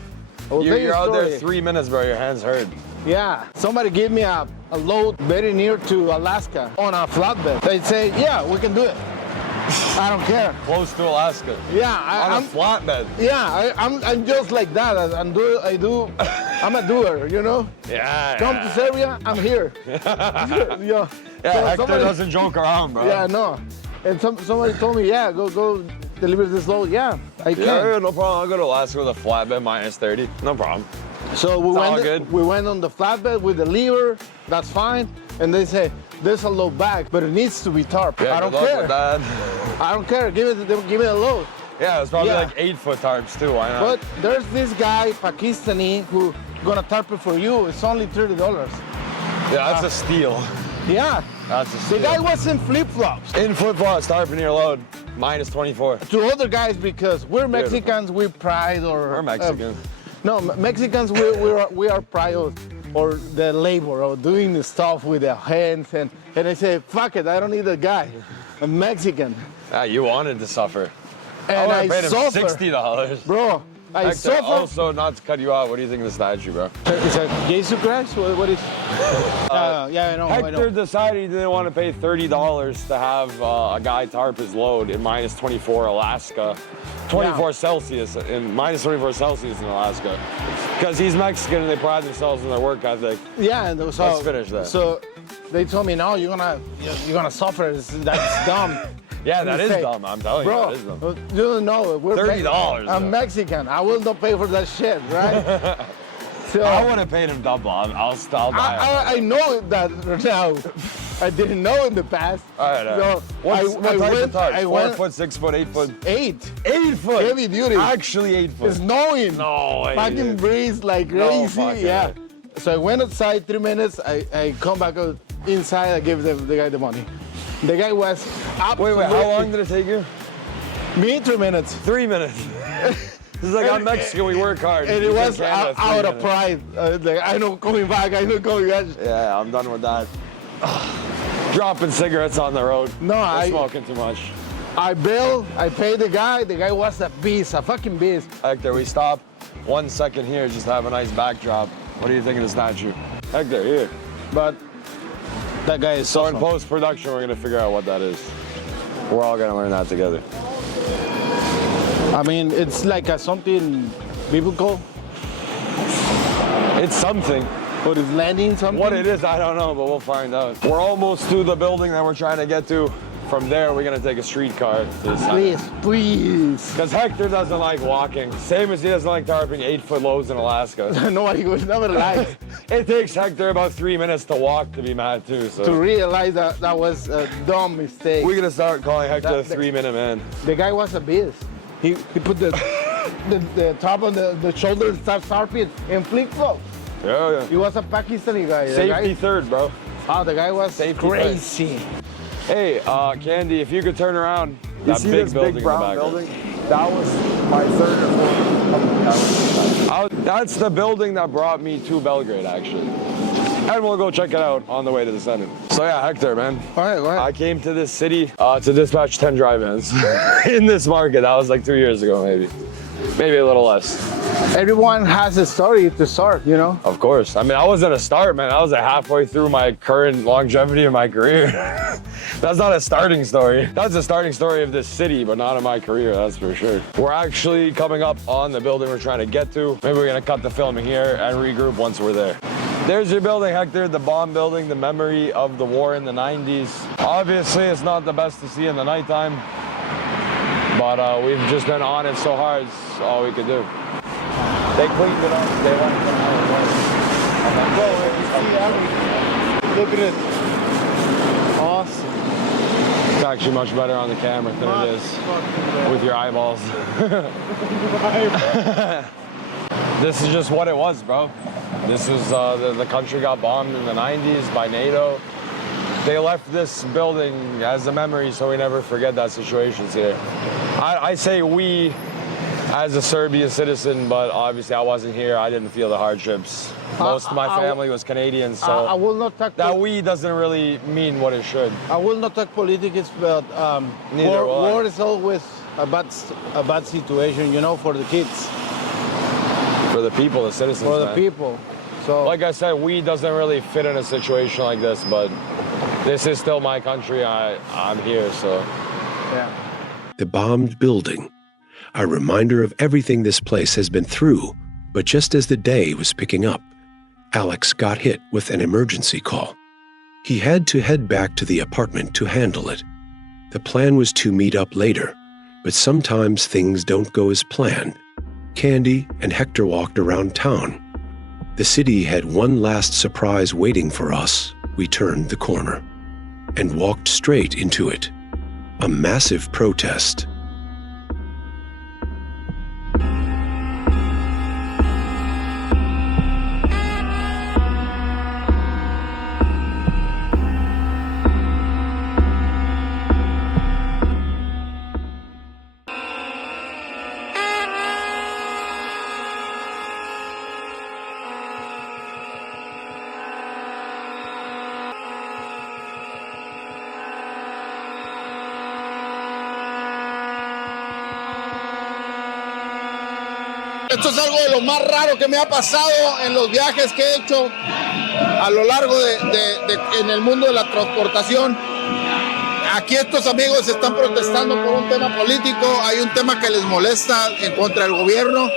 I will tell you You're a out there story. 3 minutes, bro. Your hands hurt. Yeah, somebody gave me a load very near to Alaska on a flatbed. They say, yeah, we can do it. I don't care. Close to Alaska. Yeah, on a flatbed. Yeah, I'm just like that. I'm a doer, you know? Yeah. Come to Serbia, I'm here. Yeah, Hector doesn't joke around, bro. Yeah, no. And somebody told me, yeah, go deliver this load. Yeah, I can. Yeah, no problem. I'll go to Alaska with a flatbed -30. No problem. So we went on the flatbed with the lever. That's fine. And they say, there's a load back, but it needs to be tarp. Yeah, I don't good luck care. with that. I don't care. Give it a load. Yeah, it's probably like 8-foot tarps too. Why not? But there's this guy, Pakistani, who gonna tarp it for you. It's only $30. Yeah, that's a steal. Yeah. That's a steal. The guy was in flip-flops. In flip-flops, tarping your load, -24. To other guys, because we're Mexicans, we pride or... We're Mexican. No, Mexicans, we are proud of or the labor of doing the stuff with their hands. And I say, fuck it, I don't need a guy. I'm Mexican. You wanted to suffer. And I paid him suffer. $60. Bro, I Hector, suffer. also, not to cut you out, what do you think of the statue, bro? Is that Jesus Christ? What is... yeah, I know. Hector decided he didn't want to pay $30 to have a guy tarp his load in -24 Alaska. 24 Celsius, in -24 Celsius in Alaska. Because he's Mexican and they pride themselves on their work ethic. Yeah, and so... Let's finish that. So they told me, no, you're gonna suffer. That's dumb. Yeah, that is dumb. I'm telling you, Bro, that is dumb. you don't know. We're $30. I'm Mexican. I will not pay for that shit, right? So I would have paid him double. I'll buy it. I know that now. I didn't know in the past. All right. So What type of tarp? 4 foot, 6 foot, 8 foot? 8. 8 foot? Heavy duty. Actually 8 foot. It's snowing. No way. Fucking dude. breeze like No crazy. fucking Yeah. way. So I went outside 3 minutes. I come back inside. I give the guy the money. The guy was Wait, how long did it take you? Me, 3 minutes. 3 minutes. This is like I'm Mexican, we work hard. And it was out of pride. Like, I know coming back, I know coming back. Yeah, I'm done with that. Dropping cigarettes on the road. No, I'm smoking too much. I paid the guy was a beast, a fucking beast. Hector, we stop 1 second here just to have a nice backdrop. What do you think of the statue? Hector, here. But that guy is so in post-production, we're gonna figure out what that is. We're all gonna learn that together. I mean, it's like something biblical. It's something. But it's landing something? What it is, I don't know, but we'll find out. We're almost to the building that we're trying to get to. From there, we're gonna take a streetcar to the side. Please. Because Hector doesn't like walking. Same as he doesn't like tarping 8-foot lows in Alaska. Nobody would never like. It takes Hector about 3 minutes to walk to be mad too. So. To realize that was a dumb mistake. We're gonna start calling Hector the 3-minute man. The guy was a beast. He put the top on the shoulder and started tarping and flip-flops. Yeah. He was a Pakistani guy. Safety third, bro. Oh, the guy was crazy. Hey, Candy, if you could turn around. You see this big brown building? That was my third or fourth. That's the building that brought me to Belgrade, actually. And we'll go check it out on the way to the Senate. So yeah, Hector, man. All right. I came to this city to dispatch 10 dry vans in this market. That was like 2 years ago, maybe. Maybe a little less. Everyone has a story to start, you know? Of course. I mean, I wasn't a start, man. I was halfway through my current longevity of my career. That's not a starting story. That's a starting story of this city, but not of my career, that's for sure. We're actually coming up on the building we're trying to get to. Maybe we're gonna cut the filming here and regroup once we're there. There's your building, Hector, the bomb building, the memory of the war in the 90s. Obviously, it's not the best to see in the nighttime, but we've just been on it so hard, it's all we could do. They cleaned it up, they left it how it was. Look at it. Awesome. It's actually much better on the camera than it is with your eyeballs. This is just what it was, bro. This was, the country got bombed in the 90s by NATO. They left this building as a memory so we never forget that situation's here. I say we as a Serbian citizen, but obviously I wasn't here. I didn't feel the hardships. Most of my family was Canadian, so I will not talk that we doesn't really mean what it should. I will not talk politics, but war is always a bad situation, you know, for the kids. For the people, the citizens. For the people. So, like I said, we doesn't really fit in a situation like this, but this is still my country. I'm here, so. Yeah. The bombed building, a reminder of everything this place has been through. But just as the day was picking up, Alex got hit with an emergency call. He had to head back to the apartment to handle it. The plan was to meet up later, but sometimes things don't go as planned. Candy and Hector walked around town. The city had one last surprise waiting for us. We turned the corner and walked straight into it. A massive protest. Esto es algo de lo más raro que me ha pasado en los viajes que he hecho a lo largo en el mundo de la transportación. Aquí estos amigos están protestando por un tema político, hay un tema que les molesta en contra del gobierno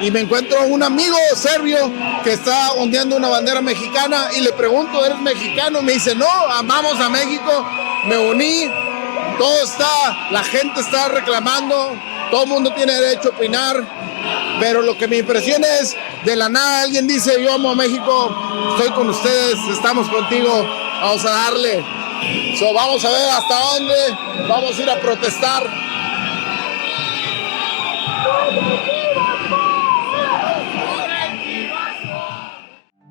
y me encuentro un amigo serbio que está ondeando una bandera mexicana y le pregunto, ¿eres mexicano? Me dice, no, amamos a México, me uní, la gente está reclamando, todo el mundo tiene derecho a opinar. Pero lo que me impresiona es, de la nada alguien dice, yo amo a México, estoy con ustedes, estamos contigo, vamos a darle. Vamos a ver hasta dónde vamos a ir a protestar.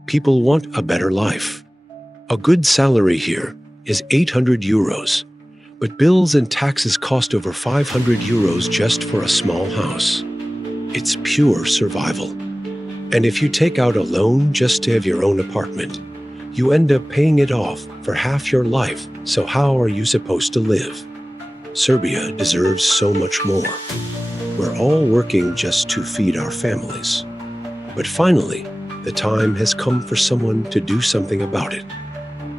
People want a better life. A good salary here is 800 euros, but bills and taxes cost over 500 euros just for a small house. It's pure survival. And if you take out a loan just to have your own apartment, you end up paying it off for half your life, so how are you supposed to live? Serbia deserves so much more. We're all working just to feed our families. But finally, the time has come for someone to do something about it.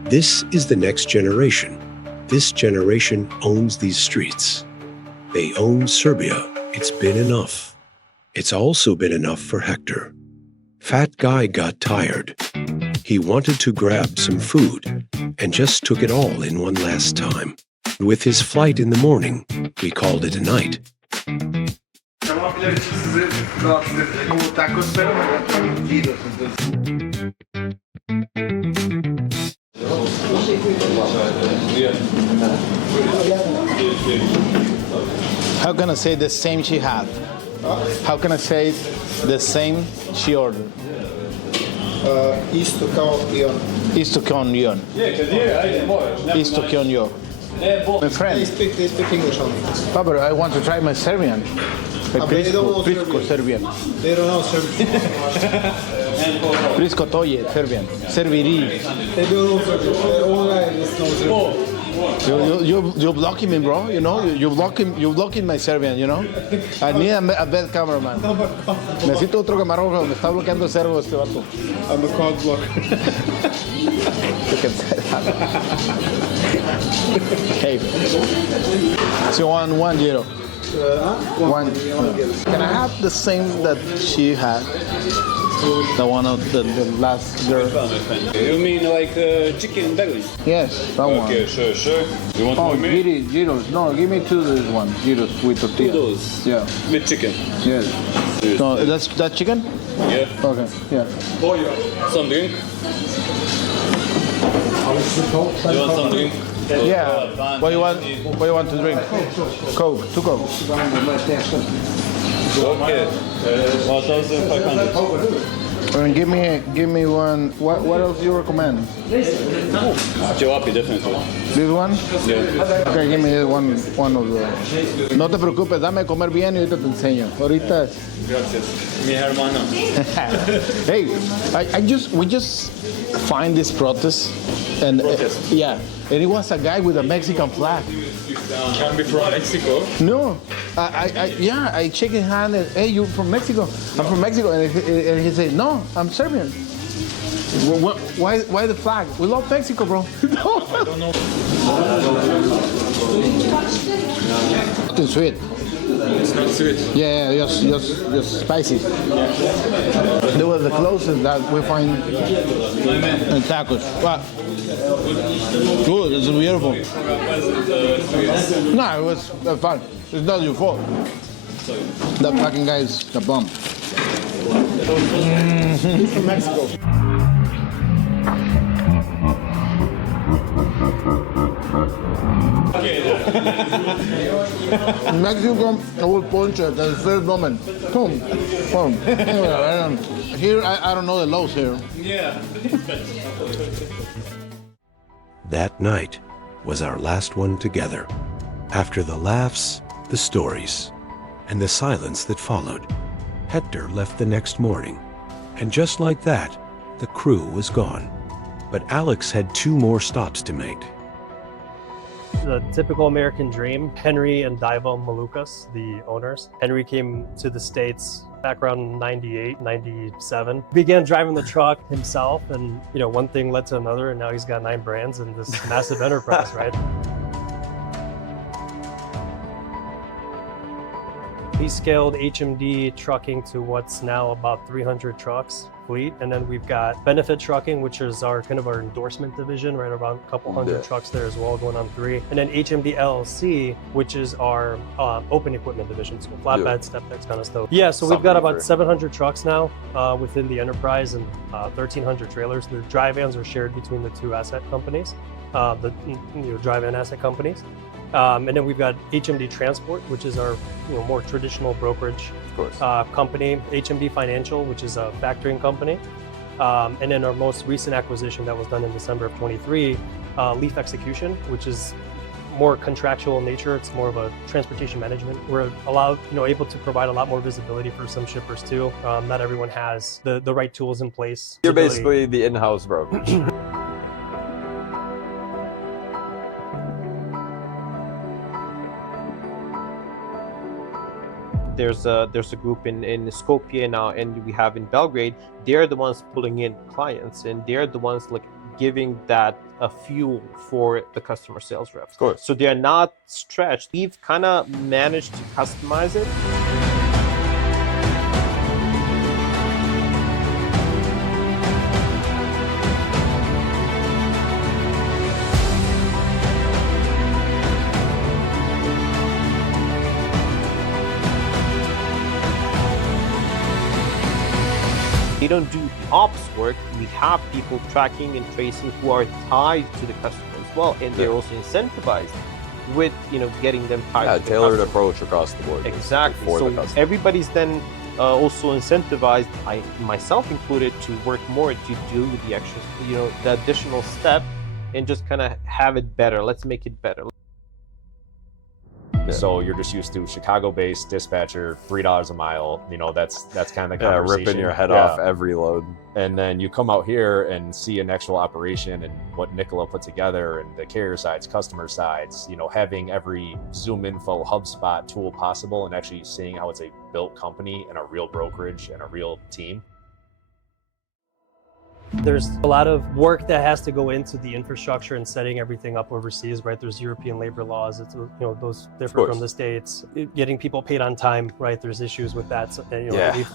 This is the next generation. This generation owns these streets. They own Serbia. It's been enough. It's also been enough for Hector. Fat guy got tired. He wanted to grab some food and just took it all in one last time. With his flight in the morning, we called it a night. How can I say the same she had? How can I say the same she ordered? Isto kao i on. Isto kao i on. Isto kao i on. My friend. They speak English only. But I want to try my Serbian. Prisko Serbian. They don't know Serbian. Prisko to je Serbian. Serviri. They don't know Serbian. Online is no Serbian. You're blocking me, bro. You know, you're blocking my Serbian. You know, I need a bad cameraman. Necesito otro camarógrafo. Me está bloqueando el serbo este vato. I'm a cog blocker. You can say that. Hey, so one euro. One. Can I have the same that she had? The one of the last girl. You mean like chicken belly? Yes, that one. Okay, sure. You want more meat? Gyros. No, give me two of this one. Gyros with tortilla. Two those? Yeah. With chicken? Yes. No, that chicken? Yeah. Okay, yeah. Some drink? You want some drink? Yeah. What do you want to drink? Coke. Two Coke. Okay. 1,500. And give me one. What else do you recommend? Jalapi, definitely. This one? Yeah. Okay, give me one of the. No te preocupes, dame comer bien y ahorita te enseño. Ahorita. Gracias. Mi hermano. Hey, we just find this protest, and yeah, and it was a guy with a Mexican flag. Can be from Mexico? No, I shake his hand and, hey, you from Mexico? I'm from Mexico, and he said, no, I'm Serbian. Why the flag? We love Mexico, bro. No. I don't know. Nothing sweet. It's not sweet. Yeah, just spicy. That was the closest that we find in tacos. But good, it's beautiful. No, it was fun. It's not your fault. That fucking guy is a bum. He's from Mexico. In Mexico, I will punch it at the first moment. Boom. Here, I don't know the laws here. Yeah. That night was our last one together. After the laughs, the stories, and the silence that followed, Hector left the next morning. And just like that, the crew was gone. But Alex had 2 more stops to make. The typical American dream. Henry and Diva Malukas, the owners. Henry came to the States back around 98, 97. Began driving the truck himself, and one thing led to another, and now he's got 9 brands and this massive enterprise, right? He scaled HMD trucking to what's now about 300 trucks fleet. And then we've got Benefit Trucking, which is our kind of our endorsement division, right around a couple hundred trucks there as well, going on 3. And then HMD LLC, which is our open equipment division, so flatbed, step decks, kind of stuff. Yeah, so we've got about 700 trucks now within the enterprise and 1,300 trailers. The dry vans are shared between the 2 asset companies, the dry van asset companies. And then we've got HMD Transport, which is our more traditional brokerage company. HMD Financial, which is a factoring company. And then our most recent acquisition that was done in December of 23, Leaf Execution, which is more contractual in nature. It's more of a transportation management. We're able to provide a lot more visibility for some shippers too. Not everyone has the right tools in place. You're basically the in-house brokerage. There's a group in Skopje now, and we have in Belgrade. They're the ones pulling in clients, and they're the ones like giving that a fuel for the customer sales reps. Of course. So they're not stretched. We've kind of managed to customize it. They don't do ops work. We have people tracking and tracing who are tied to the customer as well, and they're also incentivized with getting them tied. To Tailored the approach across the board. Exactly. For So the customer. everybody's then also incentivized, I myself included, to work more, to do the extra, the additional step, and just kind of have it better. Let's make it better. So you're just used to Chicago-based dispatcher, $3 a mile. That's kind of the conversation. Ripping your head off every load. And then you come out here and see an actual operation and what Nicola put together, and the carrier sides, customer sides. Having every Zoom Info HubSpot tool possible, and actually seeing how it's a built company and a real brokerage and a real team. There's a lot of work that has to go into the infrastructure and setting everything up overseas, right? There's European labor laws. It's those differ from the States. Getting people paid on time, right? There's issues with that. So,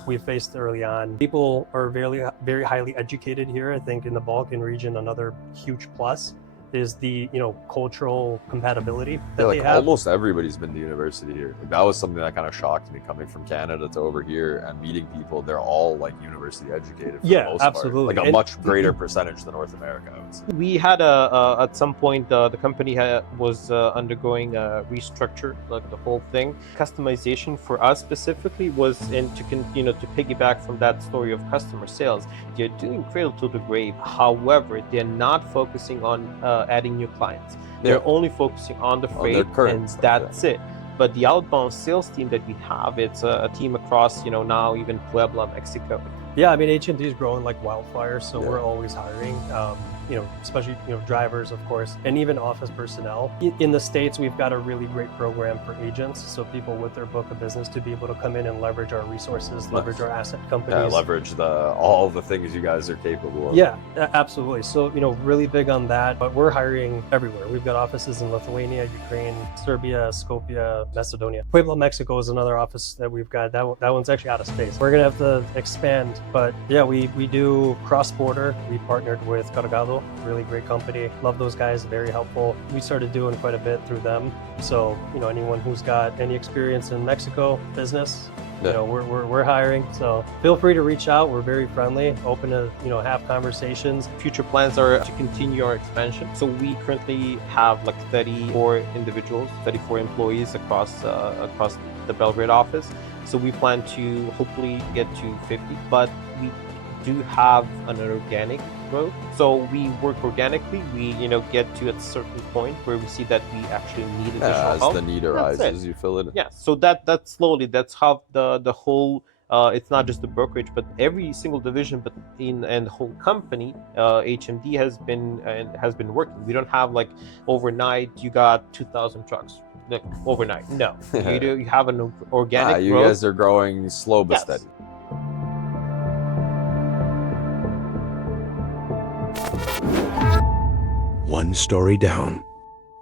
we've faced early on. People are very, very highly educated here. I think in the Balkan region, another huge plus is the cultural compatibility that they have. Almost everybody's been to university here. That was something that kind of shocked me coming from Canada to over here and meeting people. They're all like university educated for the most absolutely. part. Like a much greater percentage than North America, I would say. We had at some point the company was undergoing a restructure, like the whole thing. Customization for us specifically was to piggyback from that story of customer sales. They're doing cradle to the grave. However, they're not focusing on adding new clients. They're only focusing on the freight, and that's it. But the outbound sales team that we have, it's a team across, now even Puebla, Mexico. Yeah, I mean, HMD is growing like wildfire, so we're always hiring, especially, drivers, of course, and even office personnel. In the States, we've got a really great program for agents, so people with their book of business to be able to come in and leverage our resources, leverage our asset companies. Yeah, leverage all the things you guys are capable of. Yeah, absolutely. So, really big on that, but we're hiring everywhere. We've got offices in Lithuania, Ukraine, Serbia, Skopje, Macedonia. Puebla, Mexico is another office that we've got. That one's actually out of space. We're going to have to expand, but yeah, we do cross-border. We partnered with Cargado, really great company. Love those guys, very helpful. We started doing quite a bit through them. So, anyone who's got any experience in Mexico business, we're hiring. So feel free to reach out. We're very friendly, open to, have conversations. Future plans are to continue our expansion. So we currently have like 34 employees across the Belgrade office. So we plan to hopefully get to 50, but we do have an organic growth. So we work organically. We, get to a certain point where we see that we actually need additional help. As the need arises, you fill it in. Yeah. So that slowly, that's how the whole, it's not just the brokerage, but every single division, and the whole company, HMD has been working. We don't have like overnight, you got 2,000 trucks. Like overnight. No. You have an organic growth. You guys are growing slow but steady. One story down,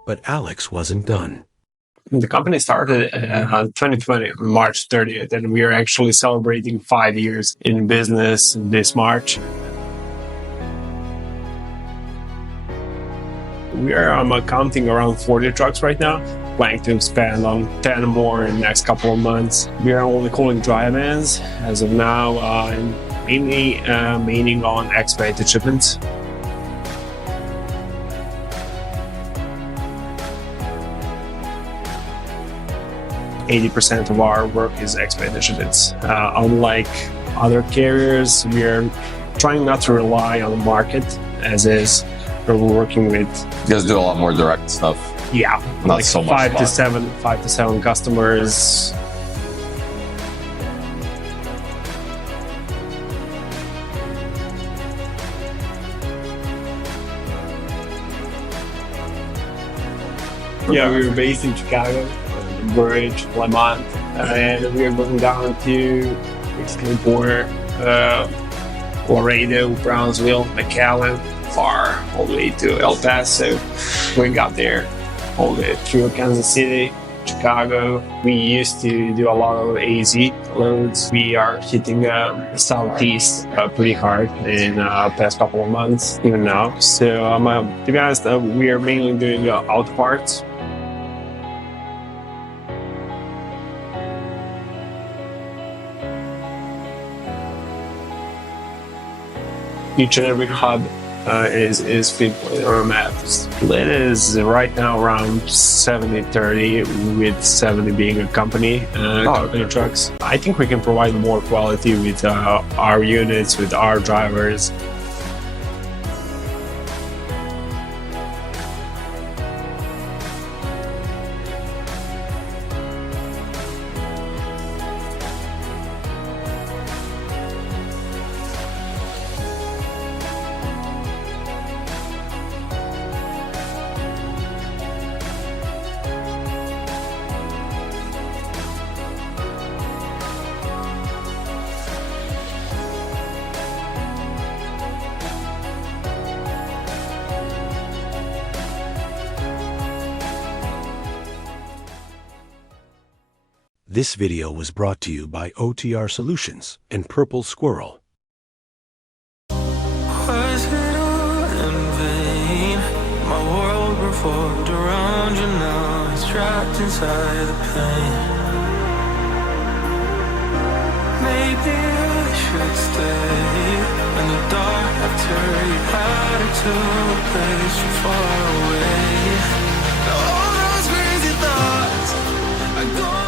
but Alex wasn't done. The company started on 2020, March 30th, and we are actually celebrating 5 years in business this March. We are counting around 40 trucks right now, planning to expand on 10 more in the next couple of months. We are only calling dry vans as of now, and mainly meaning on expedited shipments. 80% of our work is expedited shipments. Unlike other carriers, we are trying not to rely on the market as is. We're working with. You guys do a lot more direct stuff. Yeah, Not like so much five to spot. seven customers. Yeah, we were based in Chicago, Bridge, Lemont, and we were moving down to basically border, Laredo, Brownsville, McAllen, far all the way to El Paso. We got there all the way through Kansas City, Chicago. We used to do a lot of AZ loads. We are hitting the southeast pretty hard in the past couple of months, even now. So to be honest, we are mainly doing auto parts. Each and every hub is pinpointed on a map. Split is right now around 70-30, with 70 being a company trucks. I think we can provide more quality with our units, with our drivers. This video was brought to you by OTR Solutions and Purple Squirrel. Was it all in vain? My world revolved around you, now it's trapped inside the pain. Maybe I should stay in the dark after you had it to a place too far away. Now all those crazy thoughts are gone.